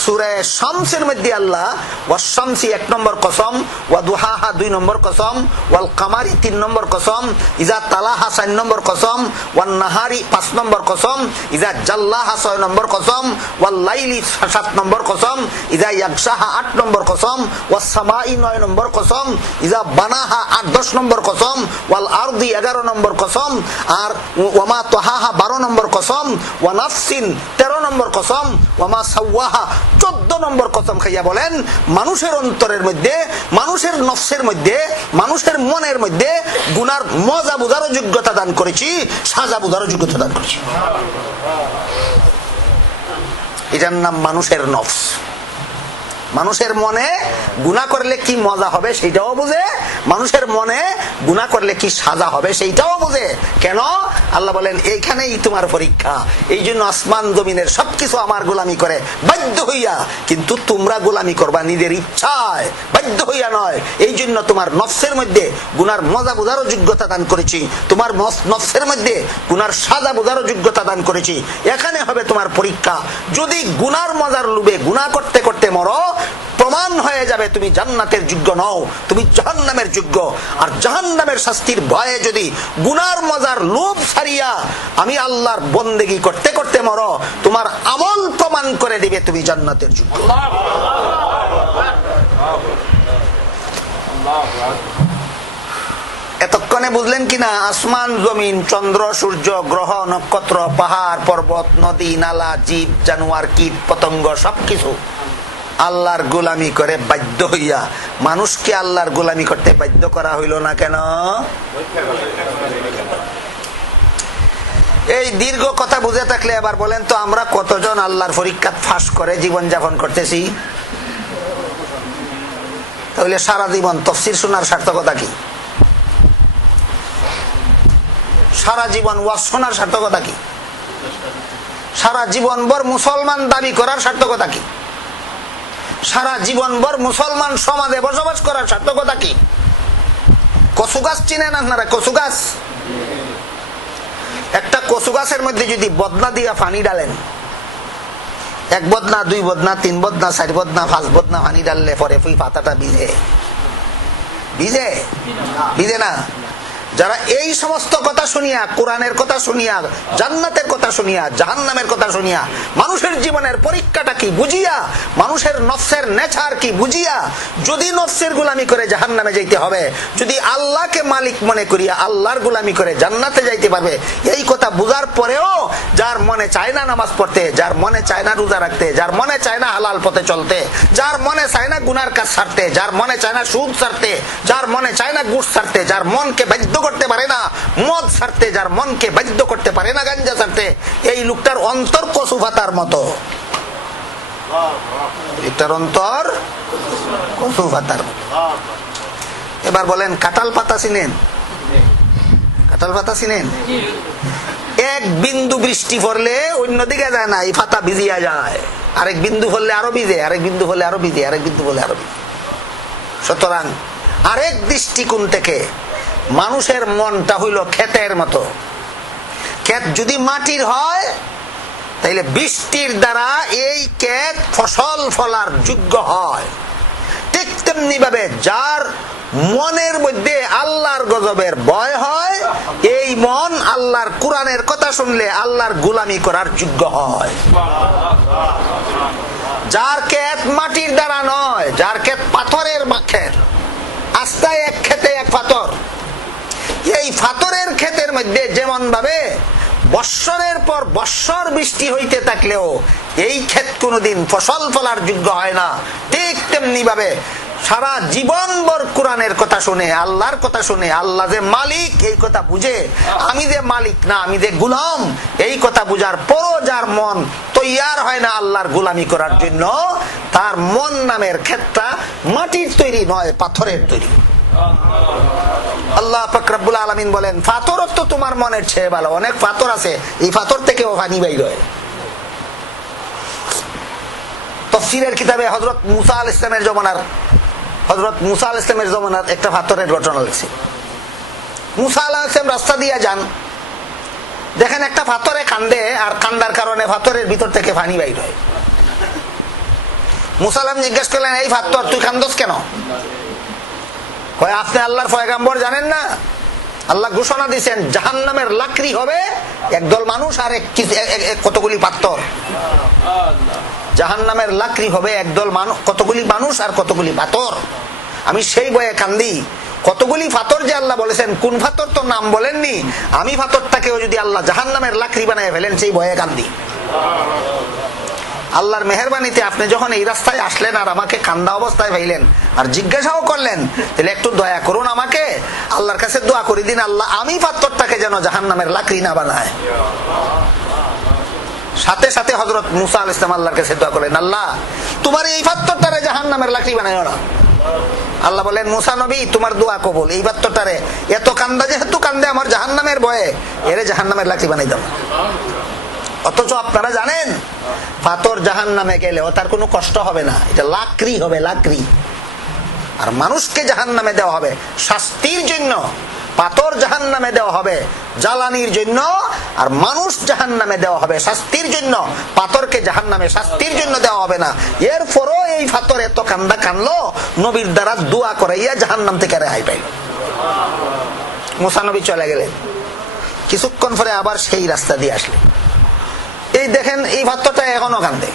সূরা শামসের মধ্যে আল্লাহ ওয়াশ-শামসি 1 নম্বর কসম, ওয়া দুহাহা 2 নম্বর কসম, ওয়াল কামারি 3 নম্বর কসম, ইজা তালাহা 4 নম্বর কসম, ওয়ান নাহারি 5 নম্বর কসম, ইজা জাল্লাহা 6 নম্বর কসম, ওয়াল লাইলি 7 নম্বর কসম, ইজা ইয়াগশাহা 8 নম্বর কসম, ওয়াস সামাই 9 নম্বর কসম, ইজা বানাহা 10 নম্বর কসম, ওয়াল আরদি 11 নম্বর কসম, আর ওয়ামা তাহাহা 12 নম্বর কসম, ওয়া নাফসিন 13 নম্বর কসম, ওয়ামা সাওয়াহা 14 নম্বর কসম খাইয়া বলেন মানুষের অন্তরের মধ্যে, মানুষের নফসের মধ্যে, মানুষের মনের মধ্যে গুনার মজা বুঝারও যোগ্যতা দান করেছি, সাজা বুঝারও যোগ্যতা দান করেছি। এটার নাম মানুষের নফস। মানুষের মনে গুনাহ করলে কি মজা হবে সেটাও বুঝে, মানুষের মনে গুনাহ করলে কি সাজা হবে সেইটাও বুঝে। কেন? আল্লাহ বলেন এইখানেই তোমার পরীক্ষা। এই জন্য আসমান জমিনের সবকিছু আমার গোলামি করে বাধ্য হইয়া, কিন্তু তোমরা গোলামি করবা নিজের ইচ্ছায়, বাধ্য হইয়া নয়। এই জন্য তোমার নফসের মধ্যে গুনার মজা বোঝারও যোগ্যতা দান করেছি, তোমার নফসের মধ্যে গুনার সাজা বোঝারও যোগ্যতা দান করেছি। এখানে হবে তোমার পরীক্ষা। যদি গুনার মজার লোভে গুনাহ করতে করতে মরো, প্রমাণ হয়ে যাবে তুমি জান্নাতের যোগ্য নও, তুমি জাহান্নামের যোগ্য। আর জাহান্নামের শাস্তির ভয়ে যদি গুনার মজার লোভ ছাড়িয়া আমি আল্লাহর বন্দেগী করতে করতে মরো, তোমার আমল প্রমাণ করে দিবে তুমি জান্নাতের যোগ্য। এতক্ষণে বুঝলেন কিনা? আসমান জমিন, চন্দ্র সূর্য, গ্রহ নক্ষত্র, পাহাড় পর্বত, নদী নালা, জীব জানোয়ার, কীট পতঙ্গ সবকিছু আল্লাহর গোলামি করে বাধ্য হইয়া। মানুষকে আল্লাহর গোলামি করতে বাধ্য করা হইল না কেন? এই দীর্ঘ কথা বুঝে থাকলে এবার বলেন তো, আমরা কতজন আল্লাহর পরীক্ষা ফাঁস করে জীবন যাপন করতেছি? তাহলে সারা জীবন তাফসীর শোনার সার্থকতা কি? সারা জীবন ওয়াজ শোনার সার্থকতা কি? সারা জীবনভর মুসলমান দাবি করার সার্থকতা কি? সারা জীবনভর মুসলমান সমাজে বসবাস করার সার্থকতা কি? কচু গাছ চিনেন আপনারা? কচু গাছ, একটা কচু গাছের মধ্যে যদি বদনা দিয়া পানি ডালেন, এক বদনা, দুই বদনা, তিন বদনা, চার বদনা, পাঁচ বদনা পানি ডাললে পরে ওই পাতাটা ভিজে? ভিজে? ভিজে না। যারা এই সমস্ত কথা শুনিয়া, কোরআনের কথা শুনিয়া, জান্নাতের কথা শুনিয়া, জাহান্নামের কথা শুনিয়া, মানুষের জীবনের পরীক্ষাটা কি বুঝিয়া, মানুষের নফসের নেচার কি বুঝিয়া, যদি নফসের গোলামি করে জাহান্নামে যাইতে হবে, যদি আল্লাহকে মালিক মনে করিয়া আল্লাহর গোলামি করে জান্নাতে যাইতে পারবে, এই কথা বুঝার পরেও যার মনে চায় না নামাজ পড়তে, যার মনে চায় না রোজা রাখতে, যার মনে চায় না হালাল পথে চলতে, যার মনে চায় না গুনার কাজ ছাড়তে, যার মনে চায় না সুদ ছাড়তে, যার মনে চায় না ঘুষ ছাড়তে, যার মনকে বাধ্য করতে পারে না মদ ছাড়তে, যার মনকে বাধ্য করতে পারে না গাঞ্জা ছাড়তে, এই লোকটার অন্তর কচু পাতার মতো। এটার অন্তর কচু পাতার মতো। এবার বলেন, কাঁঠাল পাতা চিনেন? কাঁঠাল পাতা চিনেন? এক বিন্দু বৃষ্টি পড়লে অন্যদিকে যায় না, এই পাতা ভিজিয়া যায়। আরেক বিন্দু পড়লে আরো ভিজে, আরেক বিন্দু পড়লে আরো ভিজে, আরেক বিন্দু পড়লে আরো ভিজে। সুতরাং আরেক দৃষ্টিকোণ থেকে মানুষের মনটা হইল ক্ষেতের মতো। ক্ষেত যদি মাটির হয়, তাইলে বৃষ্টির দ্বারা এই ক্ষেত ফসল ফলার যোগ্য হয়। ঠিক তেমনি ভাবে যার মনের মধ্যে আল্লাহর গজবের ভয় হয়, এই মন আল্লাহর কোরআনের কথা শুনলে আল্লাহর গোলামি করার যোগ্য হয়। যার ক্ষেত মাটির দ্বারা নয়, যার ক্ষেত পাথরের ক্ষেত, আস্তায় এক ক্ষেতে এক পাথর, এই পাথরের ক্ষেতের মধ্যে যেমন ভাবে বৎসরের পর বৎসর বৃষ্টি হইতে থাকলেও এই ক্ষেত কোনদিন ফসল ফলার যোগ্য হয় না, ঠিক তেমনি ভাবে সারা জীবনভর কোরআনের কথা শুনে, আল্লাহর কথা শুনে, আল্লাহ যে মালিক এই কথা বুঝে, আমি যে মালিক না, আমি যে গোলাম এই কথা বুঝার পরও যার মন তৈয়ার হয় না আল্লাহর গোলামি করার জন্য, তার মন নামের ক্ষেতটা মাটির তৈরি নয়, পাথরের তৈরি। আল্লাহ পাক রব্বুল আলামিন বলেন, পাথর তো তোমার মনের চেয়ে ভালো, অনেক পাথর আছে, এই পাথর থেকেও পানি বাইর হয়। তাফসীরের কিতাবে হযরত মুসা আলাইহিস সালামের জমানার একটা পাথরের ঘটনা লিখছে। মুসা আলাইহিস সালাম রাস্তা দিয়ে যান, দেখেন একটা পাথরে কান্দে, আর কান্দার কারণে পাথরের ভিতর থেকে পানি বাইর হয়। মুসা আলাইহিস সালাম জিজ্ঞেস করলেন, এই পাথর তুই কান্দস কেন? কয়, আপনি আল্লাহর পয়গম্বর জানেন না? আল্লাহ ঘোষণা দিয়েছেন জাহান্নামের লাকড়ি হবে একদল মানুষ আর কতগুলি পাথর। জাহান্নামের লাকড়ি হবে একদল মানুষ, কতগুলি মানুষ আর কতগুলি পাথর। আমি সেই বয়ে কান্দি। কতগুলি পাথর যে আল্লাহ বলেছেন, কোন পাথর তো নাম বলেননি, আমি পাথরটাকেও যদি আল্লাহ জাহান্নামের লাকড়ি বানায় ফেলেন সেই বয়ে কান্দি। আল্লাহর মেহেরবানিতে আপনি যখন এই রাস্তায় আসলেন আর আমাকে কান্দা অবস্থায় পাইলেন আর জিজ্ঞাসাও করলেন, তাহলে একটু দয়া করুন আমাকে, আল্লাহর কাছে দোয়া করে দিন, আল্লাহ আমি পাথরটাকে যেন জাহান্নামের লাকড়ি না বানায়। সাথে সাথে হযরত মুসা আলাইহিস সালাম আল্লাহর কাছে দোয়া করলেন, আল্লাহ তোমার এই পাথরটারে জাহান্নামের লাকড়ি বানাইও না। আল্লাহ বলেন, মুসা নবী তোমার দোয়া কবুল, এই পাথরটারে এত কান্দা যেহেতু কান্দে আমার জাহান্নামের ভয়ে, এরে জাহান্নামের লাকড়ি বানাই দাও। অথচ আপনারা জানেন পাথর জাহান্নামে গেলেও তার কোনো কষ্ট হবে না, এটা লাকড়ি হবে, লাকড়ি। আর মানুষকে জাহান্নামে দেওয়া হবে শাস্তির জন্য, পাথর জাহান্নামে দেওয়া হবে জ্বালানির জন্য, আর মানুষ জাহান্নামে দেওয়া হবে শাস্তির জন্য। পাথরকে জাহান্নামে শাস্তির জন্য দেওয়া হবে না। এরপরও এই পাথর এত কান্দা কানলো, নবীর দ্বারা দোয়া করাইয়া জাহান্নাম থেকে রেহাই পাইল। মুসা নবী চলে গেলেন, কিছুক্ষণ পরে আবার সেই রাস্তা দিয়ে আসলেন। এই দেখেন এই পাথরটা এখনো কান্দে।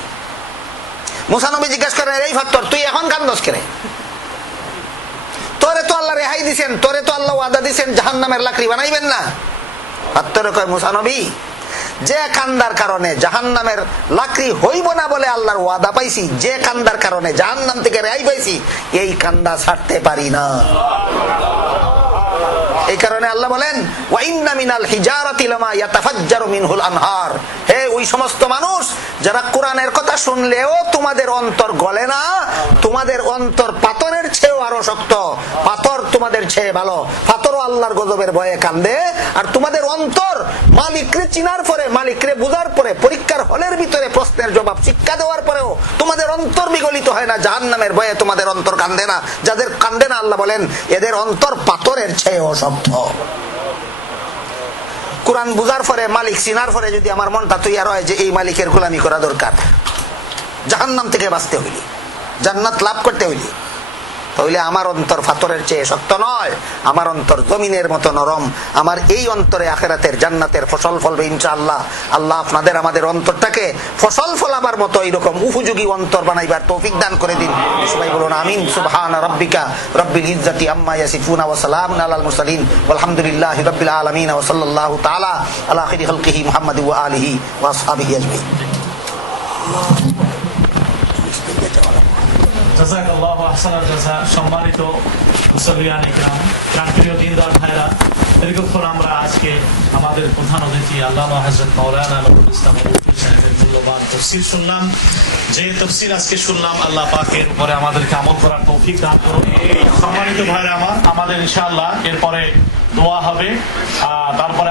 মুসা নবী জিজ্ঞাসা করেন, এই পাথর তুই এখন কান্দস কেন? তোরে তো আল্লাহ রেহাই দিছেন, তোরে তো আল্লাহ ওয়াদা দিছেন জাহান্নামের লাকড়ি বানাইবেন না। পাথরে কয়, মুসা নবী যে কান্দার কারণে জাহান্নামের লাকড়ি হইব না বলে আল্লাহর ওয়াদা পাইছি, যে কান্দার কারণে জাহান্নাম থেকে রেহাই পাইছি, এই কান্দা ছাড়তে পারি না। এই কারণে আল্লাহ বলেন, ওয়া ইন্না মিনাল হিজারাতি লামা ইয়াতাফাজ্জারু মিনহুল আনহার। হে ওই সমস্ত মানুষ যারা কোরআনের কথা শুনলেও তোমাদের অন্তর গলে না, তোমাদের অন্তর পাথরের চেয়েও আরো শক্ত, পাথর তোমাদের চেয়ে ভালো। পাথরও আল্লাহর গজবের ভয়ে কান্দে, আর তোমাদের অন্তর মালিকরে চিনার পরে, মালিকরে বুঝার পরে, পরীক্ষার হলের ভিতরে প্রশ্নের জবাব শিক্ষা দেওয়ার পরেও তোমাদের অন্তর বিগলিত হয় না, জাহান্নামের ভয়ে তোমাদের অন্তর কান্দে না। যাদের কান্দে না আল্লাহ বলেন এদের অন্তর পাথরের চেয়েও শক্ত। কোরআন বুঝার পরে, মালিক চিনার পরে যদি আমার মনটা তৈরি হয় যে এই মালিকের গোলামি করা দরকার, জাহান্নাম থেকে বাঁচতে হইলে, জান্নাত লাভ করতে হইলে, তাহলে আমার অন্তর পাথরের চেয়ে শক্ত নয়, আমার অন্তর জমিনের মতো নরম। আমার এই অন্তরে আখিরাতের জান্নাতের ফসল ফলবে ইনশাআল্লাহ। আল্লাহ আপনাদের আমাদের অন্তরটাকে ফসল ফলাবার মতো এইরকম উপযোগী অন্তর বানাইবার তৌফিক দান করে দিন। সবাই বলুন আমিন। সুবহান রাব্বিকা রব্বিল ইজ্জাতি আম্মা ইয়াসিফুন ওয়া সালামুন আলাল মুরসালিন ওয়ালহামদুলিল্লাহি রাব্বিল আলামিন ওয়া সাল্লাল্লাহু তাআলা আলা খাইরি খালকিহি মুহাম্মাদ ওয়া আলিহি ওয়া আসহাবিহি আজমাইন। জাযাকাল্লাহু আহসানাল জাযা। সম্মানিত মুসল্লিয়ান ইকরাম, প্রাণপ্রিয় দিনদার ভাইরা, দীর্ঘক্ষণ আমরা আজকে আমাদের প্রধান অতিথি আল্লামা হযরত মাওলানা নুরুল ইসলাম মুফতি সাহেবের মূল্যবান তাফসীর শুনলাম। যে তাফসীর আজকে শুনলাম, আল্লাহ পাকের উপরে আমাদেরকে আমল করার তৌফিক দান করুন। সম্মানিত ভাইরা আমার, আমাদের ইনশাআল্লাহ এরপরে দোয়া হবে, তারপরে